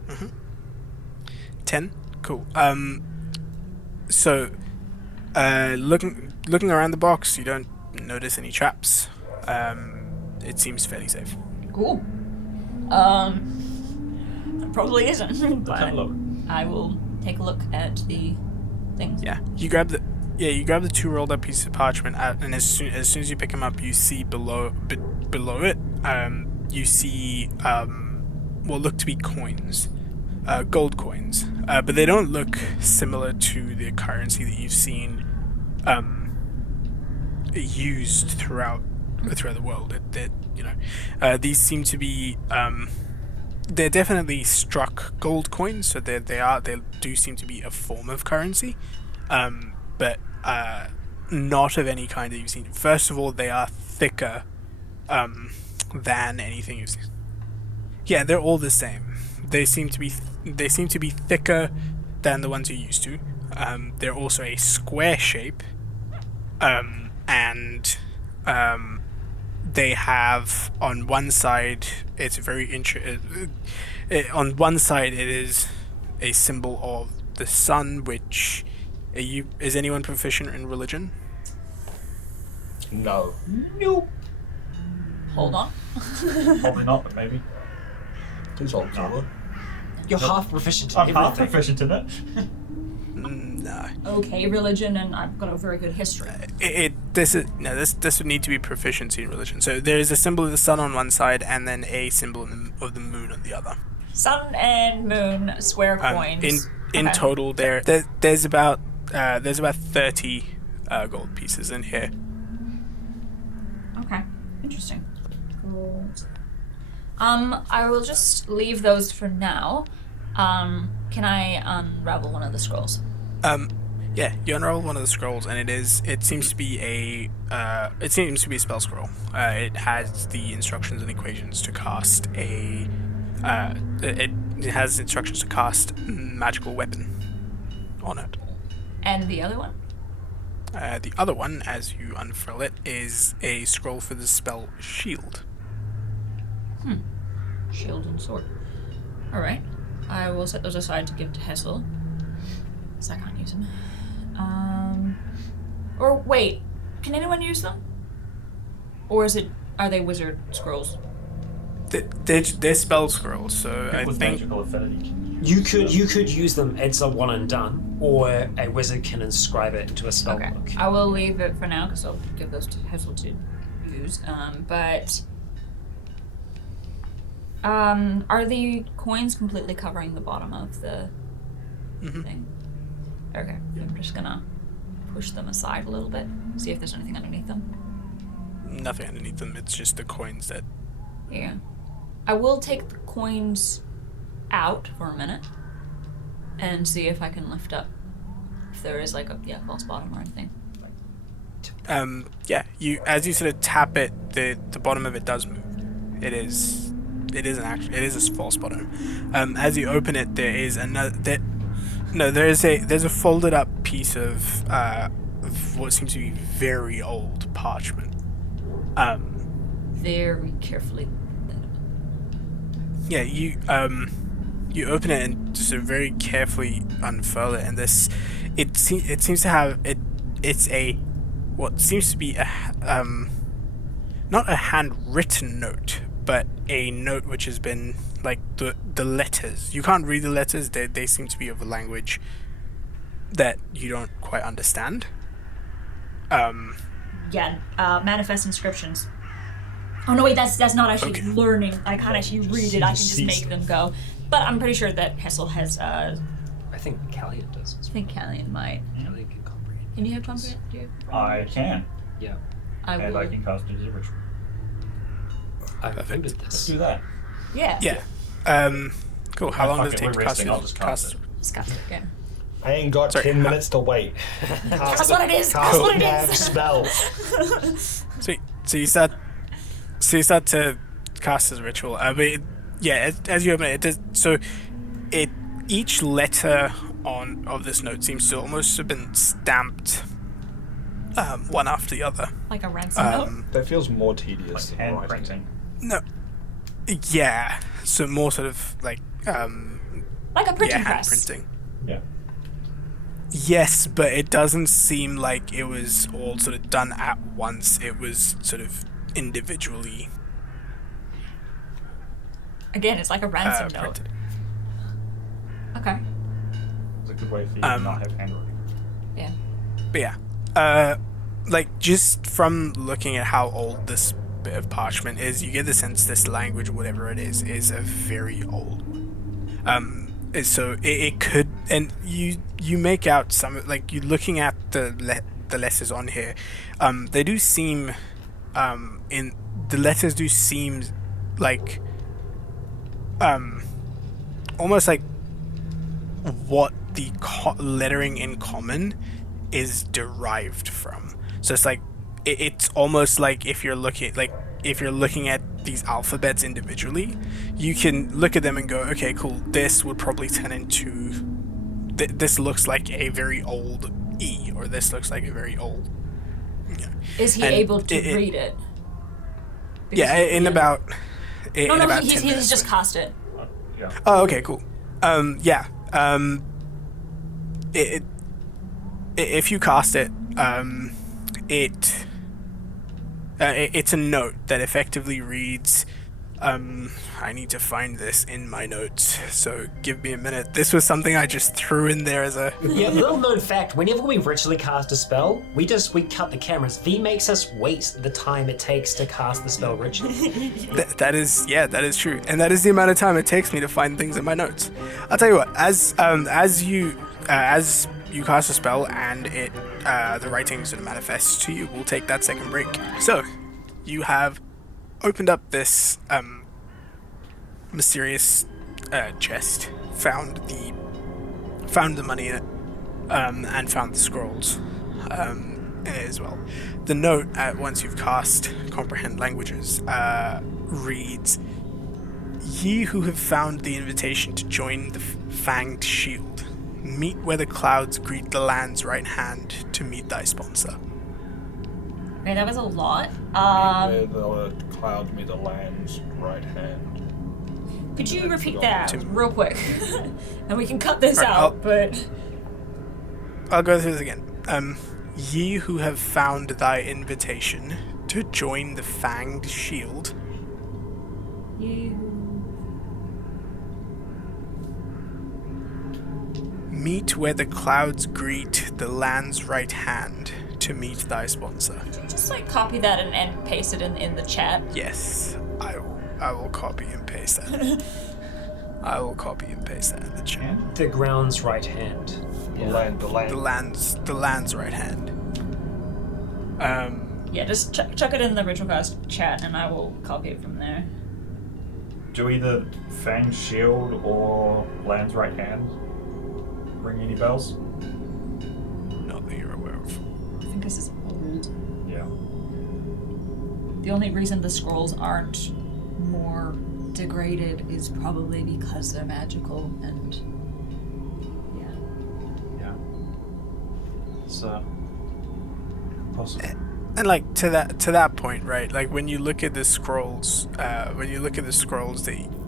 10. Cool. So, looking around the box, you don't notice any traps. It seems fairly safe. Cool. It probably isn't, but have a look. I will take a look at the things. Yeah. You grab the 2 rolled up pieces of parchment, and as soon as you pick them up, you see below it, you see what look to be coins, gold coins, but they don't look similar to the currency that you've seen used throughout the world. These seem to be they're definitely struck gold coins, so they do seem to be a form of currency, but not of any kind that you've seen. First of all, they are thicker than anything you've seen. Yeah, they're all the same. They seem to be thicker than the ones you're used to. They're also a square shape, and they have on one side it's very on one side it is a symbol of the sun, which is anyone proficient in religion? No. Nope. Hold on. Probably not, but maybe. Who's old Zora? You're half proficient in I'm everything. half proficient in it. No. Okay, religion, and I've got a very good history. This would need to be proficiency in religion. So there is a symbol of the sun on one side, and then a symbol of the moon on the other. Sun and moon square coins. In total, there's about 30 gold pieces in here. Okay, interesting. Gold. I will just leave those for now. Can I unravel one of the scrolls? Yeah, you unravel one of the scrolls, and it seems to be a spell scroll. It has the instructions and equations to cast it has instructions to cast magical weapon on it. And the other one? The other one, as you unfurl it, is a scroll for the spell shield. Shield and sword. Alright. I will set those aside to give to Hessel. Because I can't use them. Or wait, can anyone use them? Or are they wizard scrolls? They're spell scrolls, so I With think magical affinity can use You could use them as a one and done, or a wizard can inscribe it into a spell Okay. book. I will leave it for now because I'll give those to Hessel to use. Are the coins completely covering the bottom of the thing? Okay. I'm just gonna push them aside a little bit, see if there's anything underneath them. nothing underneath them. It's just the coins that. Yeah. I will take the coins out for a minute and see if I can lift up if there is like a false bottom or anything. As you sort of tap it, the bottom of it does move. It is a false bottom. As you open it, there is there's a folded up piece of what seems to be very old parchment. Very carefully. Yeah, you open it and sort of very carefully unfurl it, and it seems to have it's a what seems to be a not a handwritten note, but a note which has been like the letters. You can't read the letters. They seem to be of a language that you don't quite understand. Manifest inscriptions. Oh no, wait, that's not actually learning. I can't actually read it. I can just make them go. But I'm pretty sure that Hessel has. I think Callian does. I think Callian might. Callian can comprehend. Can you have comprehend? Do you have I can. Yeah. I And will. I can cast it as a ritual. I've included Let's this. do that. Yeah. Yeah. Cool. How long does it take to cast? I'll just cast it. Discuss it again. I ain't got Sorry, 10 minutes to wait. That's what it is. Cast That's what it damn is. spell. So you start to cast as a ritual. But as you open it, it does. So each letter of this note seems to almost have been stamped one after the other. Like a ransom note. That feels more tedious Like than hand writing. printing. No. Yeah. So more sort of like Like a printing hand press. printing. Yeah. Yes, but it doesn't seem like it was all sort of done at once. It was sort of individually Again, it's like a ransom note. printed. Okay. It's a good way for you to not have handwriting. Yeah. But yeah, like just from looking at how old this bit of parchment is, you get the sense this language, whatever it is a very old one. So it could, and you make out some, like you're looking at the letters on here. They do seem, the letters do seem like almost like what the lettering in common is derived from. So it's like it's almost like if you're looking at these alphabets individually, you can look at them and go, okay, cool, this would probably turn into this looks like a very old E, or this looks like a very old. Yeah. Is he able to read it? Because About. No, about he's 10 minutes. just cast it. Yeah. Oh, okay, cool. If you cast it, it's a note that effectively reads. I need to find this in my notes, so give me a minute. This was something I just threw in there as a... Yeah, little known fact, whenever we ritually cast a spell, we cut the cameras. V makes us wait the time it takes to cast the spell ritually. that is true. And that is the amount of time it takes me to find things in my notes. I'll tell you what, as you cast a spell and it the writing sort of manifests to you, we'll take that second break. So, you have opened up this mysterious chest, found the money in it, and found the scrolls in it as well. The note, once you've cast Comprehend Languages, reads, "Ye who have found the invitation to join the Fanged Shield, meet where the clouds greet the land's right hand to meet thy sponsor." Okay, that was a lot. Where the clouds meet the land's right hand. Could you repeat that real quick? And we can cut this Right, out, but... I'll go through this again. Ye who have found thy invitation to join the Fanged Shield. Meet where the clouds greet the land's right hand to meet thy sponsor. Just copy that and paste it in the chat. Yes, I will copy and paste that. I will copy and paste that in the chat. The ground's right hand. The land. The land's right hand. Yeah, just chuck it in the Ritualcast chat and I will copy it from there. Do either Fang Shield or Land's Right Hand ring any bells? Not that you're aware of. I think this is old. Yeah. The only reason the scrolls aren't more degraded is probably because they're magical and Yeah. It's possible. And to that point, right? Like when you look at the scrolls, that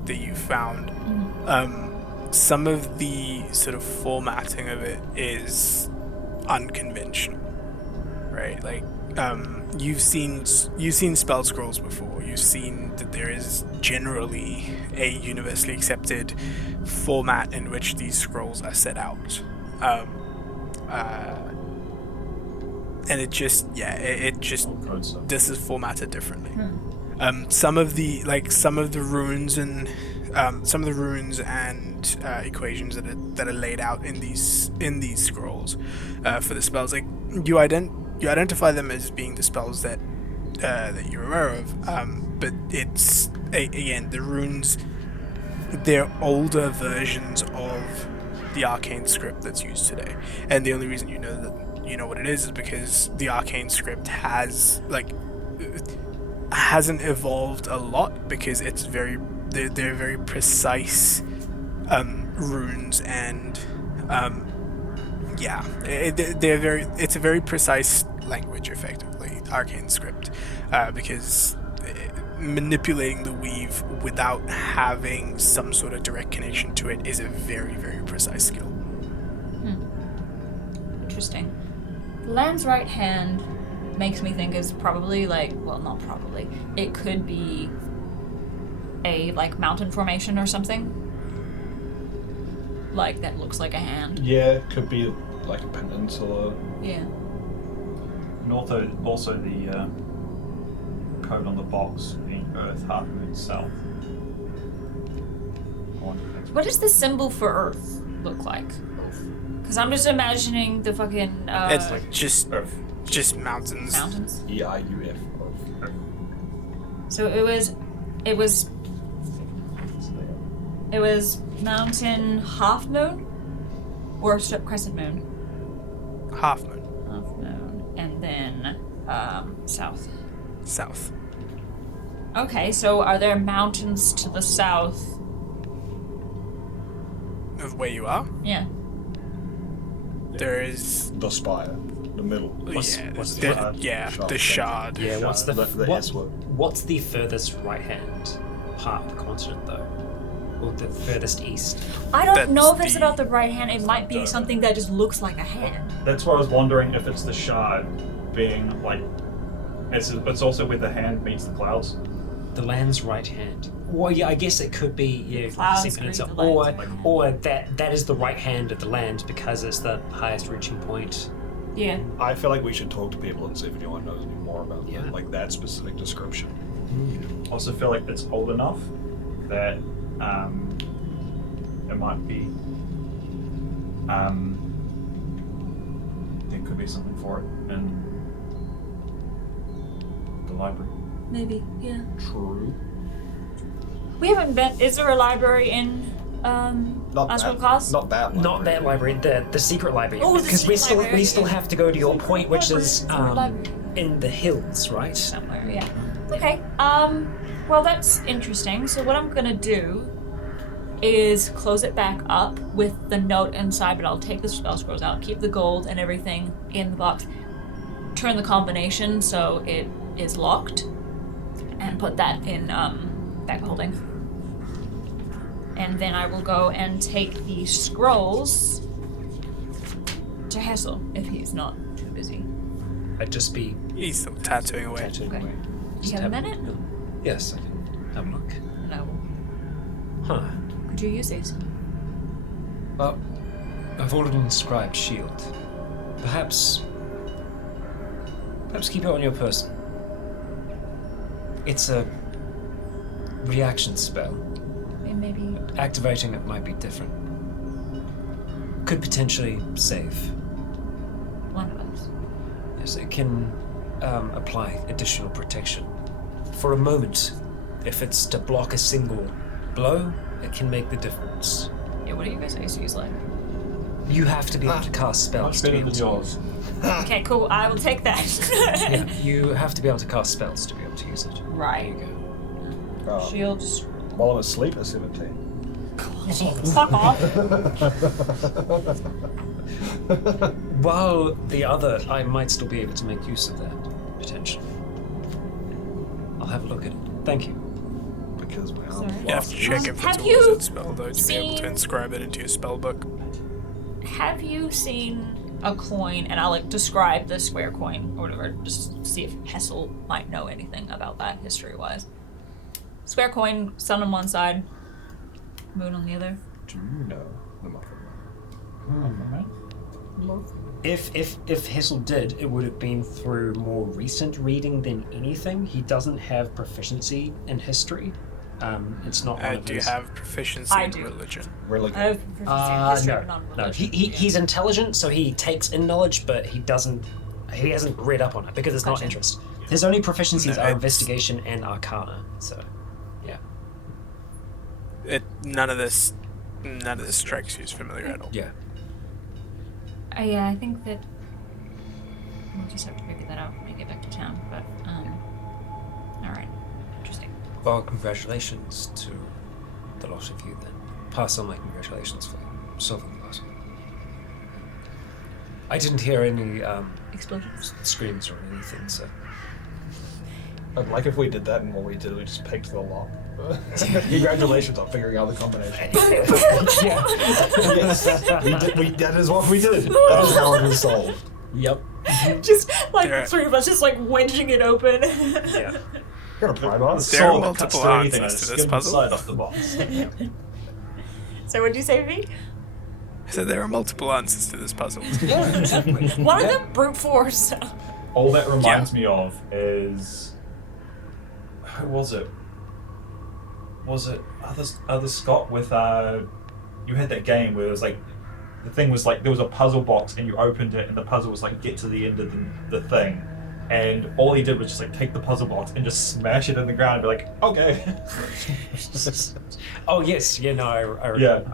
you found, some of the sort of formatting of it is unconventional, right? Like you've seen spell scrolls before. You've seen that there is generally a universally accepted format in which these scrolls are set out. And this is formatted differently. Some of the runes and equations that are laid out in these scrolls for the spells, like you identify them as being the spells that you're aware of, but it's again the runes. They're older versions of the arcane script that's used today, and the only reason you know what it is because the arcane script hasn't evolved a lot, because they're very precise runes, and it's a very precise language, effectively, arcane script, because manipulating the weave without having some sort of direct connection to it is a very, very precise skill. Interesting. Land's right hand makes me think is probably not probably. It could be a mountain formation or something. That looks like a hand. Yeah, it could be like a peninsula. Yeah. And also the code on the box, the Earth, Heart, Moon, South. What does the symbol for Earth look like? Because I'm just imagining the fucking. It's just mountains. Mountains. EIUF. So it was It was mountain half moon or crescent moon? Half moon. Half moon. And then south. South. Okay, so are there mountains to the south? Of where you are? Yeah. There is... The spire, the middle. What's the Shard. shard. Yeah, what's the S word. what's the furthest right-hand part of the continent, though? Or the furthest east? I don't That's know if it's the- about the right hand. It might be something that just looks like a hand. That's why I was wondering if it's the shard being like. It's also where the hand meets the clouds. The land's right hand. Well, yeah, I guess it could be Clouds second greet answer. the or land. or that is the right hand of the land because it's the highest reaching point. Yeah. I feel like we should talk to people and see if anyone knows any more about Yeah. that, like that specific description. I also feel like it's old enough that it might be. There could be something for it in the library. Maybe. Yeah. True. We haven't been. Is there a library in Astral Class? Not that one. Not that library, the secret library. Oh, the Because we secret library, still yeah. have to go to your point, which is Library. in the hills, right? Somewhere. Yeah. Okay. Well, that's interesting. So what I'm gonna do is close it back up with the note inside, but I'll take the spell scrolls out, keep the gold and everything in the box, turn the combination so it is locked, and put that in bag holding. And then I will go and take the scrolls to Hessel if he's not too busy. I'd just be He's still tattooing away. tattooing Okay. away. You Just have a have- minute? Yes, I can have a look. And I will. Huh. Could you use these? Well, I've already inscribed shield. Perhaps keep it on your person. It's a reaction spell. Maybe. Activating it might be different. Could potentially save. One of us. Yes, it can apply additional protection. For a moment, if it's to block a single blow, it can make the difference. Yeah, what do you guys use like? You have to be able to cast spells to be able to. yours. Okay, cool. I will take that. Yeah, you have to be able to cast spells to be able to use it. Right. There you go. Oh, Shield. while I'm asleep at 17. Fuck off. While the other, I might still be able to make use of that, potentially. I'll have a look at it. Thank you. Because my Sorry. arm You have to check if Have it's a you wizard spell, though, to be able to seen- inscribe it into your spell book. Have you seen a coin, and I'll like describe the square coin or whatever, just see if Hessel might know anything about that history-wise. Square coin, sun on one side, moon on the other. Do you know the If Hessel did, it would have been through more recent reading than anything. He doesn't have proficiency in history. It's not one of Do you his. have proficiency I in do. religion? Really I have proficiency in history, but not in No. religion. He's intelligent, so he takes in knowledge, but he hasn't read up on it because it's not Gotcha. interest. His only proficiencies No, are it's- investigation and arcana. So, yeah, None of this strikes you as familiar at all. yeah. Yeah, I think that we'll just have to figure that out when we get back to town. But all right, interesting. Well, congratulations to the lot of you then. Pass on my congratulations for solving the puzzle. I didn't hear any Explosions. screams or anything, so. I'd like if we did that and what we did, we just picked the lock. Congratulations on figuring out the combination. Yeah. Yes, that is what we did. That is how it is solved. Yep. Just like There- three of us, just like wedging it open. Yeah. Got a prime on. There are Sword that cuts multiple through anything, I answers just to this skim the puzzle. side off the box. So what did you say, V? So there are multiple answers to this puzzle. One of them brute force. All that reminds me of is who was it? Was it other Scott with you had that game where it was like the thing was like there was a puzzle box and you opened it and the puzzle was like get to the end of the thing and all he did was just like take the puzzle box and just smash it in the ground and be like, okay. Oh yes, yeah, no, I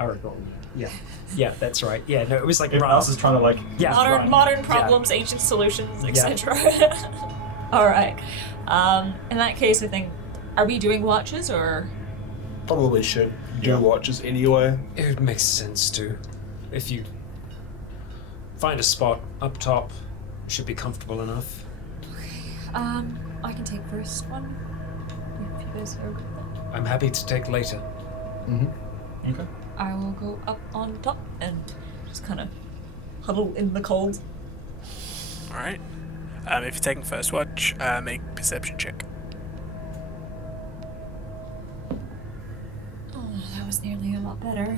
recall. Yeah, that's right. Yeah, no, it was like Everyone else is trying to like modern problems, ancient solutions, etc. All right. In that case, I think, are we doing watches or? Probably should do watches anyway. It makes sense to, if you find a spot up top, should be comfortable enough. I can take first one. If you guys are good with that. I'm happy to take later. Okay. I will go up on top and just kind of huddle in the cold. All right. If you're taking first watch, make perception check. Oh, that was nearly a lot better.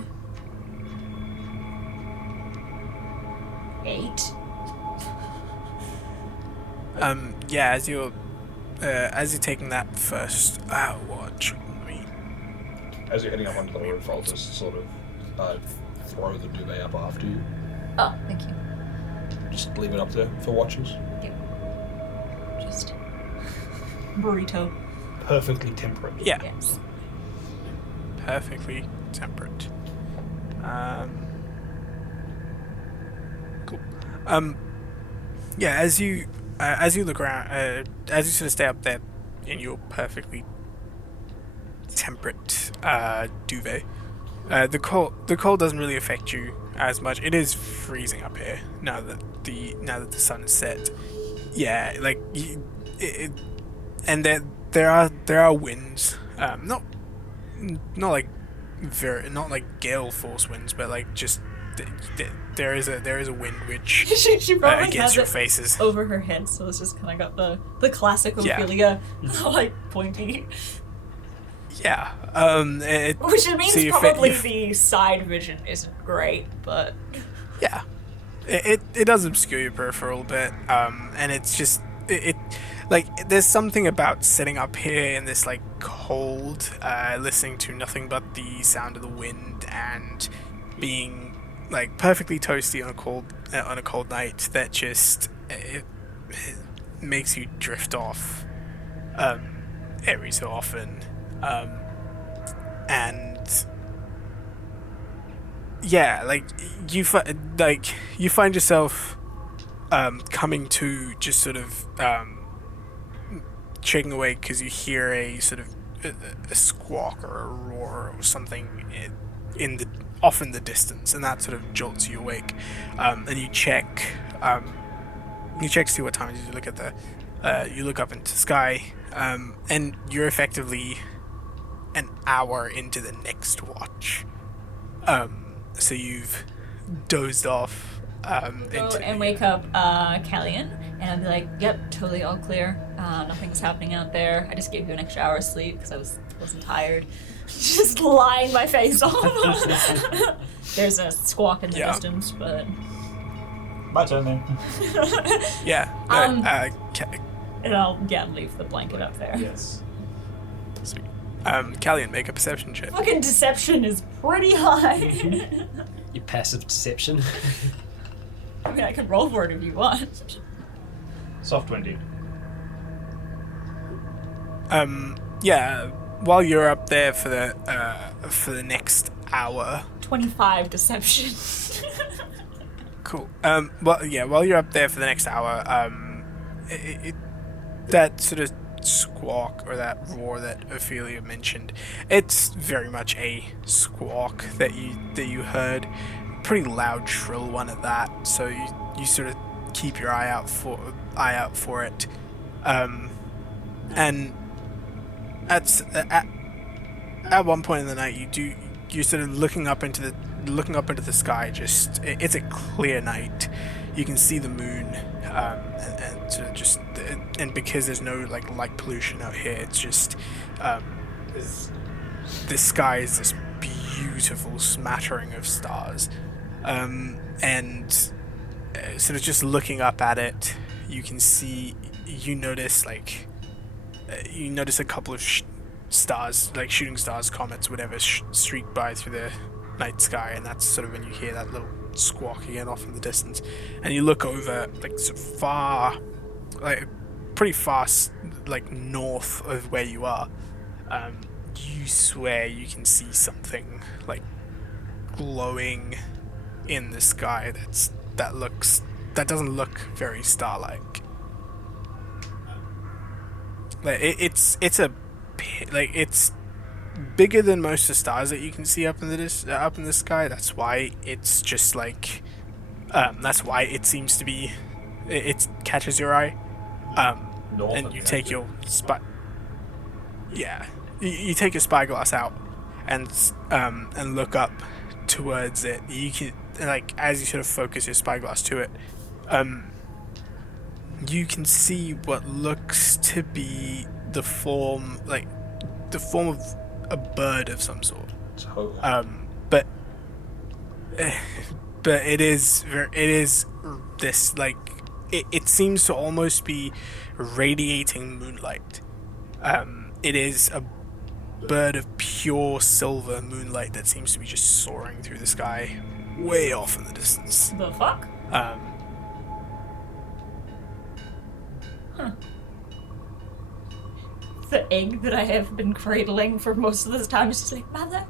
8. Yeah, as you're taking that first watch, As you're heading up onto the roof, I'll just sort of throw the duvet up after you. Oh, thank you. Just leave it up there for watches. Just burrito. Perfectly temperate. yeah, Yes. perfectly temperate. Cool. Yeah, as you look around, as you sort of stay up there in your perfectly temperate duvet, the cold doesn't really affect you as much. It is freezing up here now that the sun is set. Yeah, like and there are winds, not like not like gale force winds, but like just there is a wind which she probably against has your it faces. over her head, so it's just kind of got the classic Ophelia, like pointy. Yeah. Which it means so probably the side vision isn't great, but yeah, it does obscure your peripheral a bit, and it's just it like there's something about sitting up here in this like cold, listening to nothing but the sound of the wind and being like perfectly toasty on a cold night that just it makes you drift off every so often, and yeah, like you find yourself coming to just sort of shaking awake because you hear a sort of a squawk or a roar or something off in the distance, and that sort of jolts you awake. And you check to see what time it is. You look at you look up into the sky, and you're effectively an hour into the next watch. So you've dozed off. and wake up Callian, and I'll be like, "Yep, totally all clear. Nothing's happening out there. I just gave you an extra hour's sleep because I wasn't tired." Just lying my face off. There's a squawk in the distance, but My turn then. Yeah. and I'll leave the blanket up there. Yes. Sweet. Callian, make a perception check. Fucking deception is pretty high. Your passive deception. I mean, I can roll for it if you want. Soft 20. Yeah. While you're up there for the next hour. 25 deception. Cool. While you're up there for the next hour, that sort of squawk or that roar that Ophelia mentioned, it's very much a squawk that you heard. Pretty loud, shrill one at that. So you sort of keep your eye out for it. And at one point in the night, you're sort of looking up into the sky. Just it's a clear night. You can see the moon, and sort of just and because there's no like light pollution out here, it's just the sky is this beautiful smattering of stars, and sort of just looking up at it, you notice a couple of stars, like shooting stars, comets, whatever, streak by through the night sky, and that's sort of when you hear that little squawk again off in the distance, and you look over like so far, like pretty fast, like north of where you are. You swear you can see something like glowing in the sky that doesn't look very star-like. Like it's bigger than most of the stars that you can see up in the sky. That's why it's just like that's why it seems to be it catches your eye. And you take your you take your spyglass out and look up towards it. You can, like, as you sort of focus your spyglass to it, you can see what looks to be the form of a bird of some sort. But it is this, like, it seems to almost be radiating moonlight. It is a bird of pure silver moonlight that seems to be just soaring through the sky, way off in the distance. The fuck? The egg that I have been cradling for most of this time is just like, mother.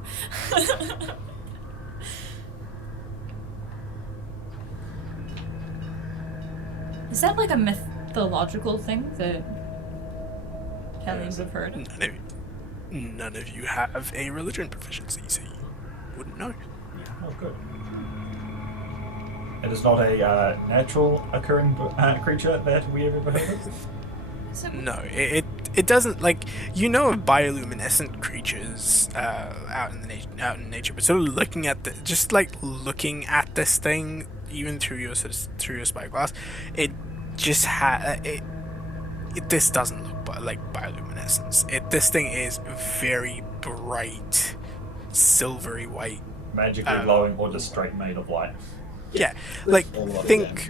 Is that like a mythological thing that Hellions have heard? None of you have a religion proficiency, so you wouldn't know. Oh, good. It is not a natural occurring creature that we have ever heard of? No, it doesn't, like, you know of bioluminescent creatures out in nature, but sort of looking at looking at this thing, even through your spyglass, it just this doesn't look like bioluminescence. This thing is very bright, silvery white, magically glowing, or just straight made of light. Yeah, like think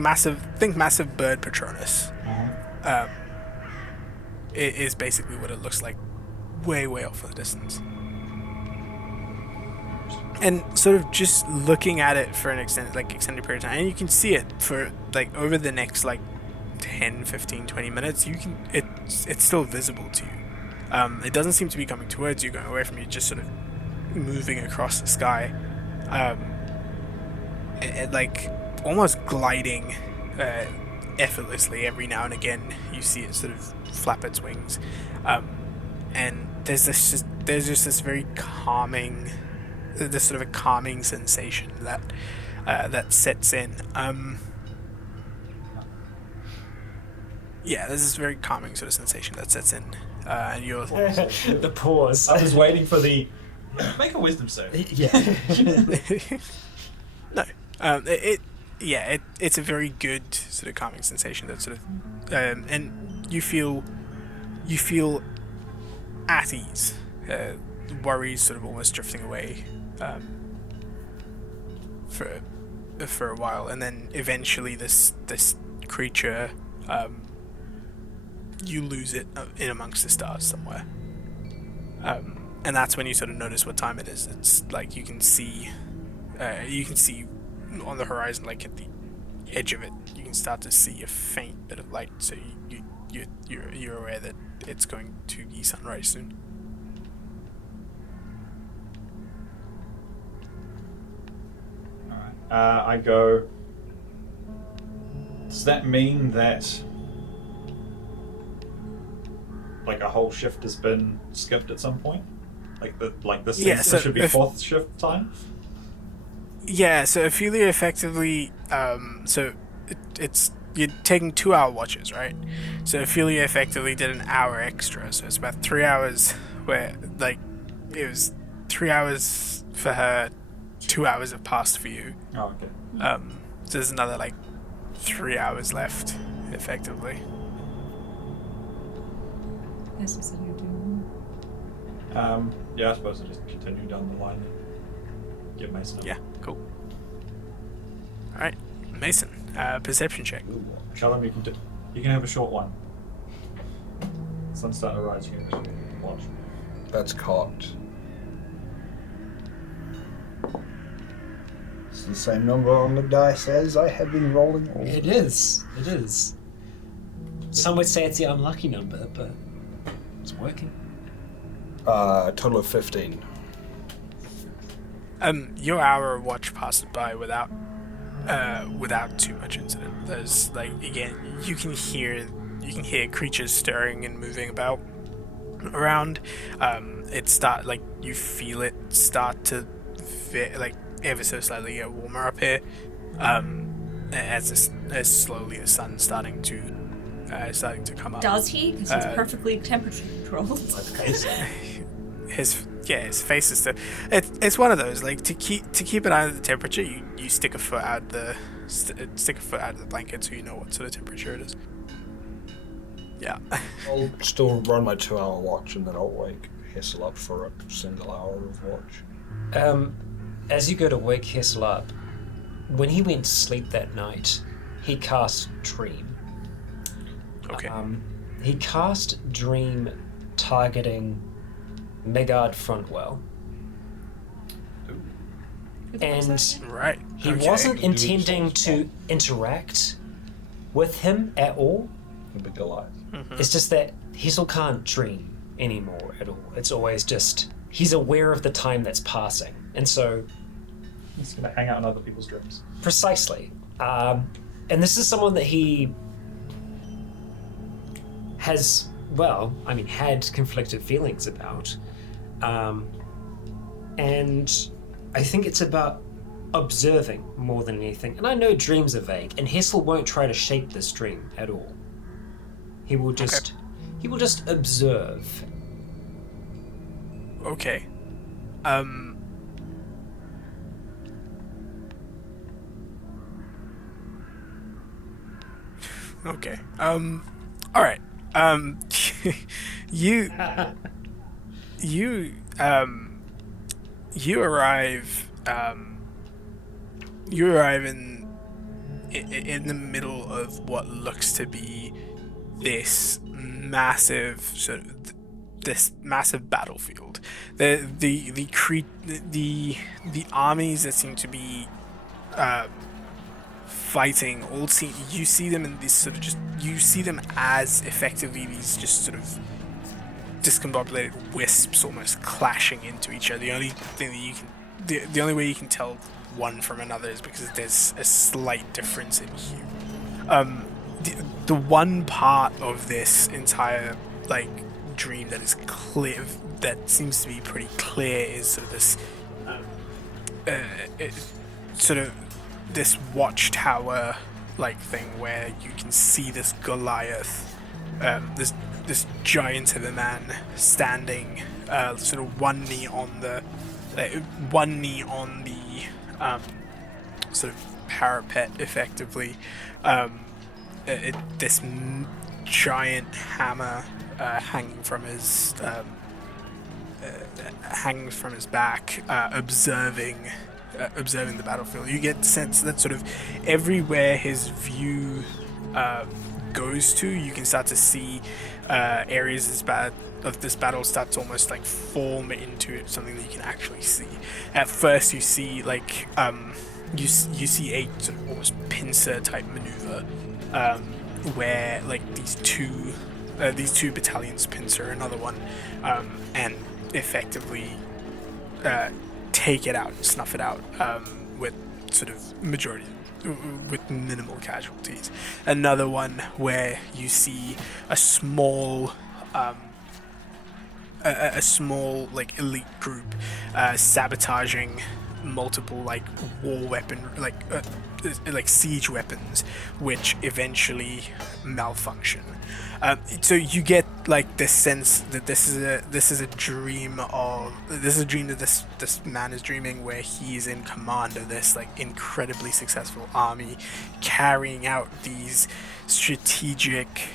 massive bird Patronus. It is basically what it looks like, way off in the distance. And sort of just looking at it for an extended period of time, and you can see it for like over the next like 10, 15, 20 minutes, it's still visible to you. It doesn't seem to be coming towards you, going away from you, just sort of moving across the sky. Like almost gliding effortlessly. Every now and again you see it sort of flap its wings, and there's just this very calming, this sort of a calming sensation that sets in. There's this very calming sort of sensation that sets in, and you're the pause. I was waiting for the make a wisdom save. No, it's a very good sort of calming sensation that sort of, and you feel at ease. Worries sort of almost drifting away for a while, and then eventually this creature, you lose it in amongst the stars somewhere, and that's when you sort of notice what time it is. It's like you can see on the horizon, like at the edge of it, you can start to see a faint bit of light. So you're aware that it's going to be sunrise soon. I go. Does that mean that like a whole shift has been skipped at some point? This should be fourth shift time. Yeah, so Ophelia effectively, it's you're taking 2-hour watches, right? So Ophelia effectively did an hour extra, so it's about 3 hours. Where like it was 3 hours for her, 2 hours have passed for you. Oh, okay. So there's another like 3 hours left, effectively. Yes, I said you're doing. I suppose I just continue down the line and get Mason. Yeah, cool. All right, Mason, perception check. Tell him you can have a short one. Sun's starting to rise. You can just watch. That's cocked. It's the same number on the dice as I have been rolling. It is. Some would say it's the unlucky number, but it's working. A total of 15. Your hour of watch passes by without too much incident. There's again, you can hear creatures stirring and moving about around. You feel it start to ever so slightly get warmer up here. As slowly the sun's starting to come up. Does he? Because he's perfectly temperature controlled. His face is still. It's one of those to keep it under the temperature. You stick a foot out the blanket so you know what sort of temperature it is. Yeah. I'll still run my 2-hour watch and then I'll wake Hessel up for a single hour of watch. As you go to wake Hessel up, when he went to sleep that night, he cast Dream. Okay. He cast Dream targeting Megard Frontwell. And he wasn't intending to interact with him at all. The big Goliath. Mm-hmm. It's just that Hessel can't dream anymore at all. It's always just, he's aware of the time that's passing. And so... he's going to hang out in other people's dreams. Precisely. And this is someone that he has, had conflicted feelings about. And I think it's about observing more than anything. And I know dreams are vague, and Hessel won't try to shape this dream at all. He will just observe. Okay. Okay. All right. You arrive. You arrive in the middle of what looks to be this massive battlefield. The armies that seem to be fighting you see them in this you see them as effectively these just sort of discombobulated wisps almost clashing into each other. The only thing that the only way you can tell one from another is because there's a slight difference in hue. The one part of this entire dream that is clear, that seems to be pretty clear, is sort of this this watchtower thing where you can see this Goliath, this giant of a man standing sort of one knee on the sort of parapet, effectively. This giant hammer hanging from his back, observing the battlefield. You get the sense that sort of everywhere his view goes to, you can start to see areas of this battle start to almost form into something that you can actually see. At first, you see you see a sort of almost pincer type maneuver where these two battalions pincer another one and effectively take it out, snuff it out with sort of with minimal casualties. Another one where you see a small elite group sabotaging multiple war weapon siege weapons, which eventually malfunction. So you get this sense that this is a dream that this man is dreaming, where he is in command of this incredibly successful army, carrying out these strategic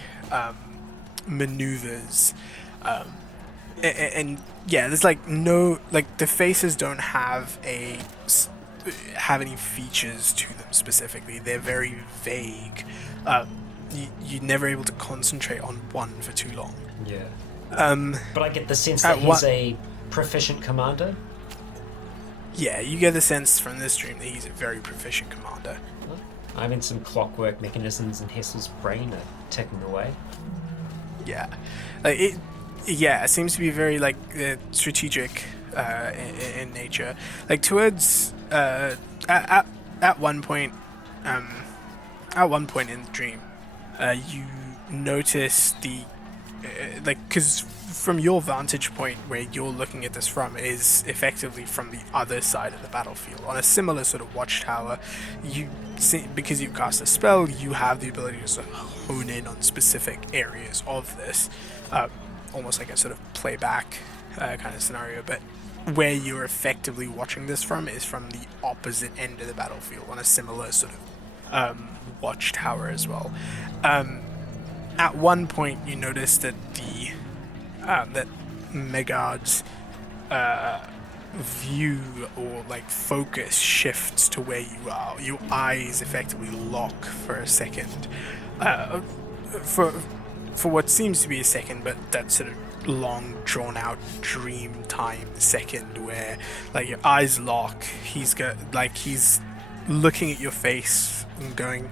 maneuvers. And yeah, there's no the faces don't have any features to them specifically. They're very vague. You're never able to concentrate on one for too long. Yeah. But I get the sense that he's a proficient commander. Yeah, you get the sense from this dream that he's a very proficient commander. I mean, some clockwork mechanisms in Hessel's brain are ticking away. Yeah, like it. Yeah, it seems to be very like strategic in nature. Like towards at one point, at one point in the dream, you notice the because from your vantage point where you're looking at this from is effectively from the other side of the battlefield on a similar sort of watchtower. You see, because you cast a spell, you have the ability to sort of hone in on specific areas of this, almost like a sort of playback kind of scenario. But where you're effectively watching this from is from the opposite end of the battlefield on a similar sort of watchtower as well. At one point, you notice that that Megard's view or like focus shifts to where you are. Your eyes effectively lock for a second, for what seems to be a second, but that sort of long, drawn-out dream time second where like your eyes lock. He's looking at your face and going,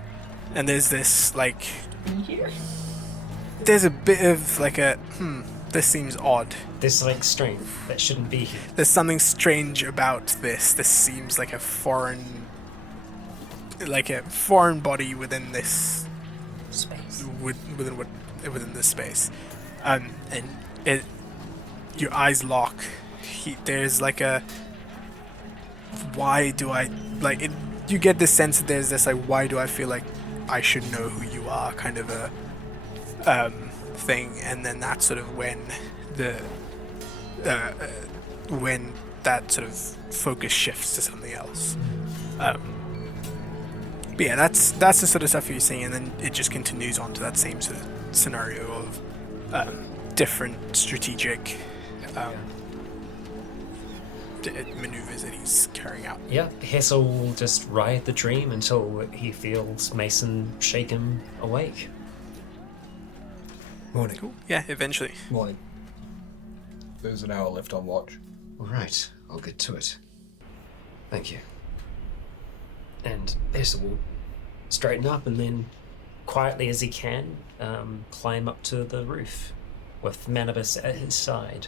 and there's this like. There's a bit of like a this seems odd. There's like strength that shouldn't be here. There's something strange about this. This seems like a foreign body within this space. Within this space, and your eyes lock. There's like a why do I like it? You get the sense that there's this like why do I feel like I should know who you are kind of a thing, and then that's sort of when when that sort of focus shifts to something else. But yeah, that's the sort of stuff you're seeing, and then it just continues on to that same sort of scenario of different strategic maneuvers that he's carrying out. Yeah, Hessel will just ride the dream until he feels Mason shake him awake. Morning. Cool. Yeah, eventually. Morning. There's an hour left on watch. All right, I'll get to it. Thank you. And Hessel will straighten up and then, quietly as he can, climb up to the roof with Manibus at his side.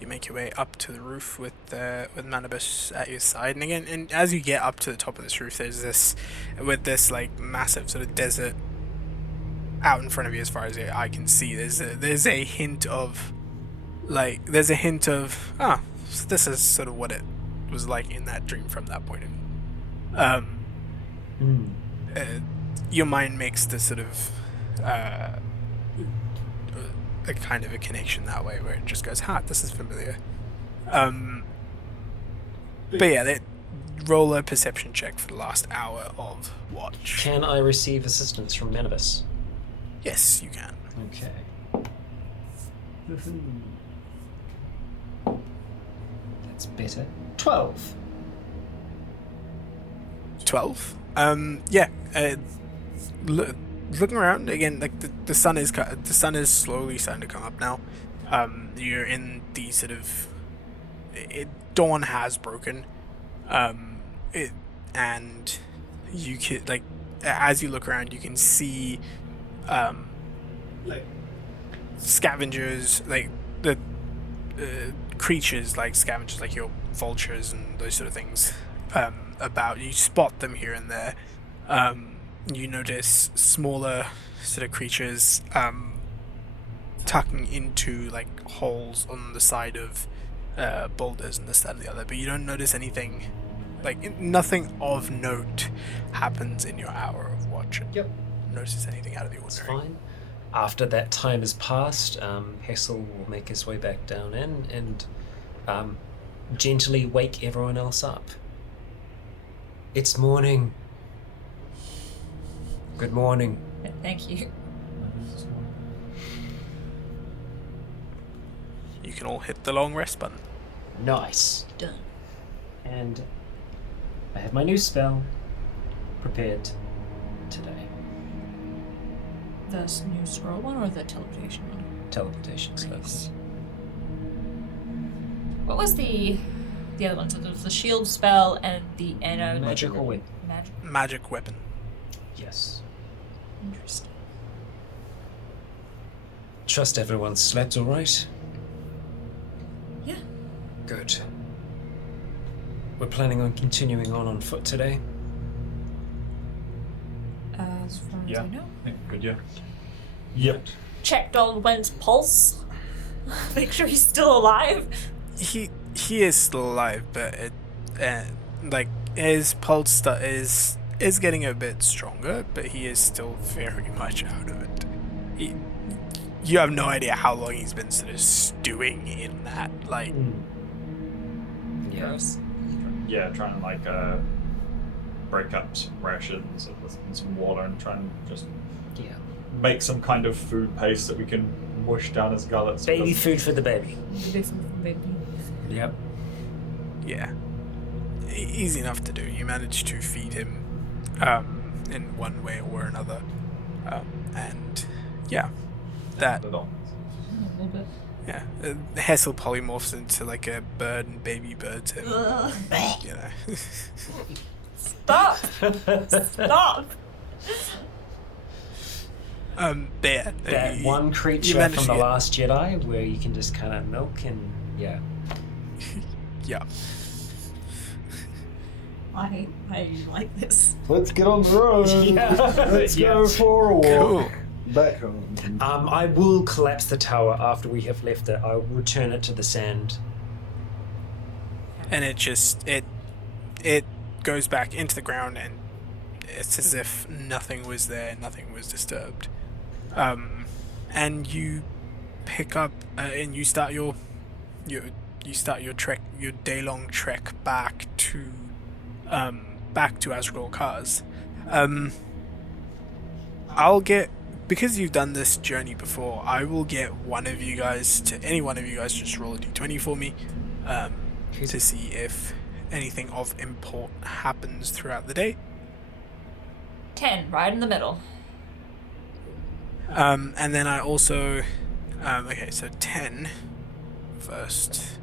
You make your way up to the roof with Manibus at your side, and again, and as you get up to the top of this roof, there's this like massive sort of desert out in front of you as far as your eye can see. There's a hint of so this is sort of what it was like in that dream from that point of view. Your mind makes the sort of a kind of a connection that way where it just goes, this is familiar. But yeah, roll a perception check for the last hour of watch. Can I receive assistance from Manibus? Yes, you can. Okay. That's better. 12. 12. Yeah. Looking around again, like the sun is slowly starting to come up now. You're in the sort of dawn has broken. And you can like as you look around, you can see like scavengers, like the creatures like scavengers, like your vultures and those sort of things. About you spot them here and there. You notice smaller sort of creatures tucking into like holes on the side of boulders and this, that, and the other, but you don't notice anything, like nothing of note happens in your hour of watch. Yep. Notice anything out of the ordinary. It's fine. After that time has passed, Hessel will make his way back down in and gently wake everyone else up. It's morning. Good morning. Thank you. You can all hit the long rest button. Nice. Done. And I have my new spell prepared today. The new scroll one or the teleportation one? Teleportation spell. Nice. What was the other one? So there was the shield spell and the Magical weapon. magic weapon. Yes. Interesting. Trust everyone slept all right? Yeah. Good. We're planning on continuing on foot today? As far as I know. Good, yeah. Yep. Checked on Wen's pulse. Make sure he's still alive. He is still alive, but like his pulse is getting a bit stronger, but he is still very much out of it. You have no idea how long he's been sort of stewing in that, like. Gross. Yeah, trying to like break up some rations and some water and try and just make some kind of food paste that we can mush down his gullets. Baby food for the baby. Yep. Yeah. Easy enough to do. You manage to feed him in one way or another. And yeah, that. A little bit. Yeah. Hessel polymorphs into like a bird and baby bird to, you know. Stop! Stop! There. That one creature from The Last Jedi where you can just kind of milk and yeah. Yeah. I like this. Let's get on the road. Yeah. Let's go for a walk. Cool. Back home. I will collapse the tower after we have left it. I will return it to the sand. And it just it goes back into the ground, and it's as if nothing was there, nothing was disturbed. And you pick up and you start your trek, your day-long trek back to Asgore Cars. I'll get, because you've done this journey before, I will get any one of you guys just roll a d20 for me, to see if anything of import happens throughout the day. 10, right in the middle. And then I also, okay, so 10 first.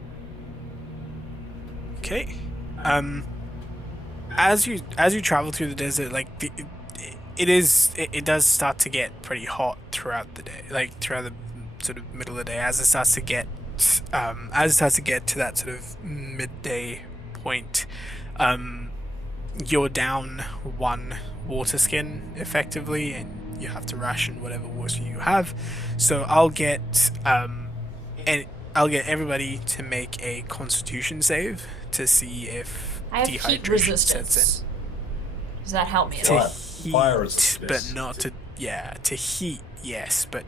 Okay. As you travel through the desert, like it does start to get pretty hot throughout the day, like throughout the sort of middle of the day, as it starts to get to that sort of midday point. You're down one water skin effectively, and you have to ration whatever water you have. So I'll get everybody to make a Constitution save to see if I have heat dehydration sets in. resistance. Does that help me at To all? Fire heat, resistance. but not to heat. Yes, but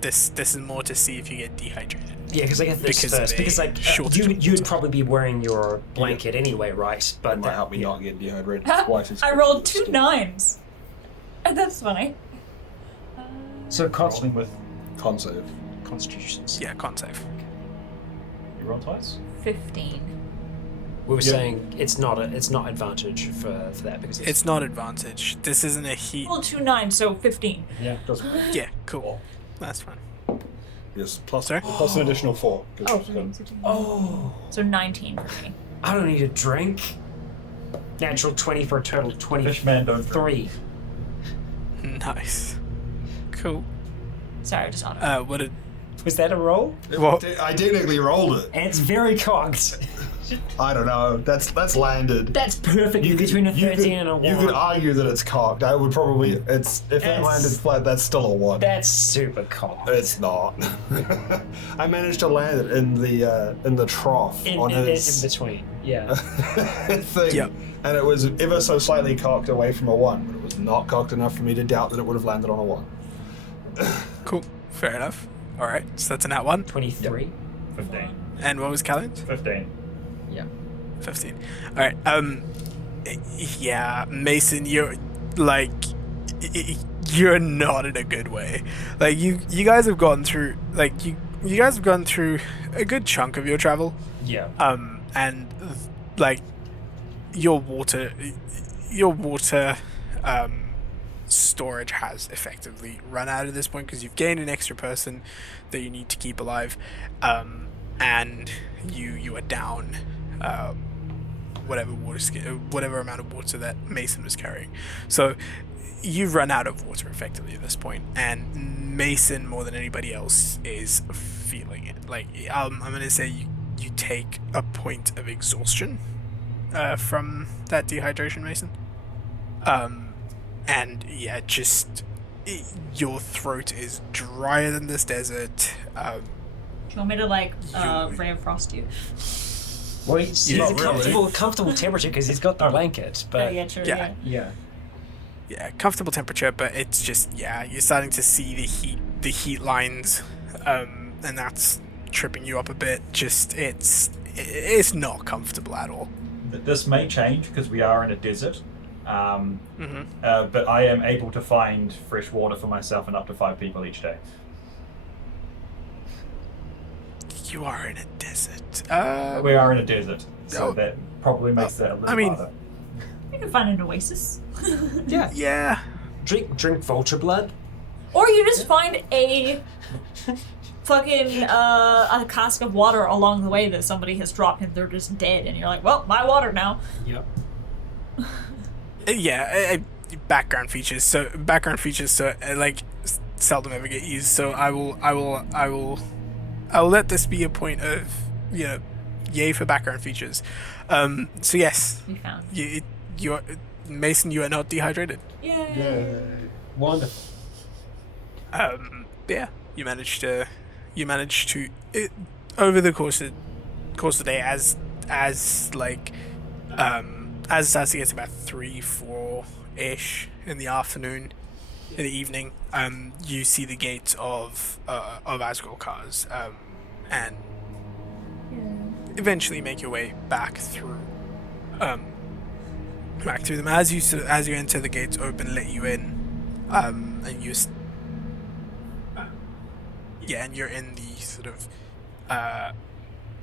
this is more to see if you get dehydrated. Yeah, because I get this Because of first. a Because like shortage of you'd water. probably be wearing your blanket anyway, right? That But might help me not get dehydrated twice as I quick. rolled 2 9s. That's funny. So Rolling with Con save. constitutions. Yeah, con save. you roll twice. 15. We were saying it's not advantage for that because It's not advantage. This isn't a heat. Rolled 2 9s, so 15. yeah. Yeah, cool. That's fine. Yes, plus Sorry? plus an additional 4. 'cause, Oh, So 19 for me. I don't need a drink. Natural 20 for a total Fish 23. man don't drink. Nice. Cool. Sorry, I just auto. What did? Was that a roll? Well, I technically rolled it. And it's very cocked. I don't know. That's landed. That's perfect between a 13 and a 1. You could argue that it's cocked. I would probably. If it That's- landed flat, that's still a 1. That's super cocked. It's not. I managed to land it in the trough In on his between, yeah. thing, Yep. and it was ever so slightly cocked away from a 1, but it was not cocked enough for me to doubt that it would have landed on a 1. cool. Fair enough. All right. So that's an at one. 23. 15. And what was Callan's? 15. Yeah. 15. All right. Yeah, Mason, you're like, you're not in a good way. Like you guys have gone through, like you guys have gone through a good chunk of your travel. Yeah. And like your water storage has effectively run out at this point because you've gained an extra person that you need to keep alive, and you are down whatever amount of water that Mason was carrying. So you've run out of water effectively at this point, and Mason more than anybody else is feeling it. Like I'm gonna say you take a point of exhaustion from that dehydration, Mason. And yeah, your throat is drier than this desert. Do you want me to Ray of Frost you? Well, he's a comfortable temperature because he's got the blanket. But yeah, true. yeah. Yeah, comfortable temperature, but it's just you're starting to see the heat lines, and that's tripping you up a bit. Just it's not comfortable at all. This may change because we are in a desert. But I am able to find fresh water for myself and up to 5 people each day. You are in a desert. We are in a desert, so that probably makes that a little harder. You can find an oasis. Yeah. Drink vulture blood. Or you just find a fucking a cask of water along the way that somebody has dropped and they're just dead, and you're like, well, my water now. Yep. Background features. So seldom ever get used. So I will let this be a point of yay for background features. So yes, We found. You Mason, you are not dehydrated. Yay. Wonderful. Yeah, you managed to over the course of the day as it starts to get to about 3-4-ish in the afternoon, in the evening, you see the gates of Asgore cars, and eventually make your way back through them. As you enter, the gates open, let you in, and and you're in the sort of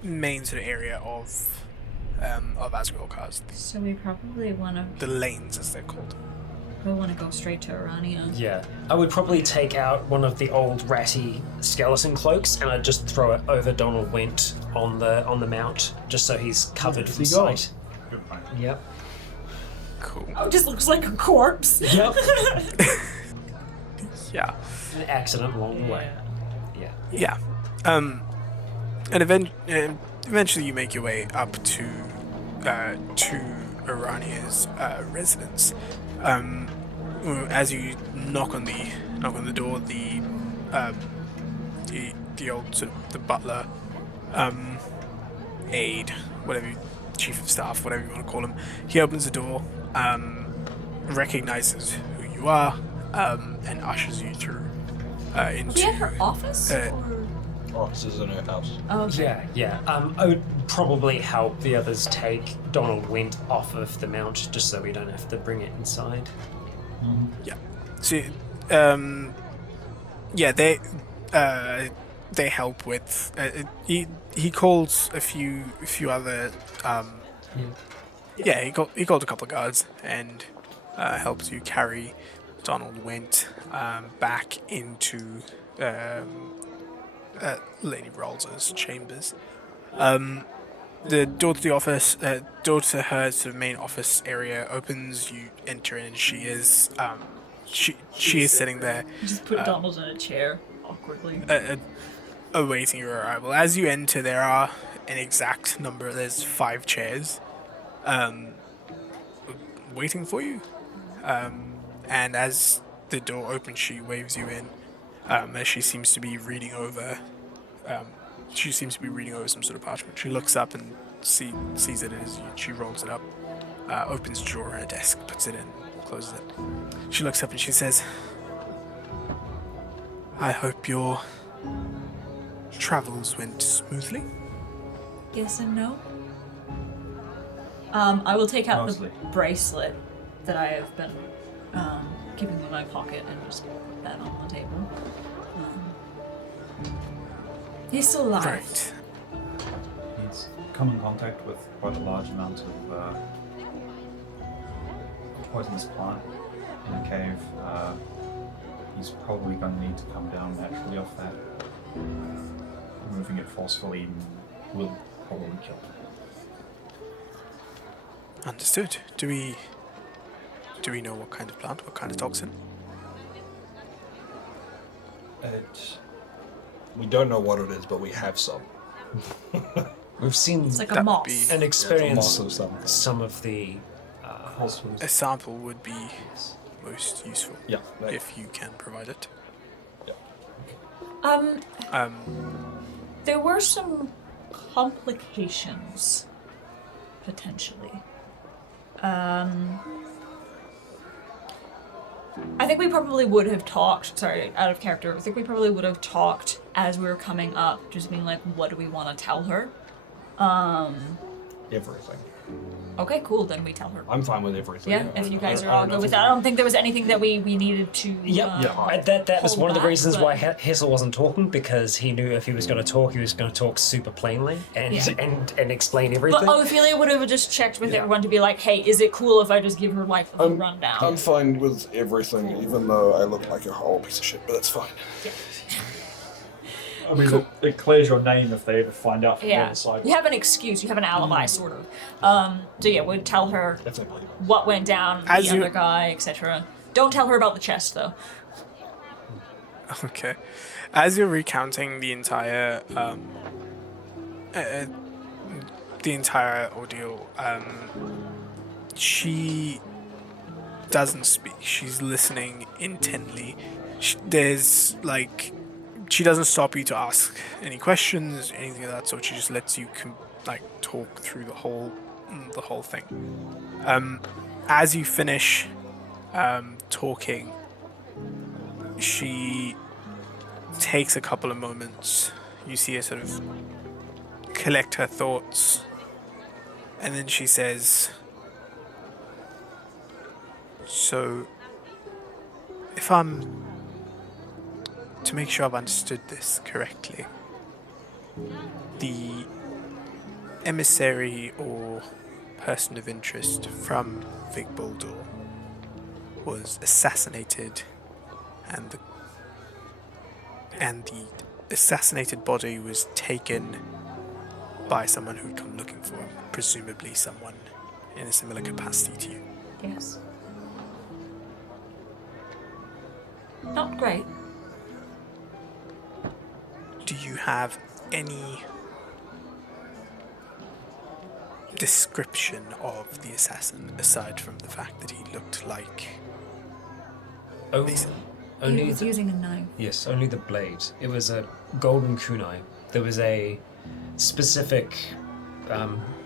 main sort of area of Asgore cars. So we probably want to. The lanes, as they're called. We want to go straight to Arania. Yeah, I would probably take out one of the old ratty skeleton cloaks and I'd just throw it over Donald Went on the mount, just so he's covered from sight. Good plan. Yep. Cool. Oh, it just looks like a corpse. Yep. Yeah. An accident along the way. Yeah. And eventually you make your way up to Arania's residence. As you knock on the door, the old sort of the butler, aide, whatever, chief of staff, whatever you want to call him, he opens the door, recognizes who you are, and ushers you through into. Are we at her office? Offices in her house. Oh, okay. Yeah. I would probably help the others take Donald Went off of the mount, just so we don't have to bring it inside. Yeah. So, they help with. He calls a few other. He called a couple of guards and helps you carry Donald Went back into Lady Rolzer's chambers. The door to the office, door to her sort of main office area opens. You enter in, and she is sitting there. Just put Donald in a chair awkwardly. Awaiting your arrival. As you enter, there are an exact number. There's 5 chairs, waiting for you. And as the door opens, she waves you in. As she seems to be reading over. Some sort of parchment. She looks up and sees it as you. She rolls it up, opens a drawer in her desk, puts it in, closes it. She looks up and she says, "I hope your travels went smoothly." Yes and no. I will take out Mostly. the bracelet that I have been keeping in my pocket and just put that on the table. He's still alive. Right. He's come in contact with quite a large amount of poisonous plant in a cave. He's probably going to need to come down naturally off that. Removing it forcefully will probably kill him. Understood. Do we know what kind of plant, what kind of toxin? We don't know what it is, but we have some. We've seen It's like a That would moss. be- and experienced moss of some kind. some of the. A sample would be most useful Yeah. if you can provide it. There were some complications, potentially. I think we probably would have talked, sorry, out of character, I think we probably would have talked as we were coming up, just being like, what do we want to tell her? Everything. Okay, cool, then we tell her. I'm fine with everything. Yeah, if you guys I are all don't know good with if that. I don't think there was anything that we needed to. That was hold one of the back, reasons but- why Hessel wasn't talking, because he knew if he was going to talk, he was going to talk super plainly and Yeah. and explain everything. But Ophelia would have just checked with everyone to be like, hey, is it cool if I just give her like a rundown? I'm fine with everything, even though I look like a whole piece of shit, but that's fine. I mean, it clears your name if they ever find out from the Yeah, other side. you have an excuse, you have an alibi, sort of. So yeah, we'd tell her If they believe it. what went down, As the you- other guy, etc. Don't tell her about the chest, though. Okay. As you're recounting the entire ordeal, she doesn't speak. She's listening intently. She doesn't stop you to ask any questions, anything of that sort. She just lets you talk through the whole thing. As you finish talking, she takes a couple of moments. You see her sort of collect her thoughts, and then she says, "So, to make sure I've understood this correctly, the emissary or person of interest from Vig Baldur was assassinated, and the assassinated body was taken by someone who'd come looking for him, presumably someone in a similar capacity to you." Yes. Not great. Do you have any description of the assassin aside from the fact that he looked like Oh, Mason? He only was using a knife. yes, only the blade. It was a golden kunai. There was a specific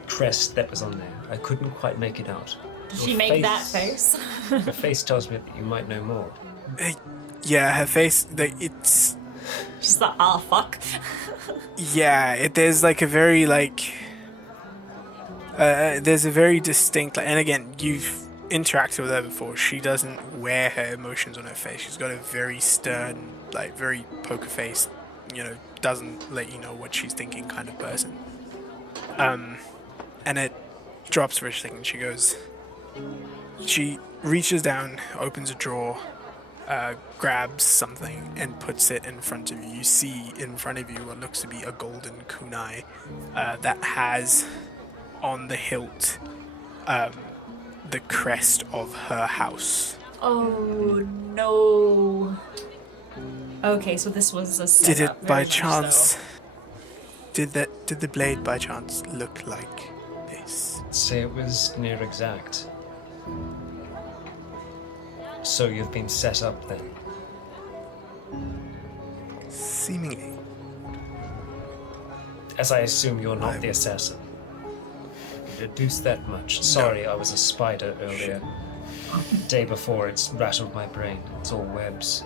crest that was on there. I couldn't quite make it out. Did Your she make that face? Her face tells me that you might know more. Yeah, her face. It's She's like, ah, fuck. yeah. There's like a very there's a very distinct. And again, you've interacted with her before. She doesn't wear her emotions on her face. She's got a very stern, very poker face. Doesn't let you know what she's thinking kind of person. And it drops for a second. She goes. She reaches down, opens a drawer, grabs something, and puts it in front of you. You see in front of you what looks to be a golden kunai that has on the hilt the crest of her house. Oh no. Okay, so this was a setup. Did it by very much chance? so. Did the blade by chance look like this? Say it was near exact. So you've been set up then. Seemingly. As I assume you're not the assassin. Deduce that much. Sorry, I was a spider earlier. Day before, it's rattled my brain. It's all webs.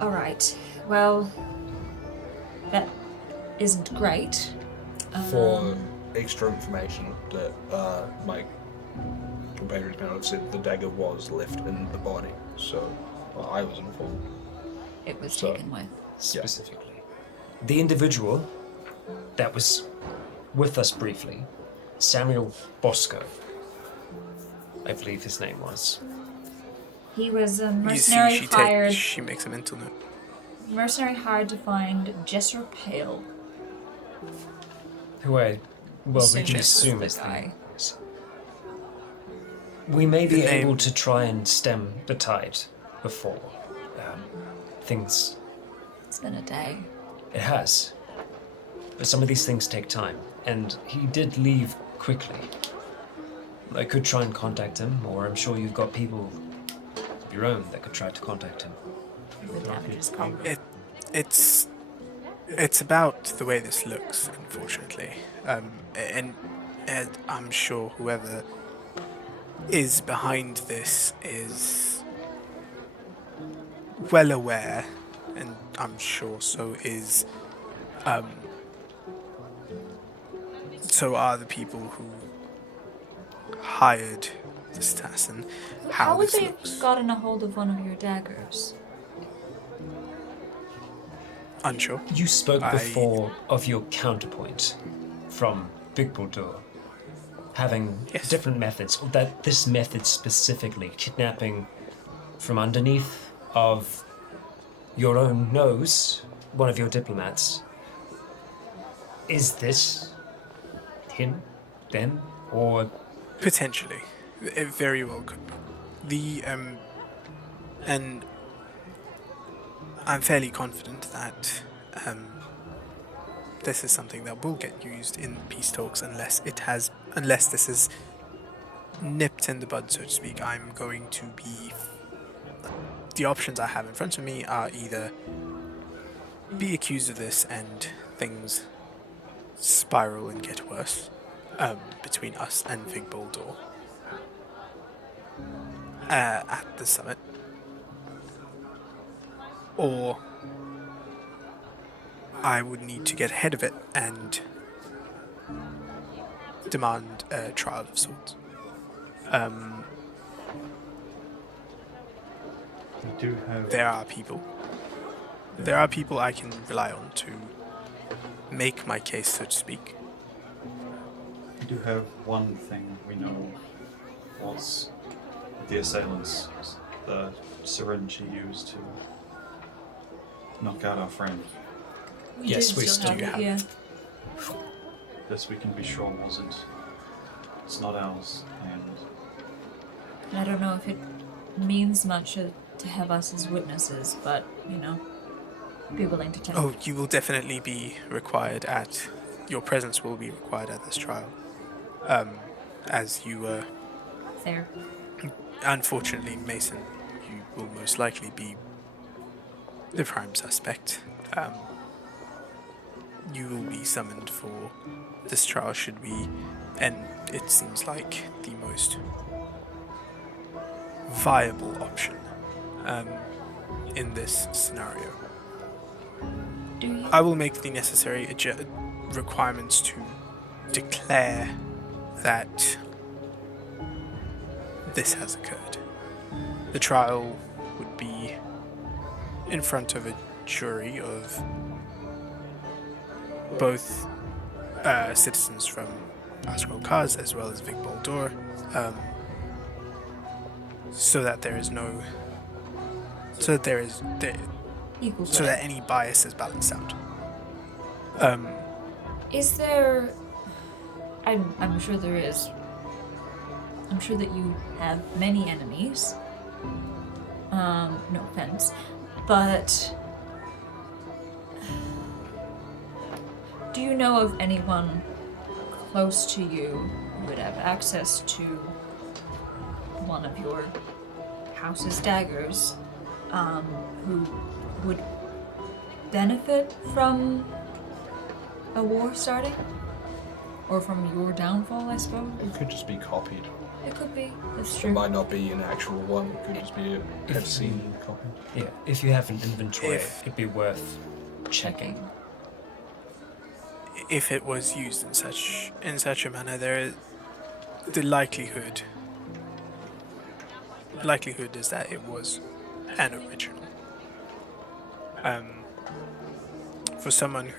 Alright, well, that isn't great. For extra information that my compatriots may not have said, the dagger was left in the body, so I was informed. It was So- taken with. Specifically. The individual that was with us briefly, Samuel Bosco, I believe his name was. He was a You see, mercenary hired. she makes a mental note. Mercenary hired to find Jesser Pale. Who I Well, we can it's assume the it's guy. We may be The name- able to try and stem the tide before things. It's been a day. It has. But some of these things take time, and he did leave quickly. I could try and contact him, or I'm sure you've got people of your own that could try to contact him. The damage is probably. It's about the way this looks, unfortunately, and I'm sure whoever is behind this is well aware, and I'm sure so are the people who hired this assassin. How would this they looks. have gotten a hold of one of your daggers? Unsure. You spoke before of your counterpoint from Big Bordeaux having different methods. That this method specifically, kidnapping from underneath of your own nose, one of your diplomats. Is this him, them, or Potentially. It very well could be. And I'm fairly confident that this is something that will get used in peace talks unless this is nipped in the bud, so to speak. I'm going to be... The options I have in front of me are either be accused of this and things spiral and get worse between us and Vig Boldor at the summit, or I would need to get ahead of it and demand a trial of sorts. We do have. There are people I can rely on to make my case, so to speak. We do have one thing we know was the assailants, the syringe he used to knock out our friend. Yes, we still have it. Yeah. This we can be sure wasn't. It's not ours, and I don't know if it means much to have us as witnesses, but, be willing to tell. Oh, you will definitely be required your presence will be required at this trial. As you were... There. Unfortunately, Mason, you will most likely be the prime suspect. You will be summoned for this trial and it seems like the most viable option in this scenario. Do you? I will make the necessary requirements to declare that this has occurred. The trial would be in front of a jury of both citizens from Asgard Kaz as well as Vig Boldor, so that any bias is balanced out. Is there... I'm sure there is. I'm sure that you have many enemies. No offense. But... do you know of anyone close to you who would have access to one of your house's daggers, who would benefit from a war starting? Or from your downfall, I suppose? It could just be copied. It could be. That's It true. might not be an actual one. It could just be a cutscene copy. yeah, if you have an inventory, If- it'd be worth checking. If it was used in such a manner, the likelihood is that it was an original. For someone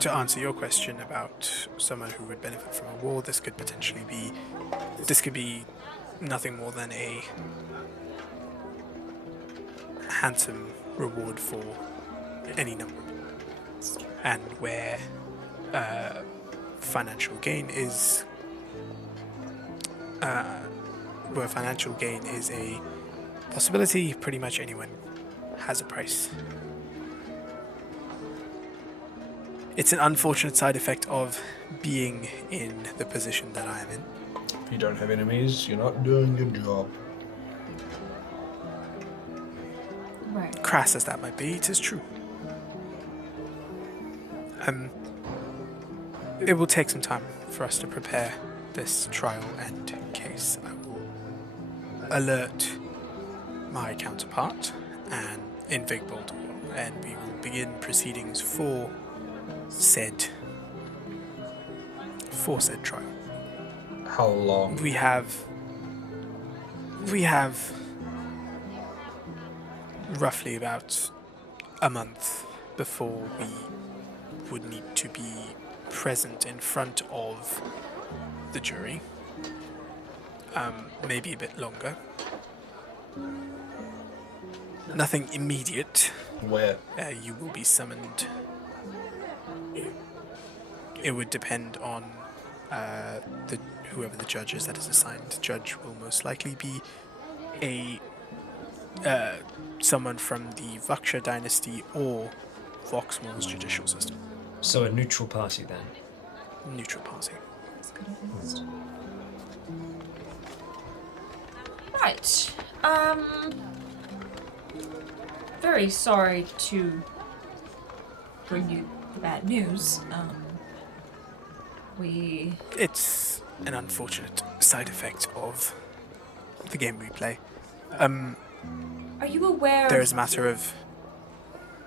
to answer your question about someone who would benefit from a war, this could be nothing more than a handsome reward for any number. And where financial gain is where financial gain is a possibility, pretty much anyone has a price. It's an unfortunate side effect of being in the position that I am in. If you don't have enemies, you're not doing your job. Right. Crass as that might be, it is true. It will take some time for us to prepare this trial and case. I will alert my counterpart and in Big Baltimore, and we will begin proceedings for said trial. How long? We have roughly about a month before we would need to be present in front of the jury. Maybe a bit longer. Nothing immediate. Where? You will be summoned. It would depend on whoever the judge is that is assigned. The judge will most likely be someone from the Vaksha dynasty or Voxmore's judicial system. So a neutral party then. Neutral party. That's good at least. Right. Very sorry to bring you the bad news. It's an unfortunate side effect of the game we play. Are you aware There is a matter of...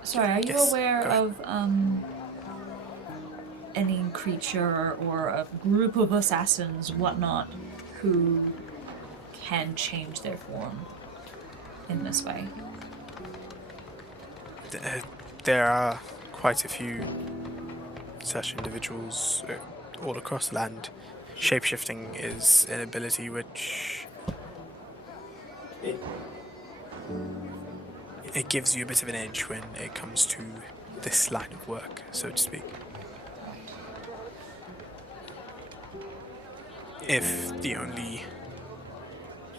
Sorry, are you Yes, aware go ahead. of any creature or a group of assassins, whatnot, who can change their form in this way? There are quite a few such individuals all across the land. Shapeshifting is an ability which... It gives you a bit of an edge when it comes to this line of work, so to speak. If the only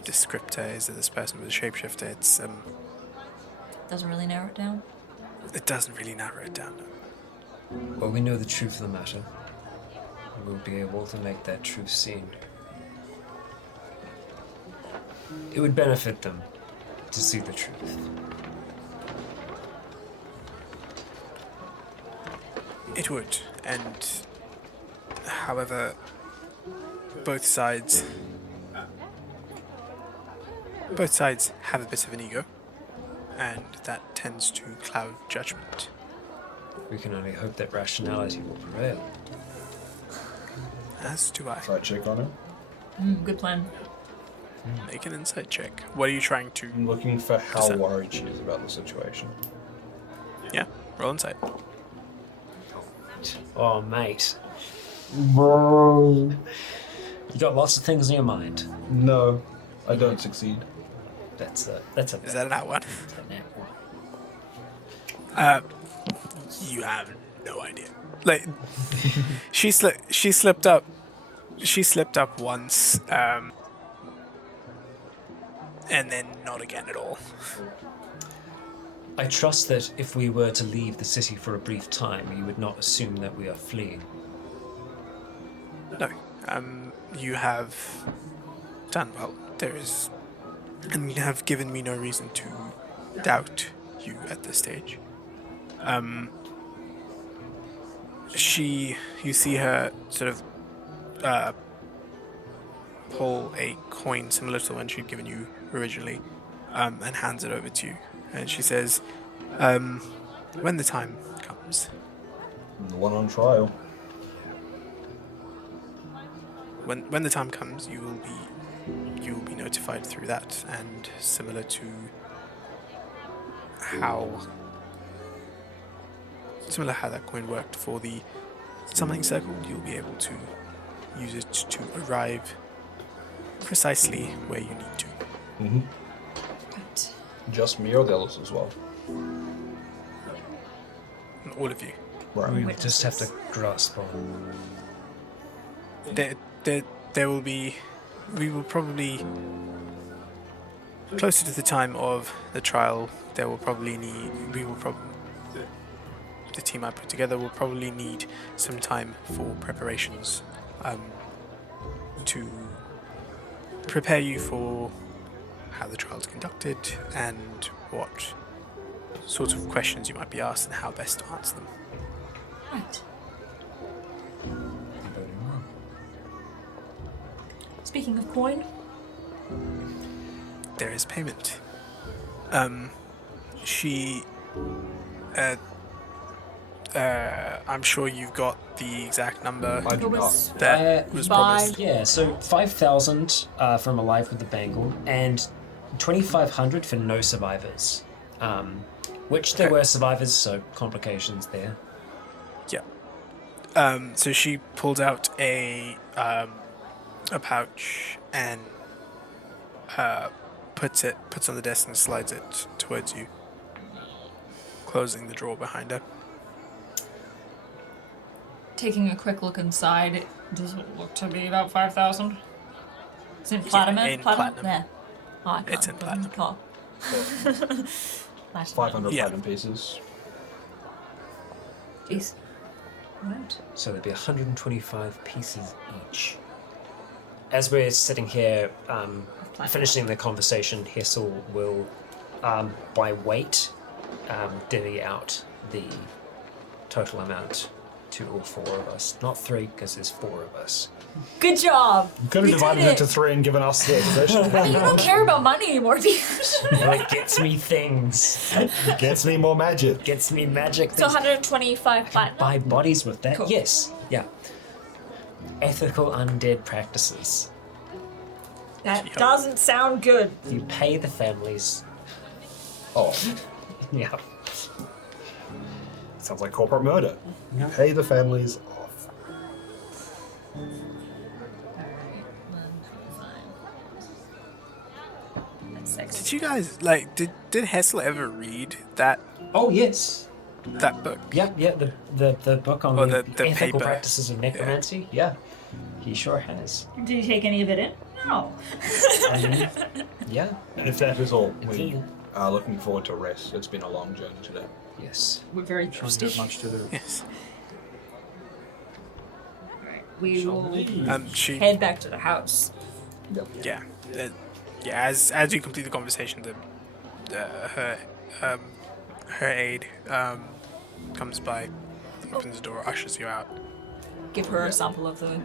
descriptor is that this person was a shapeshifter, it's Doesn't really narrow it down. it doesn't really narrow it down. Well, we know the truth of the matter. We'll be able to make that truth seen. It would benefit them to see the truth. It would, and however, both sides have a bit of an ego, and that tends to cloud judgment. We can only hope that rationality will prevail. As do I. Try to check on it. Good plan. Make an insight check. What are you trying to... I'm looking for how Percent. worried she is about the situation. Yeah, roll insight. Oh, mate. You got lots of things in your mind. No, I don't succeed. That's a Is that an out one? nat one. You have no idea. Like, she slipped up once, and then not again at all. I trust that if we were to leave the city for a brief time, you would not assume that we are fleeing. No, you have done well. And you have given me no reason to doubt you at this stage. You see her sort of pull a coin similar to the one she'd given you originally, and hands it over to you. And she says, when the time comes, The one on trial. when the time comes, you will be notified through that, and similar to how that coin worked for the summoning circle, you'll be able to use it to arrive precisely where you need to. Mm-hmm. Right. Just me or the others as well? All of you. Right. We just have to grasp on. There will be. We will probably. Closer to the time of the trial, there will probably need. We will probably. The team I put together will probably need some time for preparations to prepare you for how the trial is conducted and what sorts of questions you might be asked and how best to answer them. Right. Speaking of coin, There is payment. I'm sure you've got the exact number. I do it not. was That was promised. Yeah, so 5,000 from Alive with the Bangle and 2,500 for no survivors. Which there Okay. were survivors, so complications there. Yeah. So she pulls out a pouch and puts on the desk and slides it towards you, closing the drawer behind her. taking a quick look inside, does it look to be about 5,000? It's in platinum? in platinum. Yeah. Oh, I It's can't in remember. platinum. Platinum. 500 Yeah. platinum pieces. Jeez. Right. So there'd be 125 pieces each. As we're sitting here, finishing the conversation, Hessel will, by weight, divvy out the total amount to all four of us. Not three, because there's four of us. Good job! You could have We divided did it to 3 and given us the position. You don't care about money anymore, do you? It gets me things. Gets me more magic. Gets me magic. So things. 125 platinum? Buy bodies with that. Cool. Yes. Yeah. Ethical undead practices. That doesn't sound good. You pay the families. Oh, Yeah. sounds like corporate murder. Pay the families off. Alright, 125. That's 6. Did you guys did Hessel ever read that Oh yes. book? Yeah. The book on Or the the ethical paper. practices of necromancy. Yeah. He sure has. Did you take any of it in? No. Yeah. And if that is all, we Indeed. are looking forward to rest. It's been a long journey today. Yes. We're very Don't thirsty. have much to do. Yes. Alright, we will She head back to the house. yeah. As you complete the conversation, her aide comes by, opens the door, ushers you out. Give her a sample of the.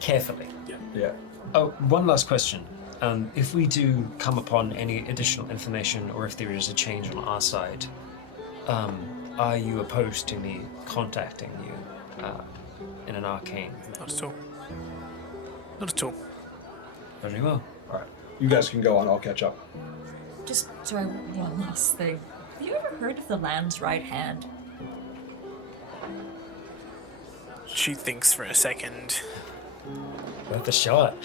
Carefully. Yeah. Oh, one last question. If we do come upon any additional information, or if there is a change on our side, are you opposed to me contacting you in an arcane? Not at all. Not at all. Very well. All right. You guys can go on. I'll catch up. Just sorry, one last thing. Have you ever heard of the land's right hand? She thinks for a second. Worth a shot.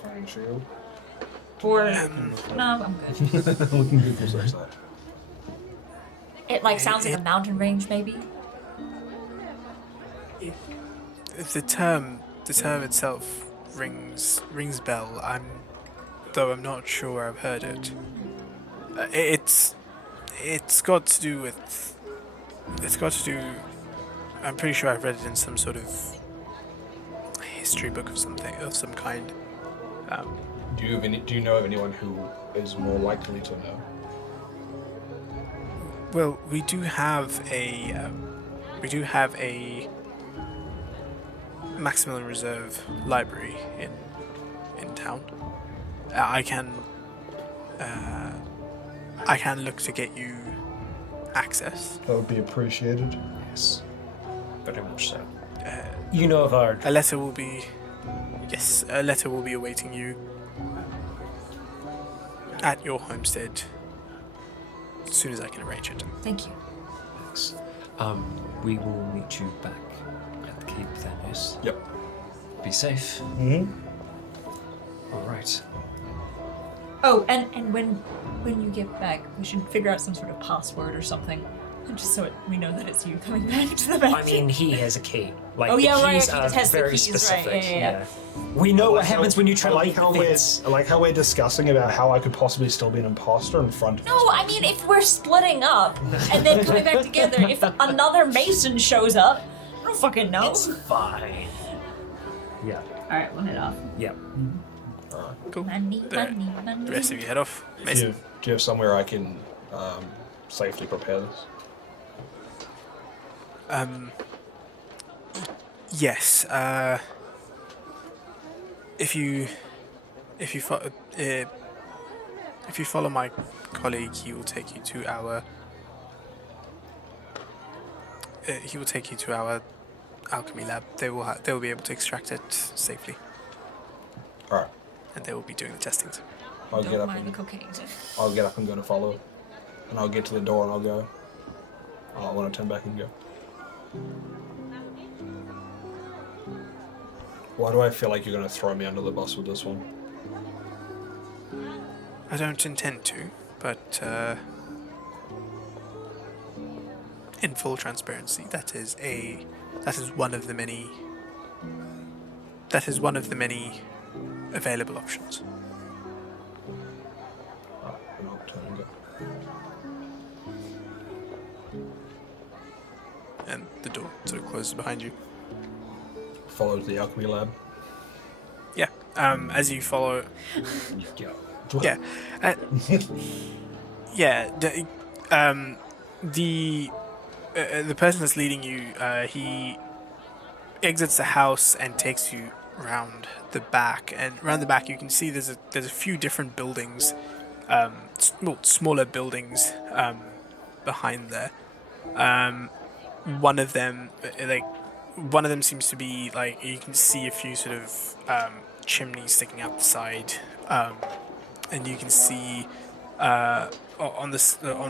Flying shield. Or no, I'm good. Looking good for that. It like sounds like a mountain range, maybe. The term itself rings bell. Though I'm not sure I've heard it. It's got to do with. It's got to do. I'm pretty sure I've read it in some sort of history book of some kind. Do you know of anyone who is more likely to know? Well, we do have a Maximilian Reserve library in town. I can look to get you access. That would be appreciated. Yes. Very much so. You know of our... A letter will be awaiting you at your homestead as soon as I can arrange it. Thank you. Thanks. We will meet you back at the Cape then, yes? Yep. Be safe. Mm-hmm. All right. Oh, and when you get back, we should figure out some sort of password or something. Just so we know that it's you coming back to the mansion. I mean, he has a key. Like, Oh, yeah, the right, keys he are just has the very keys, right, specific. yeah. We know what happens when you try I to like leave how the we're fence. I like how we're discussing about how I could possibly still be an imposter in front of No, I mean, if we're splitting up and then coming back together, if another Mason shows up, I don't fucking know. It's fine. Yeah. Alright, we'll head off. Yeah. Cool. Money, The money. rest of you head off. Do Mason. you have somewhere I can safely prepare this? Yes. If you follow my colleague, he will take you to our alchemy lab. They will be able to extract it safely, All right. and they will be doing the testings. I'll get Don't up mind the and cocaine. I'll get up and go to follow it, and I'll get to the door and I'll go. I want to turn back and go. Why do I feel like you're going to throw me under the bus with this one? I don't intend to, but in full transparency, that is one of the many available options. Alright, then I'll turn and go. And the door sort of closes behind you. Follow to the alchemy lab. Yeah. As you follow. Yeah. Yeah. The person that's leading you, he exits the house and takes you around the back. And around the back, you can see there's a few different buildings, smaller buildings, behind there. One of them seems to be like, you can see a few sort of chimneys sticking out the side, and you can see on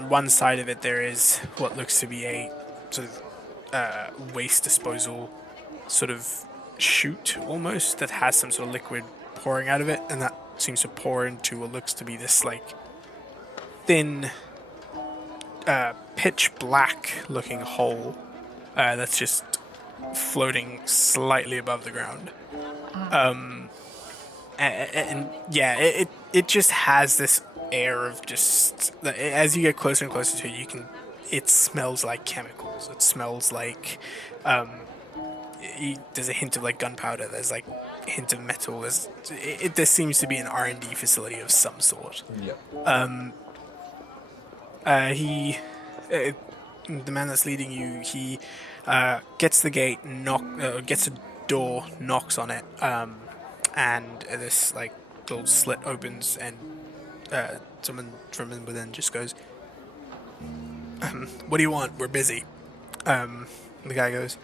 one side of it there is what looks to be a sort of waste disposal sort of chute almost that has some sort of liquid pouring out of it, and that seems to pour into what looks to be this like thin pitch black looking hole that's just floating slightly above the ground. And yeah, it just has this air of just, as you get closer and closer to it, it smells like chemicals. It smells like there's a hint of like gunpowder. There's like a hint of metal. There seems to be an R&D facility of some sort. Yep. The man that's leading you, he gets the gate, gets a door, knocks on it, and this like little slit opens, and someone from within just goes, "What do you want? We're busy." The guy goes,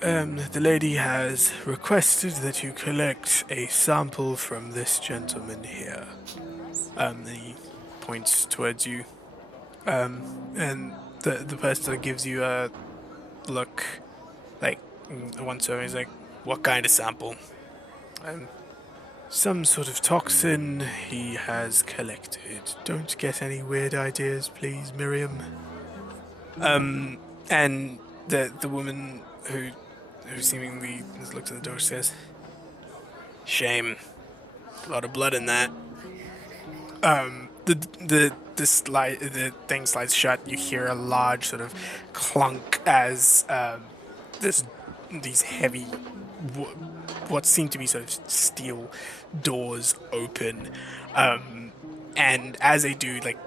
"The lady has requested that you collect a sample from this gentleman here." And he points towards you, and the person that gives you a look, like once over, he's like, "What kind of sample?" "Some sort of toxin he has collected. Don't get any weird ideas, please, Miriam." And the woman who seemingly has looked at the door says, "Shame. A lot of blood in that." The thing slides shut. You hear a large sort of clunk as these heavy, what seem to be sort of steel doors open, and as they do, like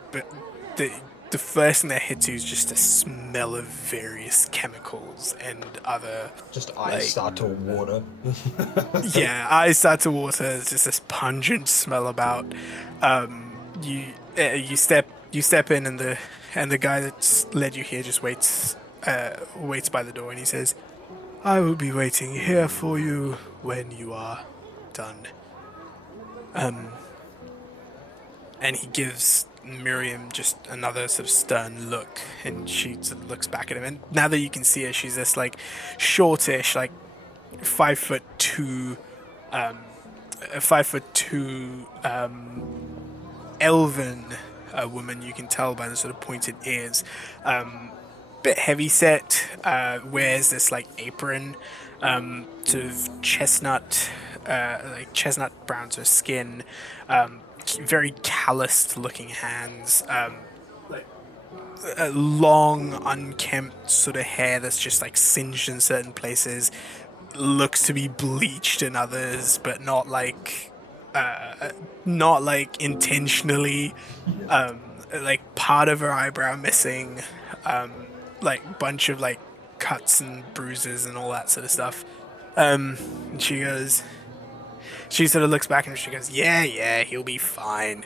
the first thing that hits you is just a smell of various chemicals and other. Just eyes start to water. Yeah, eyes start to water. There's just this pungent smell about. You step in, and the guy that's led you here just waits by the door, and he says, "I will be waiting here for you when you are done." And he gives Miriam just another sort of stern look, and she sort of looks back at him. And now that you can see her, she's this like shortish, like 5'2", elven woman. You can tell by the sort of pointed ears. Bit heavy set, wears this like apron, sort of chestnut, like chestnut brown sort of skin, very calloused looking hands, like a long unkempt sort of hair that's just like singed in certain places, looks to be bleached in others, but not like intentionally. Like part of her eyebrow missing, like bunch of like cuts and bruises and all that sort of stuff. And she sort of looks back and she goes, yeah, he'll be fine.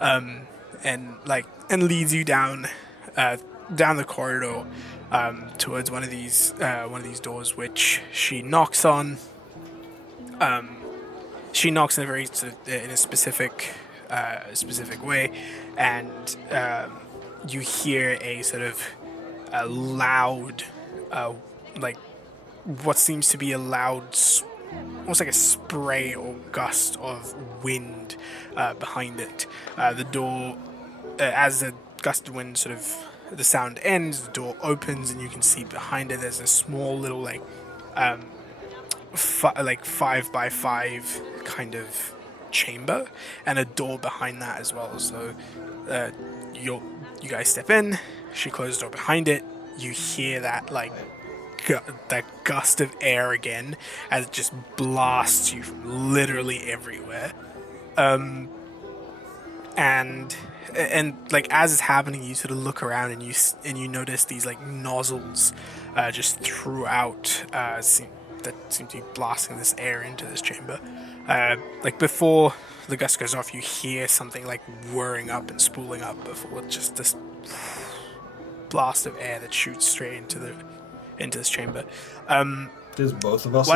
And leads you down the corridor towards one of these doors, which she knocks on. She knocks in a very in a specific way, and you hear a sort of a loud, like what seems to be a loud, almost like a spray or gust of wind behind it. The door, as the gust of wind sort of the sound ends, the door opens and you can see behind it there's a small little like 5x5 kind of chamber and a door behind that as well. So you guys step in, she closes the door behind it, you hear that like that gust of air again as it just blasts you from literally everywhere. And like as it's happening, you sort of look around and you notice these like nozzles just throughout that seem to be blasting this air into this chamber. Like before the gust goes off, you hear something like whirring up and spooling up before just this blast of air that shoots straight into this chamber. There's both of us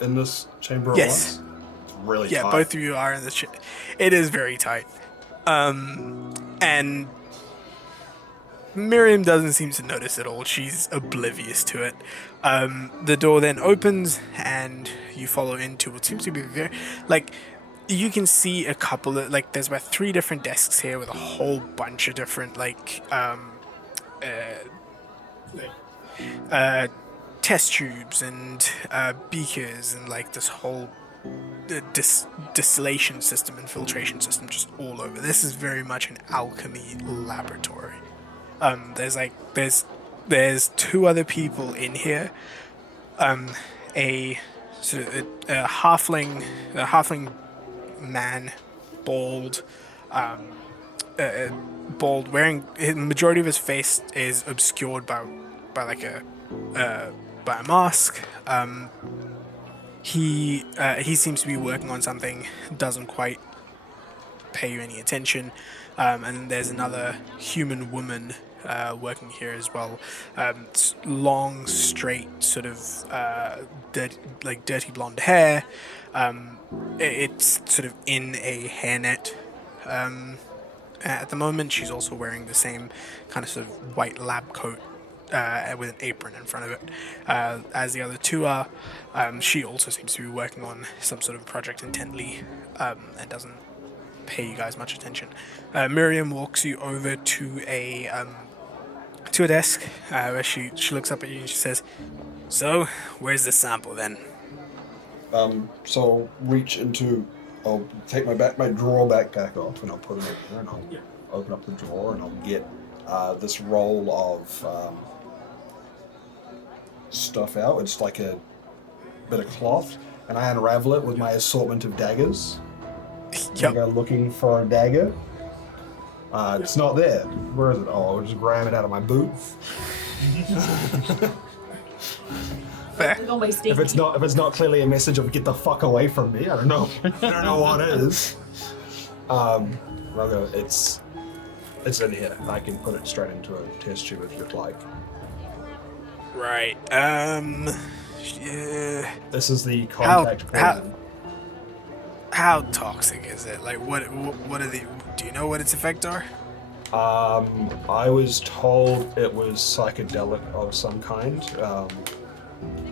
in this chamber at yes. once? It's really tight. Yeah, both of you are in this chamber. It is very tight. And Miriam doesn't seem to notice at all. She's oblivious to it. The door then opens and you follow into what seems to be very, like, you can see a couple of, like, there's about 3 different desks here with a whole bunch of different, test tubes and beakers and, like, this whole distillation system and filtration system just all over. This is very much an alchemy laboratory. There's 2 other people in here. A halfling man, bald, wearing, the majority of his face is obscured by a mask. He seems to be working on something, doesn't quite pay you any attention. And then there's another human woman working here as well. Long, straight, sort of dirty blonde hair. It's sort of in a hairnet. At the moment, she's also wearing the same kind of sort of white lab coat with an apron in front of it, as the other 2 are. She also seems to be working on some sort of project intently and doesn't pay you guys much attention. Miriam walks you over to a desk where she looks up at you and she says, "So, where's the sample then?" So reach into, I'll take my drawer backpack off and I'll put it in there and I'll open up the drawer and I'll get this roll of stuff out. It's like a bit of cloth, and I unravel it with my assortment of daggers. Yep. I go looking for a dagger. It's not there. Where is it? Oh, I'll just grab it out of my boot. Fair. If it's not clearly a message of "get the fuck away from me," I don't know. I don't know what it is. I'll go. It's in here. I can put it straight into a test tube if you'd like. Right. Yeah. This is the contact poison. How toxic is it? Like, what are the? Do you know what its effects are? I was told it was psychedelic of some kind.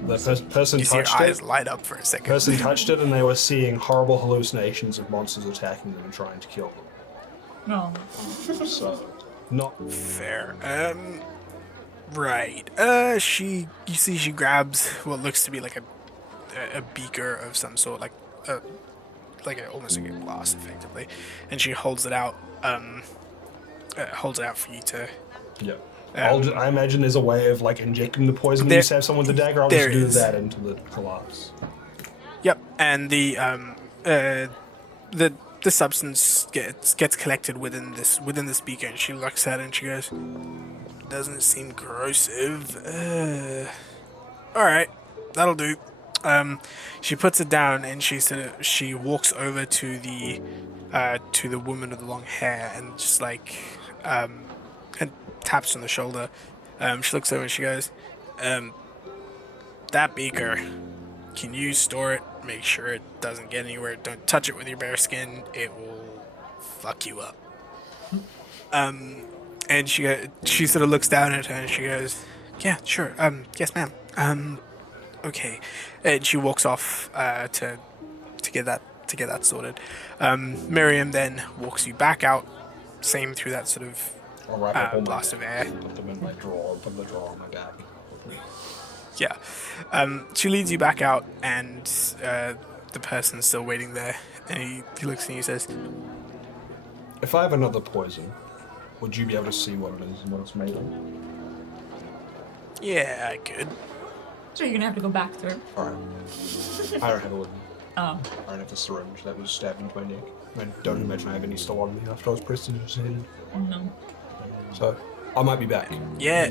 The person you see touched your it. eyes light up for a second. Person touched it, and they were seeing horrible hallucinations of monsters attacking them and trying to kill them. No. So, not Fair. Right. You see she grabs what looks to be like a beaker of some sort, like almost like a glass, effectively, and she holds it out. Holds it out for you to. Yeah. I imagine there's a way of like injecting the poison when you stab someone with the dagger. I'll just do that into the glass. Yep, and the substance gets collected within this beaker, and she looks at it and she goes, "Doesn't seem corrosive. All right, that'll do." She puts it down and she walks over to the woman with the long hair and just like and taps on the shoulder. She looks over and she goes, "That beaker. Can you store it? Make sure it doesn't get anywhere. Don't touch it with your bare skin. It will fuck you up." And she sort of looks down at her and she goes, "Yeah, sure. Yes, ma'am. Okay." And she walks off to get that sorted. Miriam then walks you back out, same through that sort of blast of air. Put them in my drawer. Put the drawer on my back. Yeah. She leads you back out, and the person's still waiting there. And he looks at you and says, "If I have another poison, would you be able to see what it is and what it's made of?" "Yeah, I could." So you're gonna have to go back through. Alright. I don't have a weapon. Oh. I don't have a syringe that was stabbed into my neck. I don't imagine I have any still on me after I was pressed into his hand. No. So, I might be back. Yeah.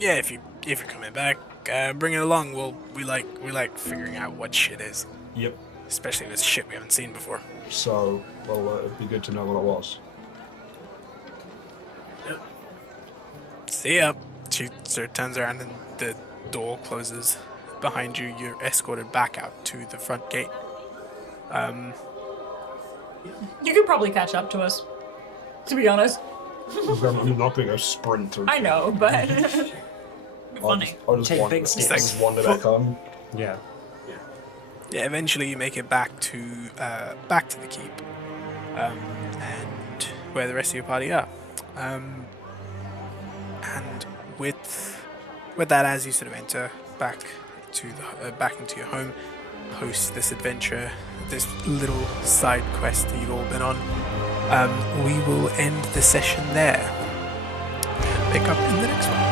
If you're coming back, bring it along. We like figuring out what shit is. Yep. Especially if it's shit we haven't seen before. So, well, it'd be good to know what it was. See ya. She sort of turns around and the door closes behind you. You're escorted back out to the front gate. You could probably catch up to us, to be honest. I'm not going to go sprint through. I know, but funny. I'll just Take wander, big steps. just wander back home. Yeah. Yeah, eventually you make it back to the keep, and where the rest of your party are. And with that, as you sort of enter back into your home, post this adventure, this little side quest that you've all been on, we will end the session there. Pick up in the next one.